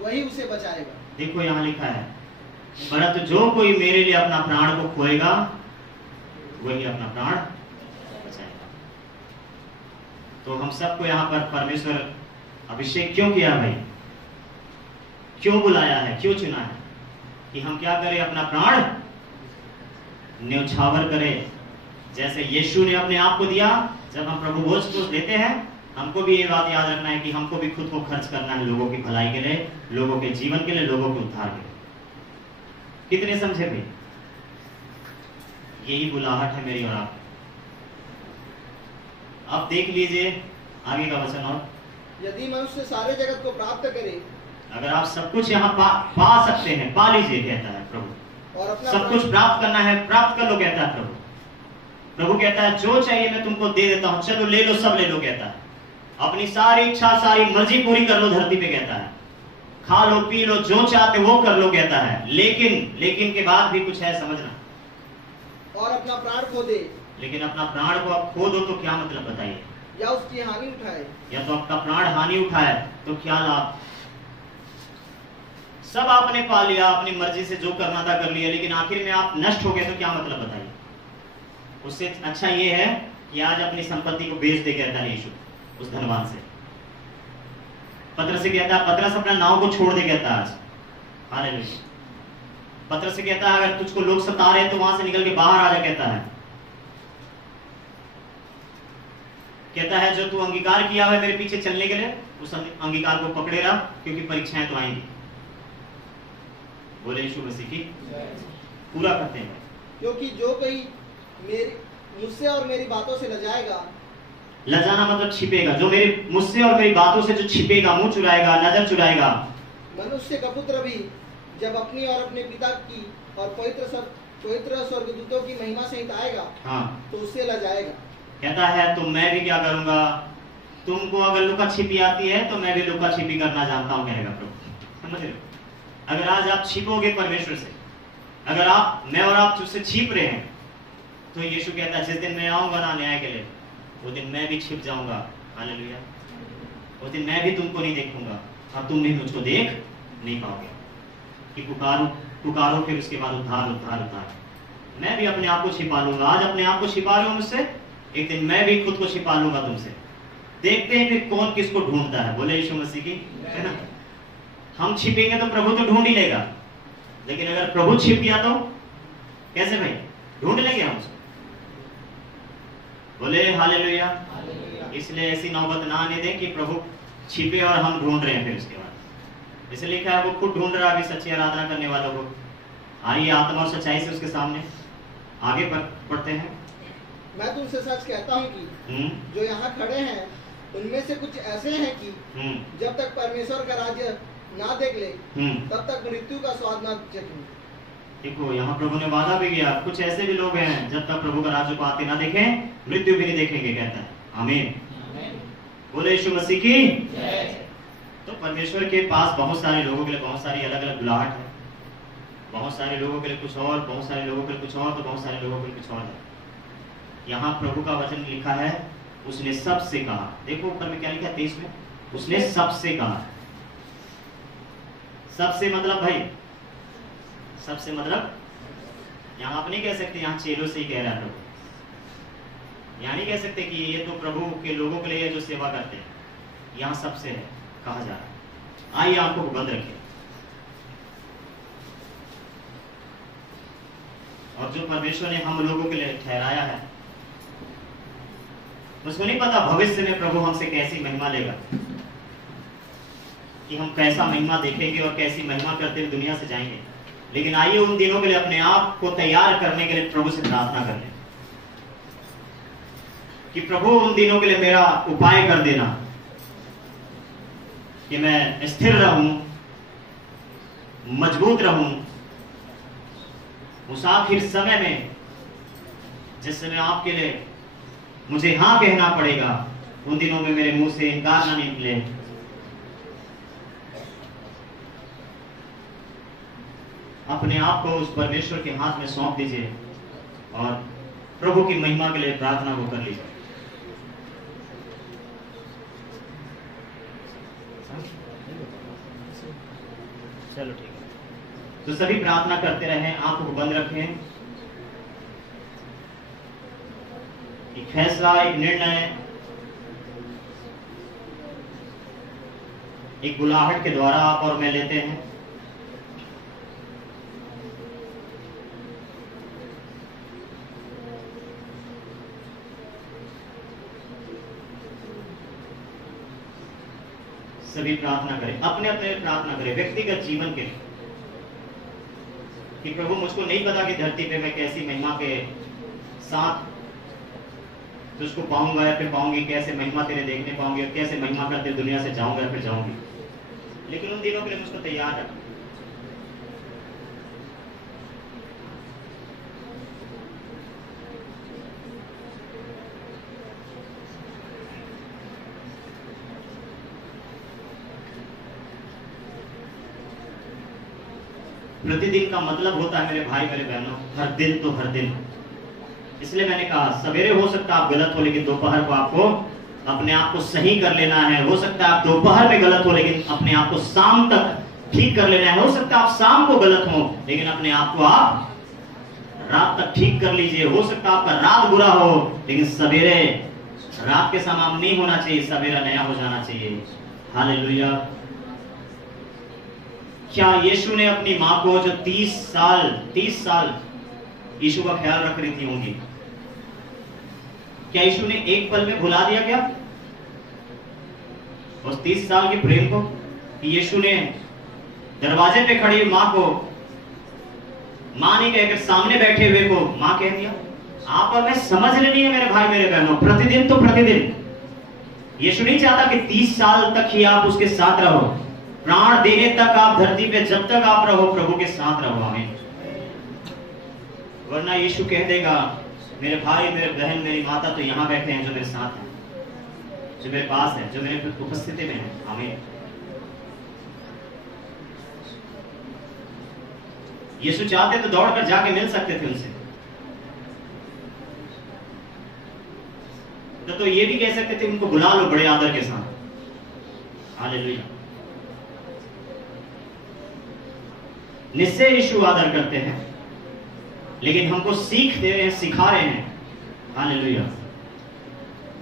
वही उसे बचाएगा। देखो यहाँ लिखा है, परंतु जो कोई मेरे लिए अपना प्राण को खोएगा वही अपना प्राण बचाएगा। तो हम सबको यहाँ पर परमेश्वर अभिषेक क्यों किया भाई, क्यों बुलाया है, क्यों चुना है? कि हम क्या करें, अपना प्राण न्यौछावर करें। जैसे यीशु ने अपने आप को दिया, जब हम प्रभु भोज को देते हैं, हमको भी ये बात याद रखना है कि हमको भी खुद को खर्च करना है लोगों की भलाई के लिए, लोगों के जीवन के लिए, लोगों के उद्धार के लिए। कितने समझे भाई? यही बुलाहट है मेरी और आप। अब देख लीजिए आगे का वचन। और यदि मनुष्य सारे जगत को प्राप्त करे, अगर आप सब कुछ यहाँ पा सकते हैं, पा लीजिए कहता है प्रभु। और अपना सब कुछ प्राप्त करना है, प्राप्त कर लो कहता है प्रभु। प्रभु कहता है जो चाहिए मैं तुमको दे देता हूं, चलो ले लो, सब ले लो कहता है। अपनी सारी इच्छा, सारी मर्जी पूरी कर लो धरती पे कहता है। खा लो, पी लो, जो चाहते वो कर लो कहता है। लेकिन के बाद भी कुछ है, समझना। और अपना प्राण खो दे, लेकिन अपना प्राण को आप खो दो तो क्या मतलब बताइए? या उसकी हानि उठाए, या तो आपका प्राण हानि उठाए तो क्या लाभ? सब आपने पा लिया, अपनी मर्जी से जो करना था कर लिया, लेकिन आखिर में आप नष्ट हो गए तो क्या मतलब बताइए? उससे अच्छा ये है कि आज अपनी संपत्ति को बेच दे कहता है यीशु उस धनवान से। पत्र से कहता है, पत्रस अपना नाव को छोड़ दे कहता है आज। हालेलुया। पत्र से कहता है अगर तुझको लोग सता रहे हैं तो वहां से निकल के बाहर आ जा कहता है। कहता है जो तू अंगीकार किया है मेरे पीछे चलने के लिए, उस अंगीकार को पकड़े रहा, क्योंकि परीक्षाएं तो आएंगी। बोले यीशु मसीह की पूरा करते हैं। क्योंकि जो कोई मुझसे और मेरी बातों से लजाएगा, लजाना मतलब छिपेगा, जो मेरे मुझसे और मेरी बातों से जो छिपेगा, मुंह चुराएगा, नजर चुराएगा, मनुष्य का पुत्र भी जब अपनी और अपने पिता की और पवित्र स्वर्गदूतों की महिमा सहित आएगा, हाँ, तो उससे लजाएगा। कहता है तो मैं भी क्या करूंगा, तुमको अगर लुका छिपी आती है तो मैं भी लुका छिपी करना जानता हूं कहेगा प्रभु। समझ रहे हो? अगर आज आप छिपोगे परमेश्वर से, अगर मैं और आप उससे छिप रहे हैं, तो यीशु कहता है जिस दिन मैं आऊंगा ना न्याय के लिए, वो दिन मैं भी छिप जाऊंगा। हालेलुया। वो दिन मैं भी तुमको नहीं देखूंगा और तुम भी मुझको देख नहीं पाओगे। कि पुकारो फिर उसके बाद उद्धार उद्धार उद्धार। मैं भी अपने आप को छिपा लूंगा। आज अपने आप को छिपा रहे हो मुझसे, एक दिन मैं भी खुद को छिपा लूंगा तुमसे। देखते हैं फिर कौन किसको ढूंढता है। बोले यीशु मसीह की, है ना? हम छिपेंगे तो प्रभु तो ढूंढ ही लेगा, लेकिन अगर प्रभु छिप गया तो कैसे भाई ढूंढ लेंगे हम उसको? बोले हालेलुया। इसलिए ऐसी नौबत ना आने दें कि प्रभु छिपे और हम ढूंढ रहे हैं फिर उसके बाद। इसलिए लिखा है वो खुद ढूंढ रहा है सच्ची आराधना करने वालों को। आइए आत्मा और सच्चाई से उसके सामने आगे पढ़ते हैं। मैं तुमसे सच कहता हूँ कि जो यहाँ खड़े हैं उनमें से कुछ ऐसे हैं कि जब तक परमेश्वर का राज्य ना देख ले तब तक मृत्यु का स्वाद ना चखें। देखो यहाँ प्रभु ने वादा भी किया, कुछ ऐसे भी लोग हैं जब तक प्रभु का राज्य को आते ना देखें मृत्यु भी नहीं देखेंगे कहता है। आमीन। बोले यीशु मसीह की। तो परमेश्वर के पास बहुत सारे लोगों के लिए बहुत सारी अलग अलग बुलाहट है। बहुत सारे लोगों के लिए कुछ और, बहुत सारे लोगों के लिए कुछ और, तो बहुत सारे लोगों के लिए कुछ और है। यहाँ प्रभु का वचन लिखा है उसने सबसे कहा। देखो ऊपर में क्या लिखा है 23 में, उसने सबसे कहा। सबसे मतलब भाई, सबसे मतलब यहाँ आप नहीं कह सकते यहाँ चेलों से ही कह रहा है प्रभु। यहाँ नहीं कह सकते कि ये तो प्रभु के लोगों के लिए जो सेवा करते हैं, यहाँ सबसे है कहा जा रहा है। आइए आपको बंद रखिए। और जो परमेश्वर ने हम लोगों के लिए ठहराया है, उसको नहीं पता भविष्य में प्रभु हमसे कैसी महिमा लेगा, कि हम कैसा महिमा देखेंगे और कैसी महिमा करते हुए दुनिया से जाएंगे। लेकिन आइए उन दिनों के लिए अपने आप को तैयार करने के लिए प्रभु से प्रार्थना कर लें कि प्रभु उन दिनों के लिए मेरा उपाय कर देना, कि मैं स्थिर रहूं, मजबूत रहूं उस आखिर समय में, जिस समय आपके लिए मुझे हाँ कहना पड़ेगा। उन दिनों में मेरे मुंह से इनकार ना निकले। अपने आप को उस परमेश्वर के हाथ में सौंप दीजिए और प्रभु की महिमा के लिए प्रार्थना को कर लीजिए। चलो ठीक है। तो सभी प्रार्थना करते रहें, आंखों को बंद रखें। एक फैसला, एक निर्णय, एक बुलाहट के द्वारा आप और मैं लेते हैं। सभी प्रार्थना करें, अपने अपने प्रार्थना करें व्यक्तिगत जीवन के लिए कि प्रभु मुझको नहीं पता कि धरती पे मैं कैसी महिमा के साथ तुझको पाऊंगा या फिर पाऊंगी, कैसे महिमा तेरे देखने पाऊंगी और कैसे महिमा करते दुनिया से जाऊंगा या फिर जाऊंगी, लेकिन उन दिनों के लिए मुझको तैयार रख। प्रतिदिन का मतलब होता है मेरे भाई मेरे बहनों, हर दिन तो हर दिन। इसलिए मैंने कहा सवेरे हो सकता है आप गलत हो, लेकिन दोपहर को आपको अपने आप को सही कर लेना है। हो सकता है आप दोपहर में गलत हो, लेकिन अपने आप को शाम तक ठीक कर लेना है। हो सकता है आप शाम को गलत हो, लेकिन अपने आप को आप रात तक ठीक कर लीजिए। हो सकता है आपका रात बुरा हो, लेकिन सवेरे रात के समान नहीं होना चाहिए, सवेरा नया हो जाना चाहिए। हालेलुया। क्या यीशु ने अपनी माँ को जो 30 साल यीशु का ख्याल रख रही थी होंगी, क्या यीशु ने एक पल में भुला दिया क्या उस 30 साल के प्रेम को? कि यीशु ने दरवाजे पे खड़ी माँ को माँ नहीं कहकर सामने बैठे हुए को माँ कह दिया? आप और मैं समझ लेनी है मेरे भाई मेरे बहनों, प्रतिदिन तो प्रतिदिन यीशु नहीं चाहता कि 30 साल तक ही आप उसके साथ रहो, प्राण देने तक आप धरती पे जब तक आप रहो प्रभु के साथ रहो। आमीन। वरना यीशु कह देगा मेरे भाई मेरे बहन मेरी माता तो यहां बैठे हैं जो मेरे साथ हैं, जो मेरे पास है, जो मेरे उपस्थिति में है। आमीन। यीशु चाहते तो दौड़कर जाके मिल सकते थे उनसे, तो ये भी कह सकते थे उनको बुला लो बड़े आदर के साथ। हालेलुया। निश्चय यीशु आदर करते हैं, लेकिन हमको सीख दे रहे हैं, सिखा रहे हैं। हालेलुया।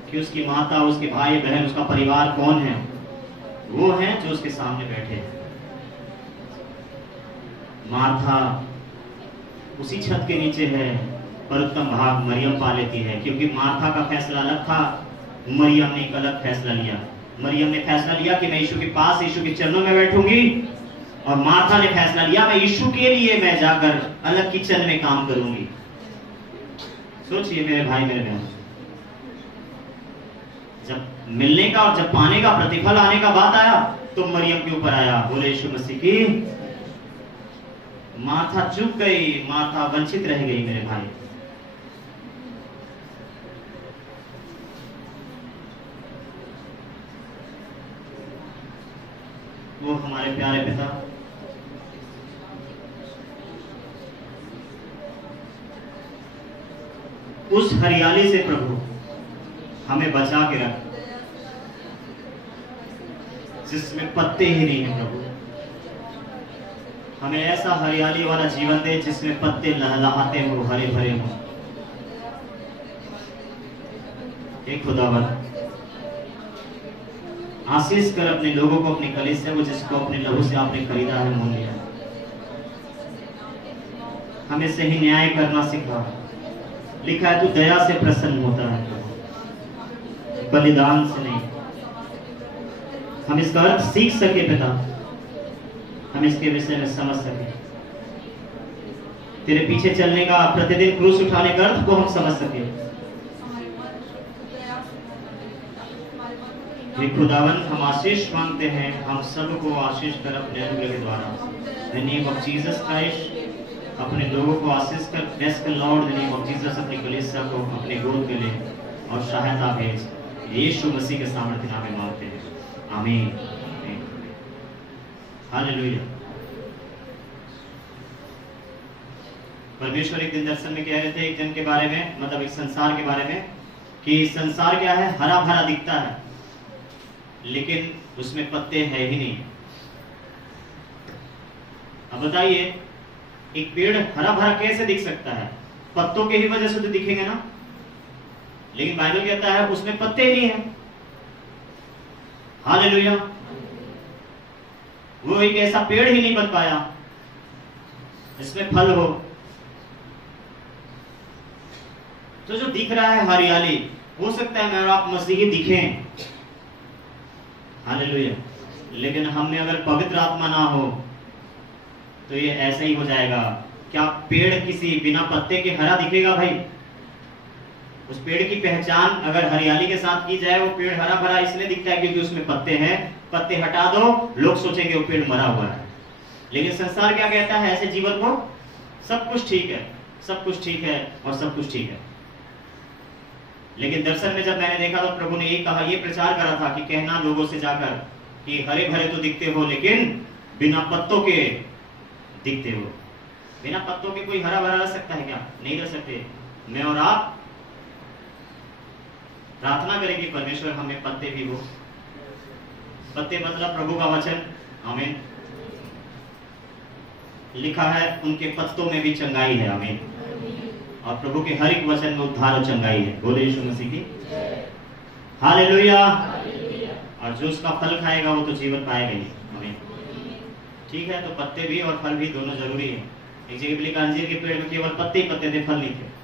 कि उसकी माता, उसके भाई बहन, उसका परिवार कौन है? वो हैं जो उसके सामने बैठे हैं। मार्था उसी छत के नीचे है, पर उत्तम भाग मरियम पा लेती है, क्योंकि मार्था का फैसला अलग था, मरियम ने एक अलग फैसला लिया। मरियम ने फैसला लिया कि मैं यीशु के पास, यीशु के चरणों में बैठूंगी, और मार्था ने फैसला लिया मैं यीशु के लिए मैं जाकर अलग किचन में काम करूंगी। सोचिए मेरे भाई मेरे बहन, जब मिलने का और जब पाने का प्रतिफल आने का बात आया तो मरियम के ऊपर आया। बोले यीशु मसीह की। मार्था चुप गई, मार्था वंचित रह गई मेरे भाई। वो हमारे प्यारे पिता उस हरियाली से प्रभु हमें बचा के रख, जिसमें पत्ते ही नहीं है प्रभु। हमें ऐसा हरियाली वाला जीवन दे जिसमें पत्ते लहलहाते हो, हरे भरे हो। हे खुदावन, आशीष कर अपने लोगों को, अपनी कलीसिया को, जिसको अपने लहू से आपने खरीदा है, मोल लिया। हमें सही न्याय करना सिखा। लिखा है तू दया से प्रसन्न होता है, बलिदान से नहीं। हम इसका अर्थ सीख सके पिता, हम इसके विषय में समझ सके, तेरे पीछे चलने का, प्रतिदिन क्रूस उठाने का अर्थ को हम समझ सके। हे खुदावन, हम आशीष मांगते हैं, हम सबको आशीष कर अपने अनुग्रह के द्वारा। In the name of Jesus Christ अपने लोगों को आशीष कर। ब्लेस कर Lord, in the name of Jesus अपनी कलीसिया को अपने गोद में ले और सहायता भेज। यीशु मसीह के सामर्थ्य नाम में मांगते हैं, आमीन। हालेलुया। परमेश्वर एक दिन दर्शन में कह रहे थे एक जन के बारे में, मतलब एक संसार के बारे में, कि संसार क्या है, हरा भरा दिखता है लेकिन उसमें पत्ते है ही नहीं। अब बताइए, एक पेड़ हरा भरा कैसे दिख सकता है? पत्तों के ही वजह से तो दिखेंगे ना, लेकिन बाइबल कहता है उसमें पत्ते ही नहीं है। हालेलुया। वो एक ऐसा पेड़ ही नहीं बन पाया जिसमें फल हो। तो जो दिख रहा है हरियाली, हो सकता है मैं और आप मसीही दिखें, हालेलुया, लेकिन हम में अगर पवित्र आत्मा ना हो तो ये ऐसा ही हो जाएगा। क्या पेड़ किसी बिना पत्ते के हरा दिखेगा भाई? उस पेड़ की पहचान अगर हरियाली के साथ की जाए, वो पेड़ हरा भरा इसलिए दिखता है क्योंकि उसमें पत्ते हैं। पत्ते हटा दो, लोग सोचेंगे वो पेड़ मरा हुआ है। लेकिन संसार क्या कहता है? ऐसे जीवन को सब कुछ ठीक है, सब कुछ ठीक है और सब कुछ ठीक है। लेकिन दर्शन में जब मैंने देखा तो प्रभु ने ये कहा, ये प्रचार करा था कि कहना लोगों से जाकर कि हरे भरे तो दिखते हो लेकिन बिना पत्तों के दिखते हो। बिना पत्तों के कोई हरा भरा रह सकता है क्या? नहीं रह सकते। मैं और आप प्रार्थना करें कि परमेश्वर हमें पत्ते भी हो। पत्ते मतलब प्रभु का वचन, आमीन। लिखा है उनके पत्तों में भी चंगाई है, आमीन। और प्रभु के हर एक वचन में उद्धार और चंगाई है। बोले यीशु मसीह की हालेलुया। और जो उसका फल खाएगा वो तो जीवन पाएगा ही, आमीन। ठीक है, तो पत्ते भी और फल भी दोनों जरूरी है। एक जगह लिखा अंजीर के पेड़ में केवल पत्ते ही पत्ते थे, फल नहीं थे।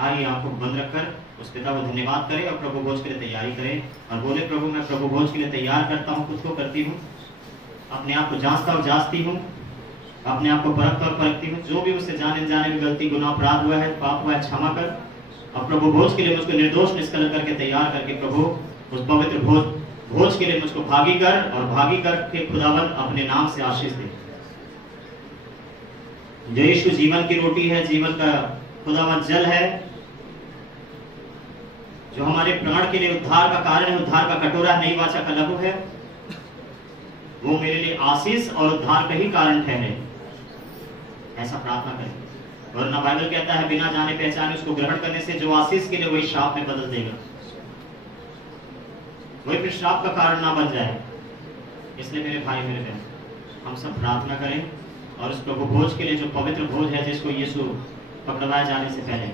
आइए आंखों को बंद रखकर उस पिता को धन्यवाद करें और प्रभु भोज के लिए तैयारी करें और बोले, प्रभु मैं प्रभु भोज के लिए तैयार करता हूँ, खुद को करती हूँ, अपने आप को जांचता और जांचती हूँ, अपने आप को परखता और परखती हूँ। जो भी मुझसे जाने जाने में गलती गुनाह अपराध हुआ है, पाप हुआ है, क्षमा कर। और प्रभु भोज के लिए मुझको निर्दोष निष्कलंक करके तैयार करके प्रभु उस पवित्र भोज के लिए मुझको भागी कर और भागी करके खुदावन अपने नाम से आशीष दे। जो यीशु जीवन की रोटी है, जीवन का खुदावन जल है, जो हमारे प्राण के लिए उद्धार का कारण है, उद्धार का कटोरा, नई वाचा का लहू है, वो मेरे लिए आशीष और उद्धार का ही कारण ठहरे। ऐसा प्रार्थना करें। वरना बाइबल कहता है बिना जाने पहचाने उसको ग्रहण करने से जो आशीष के लिए वही श्राप में बदल देगा, वही फिर श्राप का कारण ना बन जाए। इसलिए मेरे भाई मेरे बहन, हम सब प्रार्थना करें और उस प्रभु भोज के लिए जो पवित्र भोज है, जिसको यीशु पकड़वाए जाने से पहले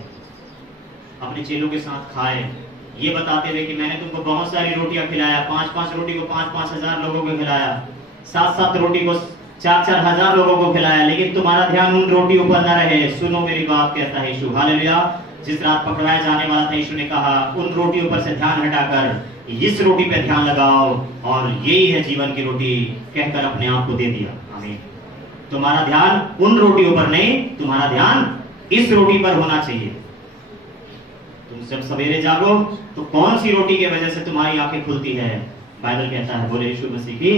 अपने चेलों के साथ खाए, ये बताते हुए कि मैंने तुमको बहुत सारी रोटियां खिलाया, 5-5 रोटी को 5-5 हजार लोगों को खिलाया, 7-7 रोटी को 4-4 हजार लोगों को खिलाया, लेकिन तुम्हारा ध्यान उन रोटियों पर न रहे। सुनो मेरी बात, कहता है यीशु, हालेलुया। जिस रात पकड़वाया जाने वाला था, यीशु ने कहा उन रोटियों पर से ध्यान हटाकर इस रोटी पे ध्यान लगाओ और यही है जीवन की रोटी, कहकर अपने आप को दे दिया, आमीन। तुम्हारा ध्यान उन रोटियों पर नहीं, तुम्हारा ध्यान इस रोटी पर होना चाहिए। तुम जब सवेरे जागो तो कौन सी रोटी की वजह से तुम्हारी आंखें खुलती है? बाइबल कहता है, बोले यीशु मसीह की,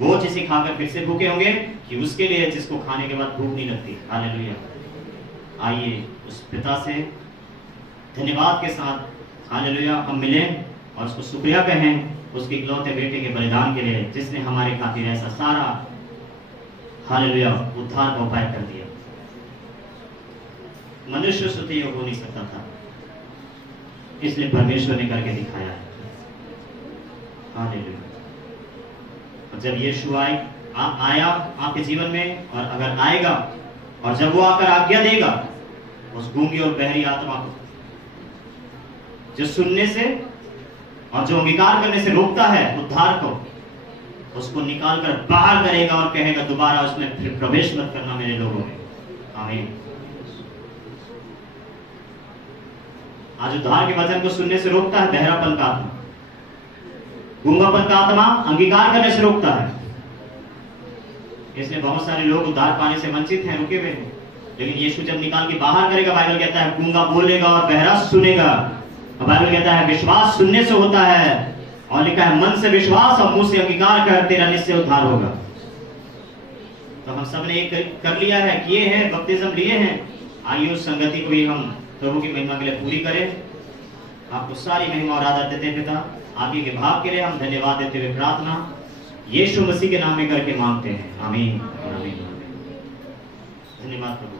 वो जिसे खाकर फिर से भूखे होंगे, कि उसके लिए जिसको खाने के बाद भूख नहीं लगती। हालेलुया। आइए उस पिता से धन्यवाद के साथ हालेलुया हम मिलें और उसको शुक्रिया कहें उसके इकलौते बेटे के बलिदान के लिए, जिसने हमारे खातिर ऐसा सारा हालेलुया उद्धार का उपाय कर दिया। मनुष्य से तो हो नहीं सकता था, इसलिए परमेश्वर ने करके दिखाया है। हालेलुया। जब यीशु आया आपके जीवन में, और अगर आएगा और जब वो आकर आज्ञा देगा उस गूंगी और बहरी आत्मा को, जो सुनने से और जो अंगीकार करने से रोकता है उद्धार को, उसको निकाल कर बाहर करेगा और कहेगा दोबारा उसमें फिर प्रवेश मत करना मेरे लोगों में, आमीन। आज उद्धार के वचन को सुनने से रोकता है बहरापन का आत्मा, गूंगापन का आत्मा अंगीकार करने से रोकता है। इसलिए बहुत सारे लोग उद्धार पाने से वंचित हैं, रुके हुए हैं। लेकिन यीशु जब निकाल के बाहर करेगा, बाइबल कहता है गूंगा बोलेगा और बहरा सुनेगा। और बाइबल कहता है विश्वास सुनने से होता है, और लिखा है मन से विश्वास और मुंह से अंगीकार कर तेरा निश्चय उद्धार होगा। तो हम सब ने एक कर लिया है, किए हैं, बपतिस्म लिए हैं। आइए उस संगति को भी हम प्रभु की महिमा के लिए पूरी करें। आपको सारी महिमा और आदर देते पिता, आगे के भाग के लिए हम धन्यवाद देते हुए प्रार्थना यीशु मसीह के नाम में करके मांगते हैं, आमीन और आमीन। धन्यवाद प्रभु।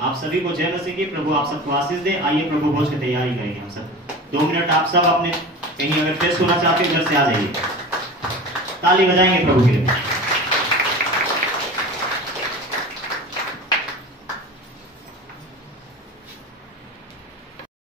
आप सभी को जय मसीह की। प्रभु आप सबको आशीष दे। आइए प्रभु भोज की तैयारी करेंगे हम सब। 2 मिनट आप सब अपने कहीं अगर टेस्ट होना चाहते हो उधर से आ जाइए। ताली बजाएंगे प्रभु के लिए।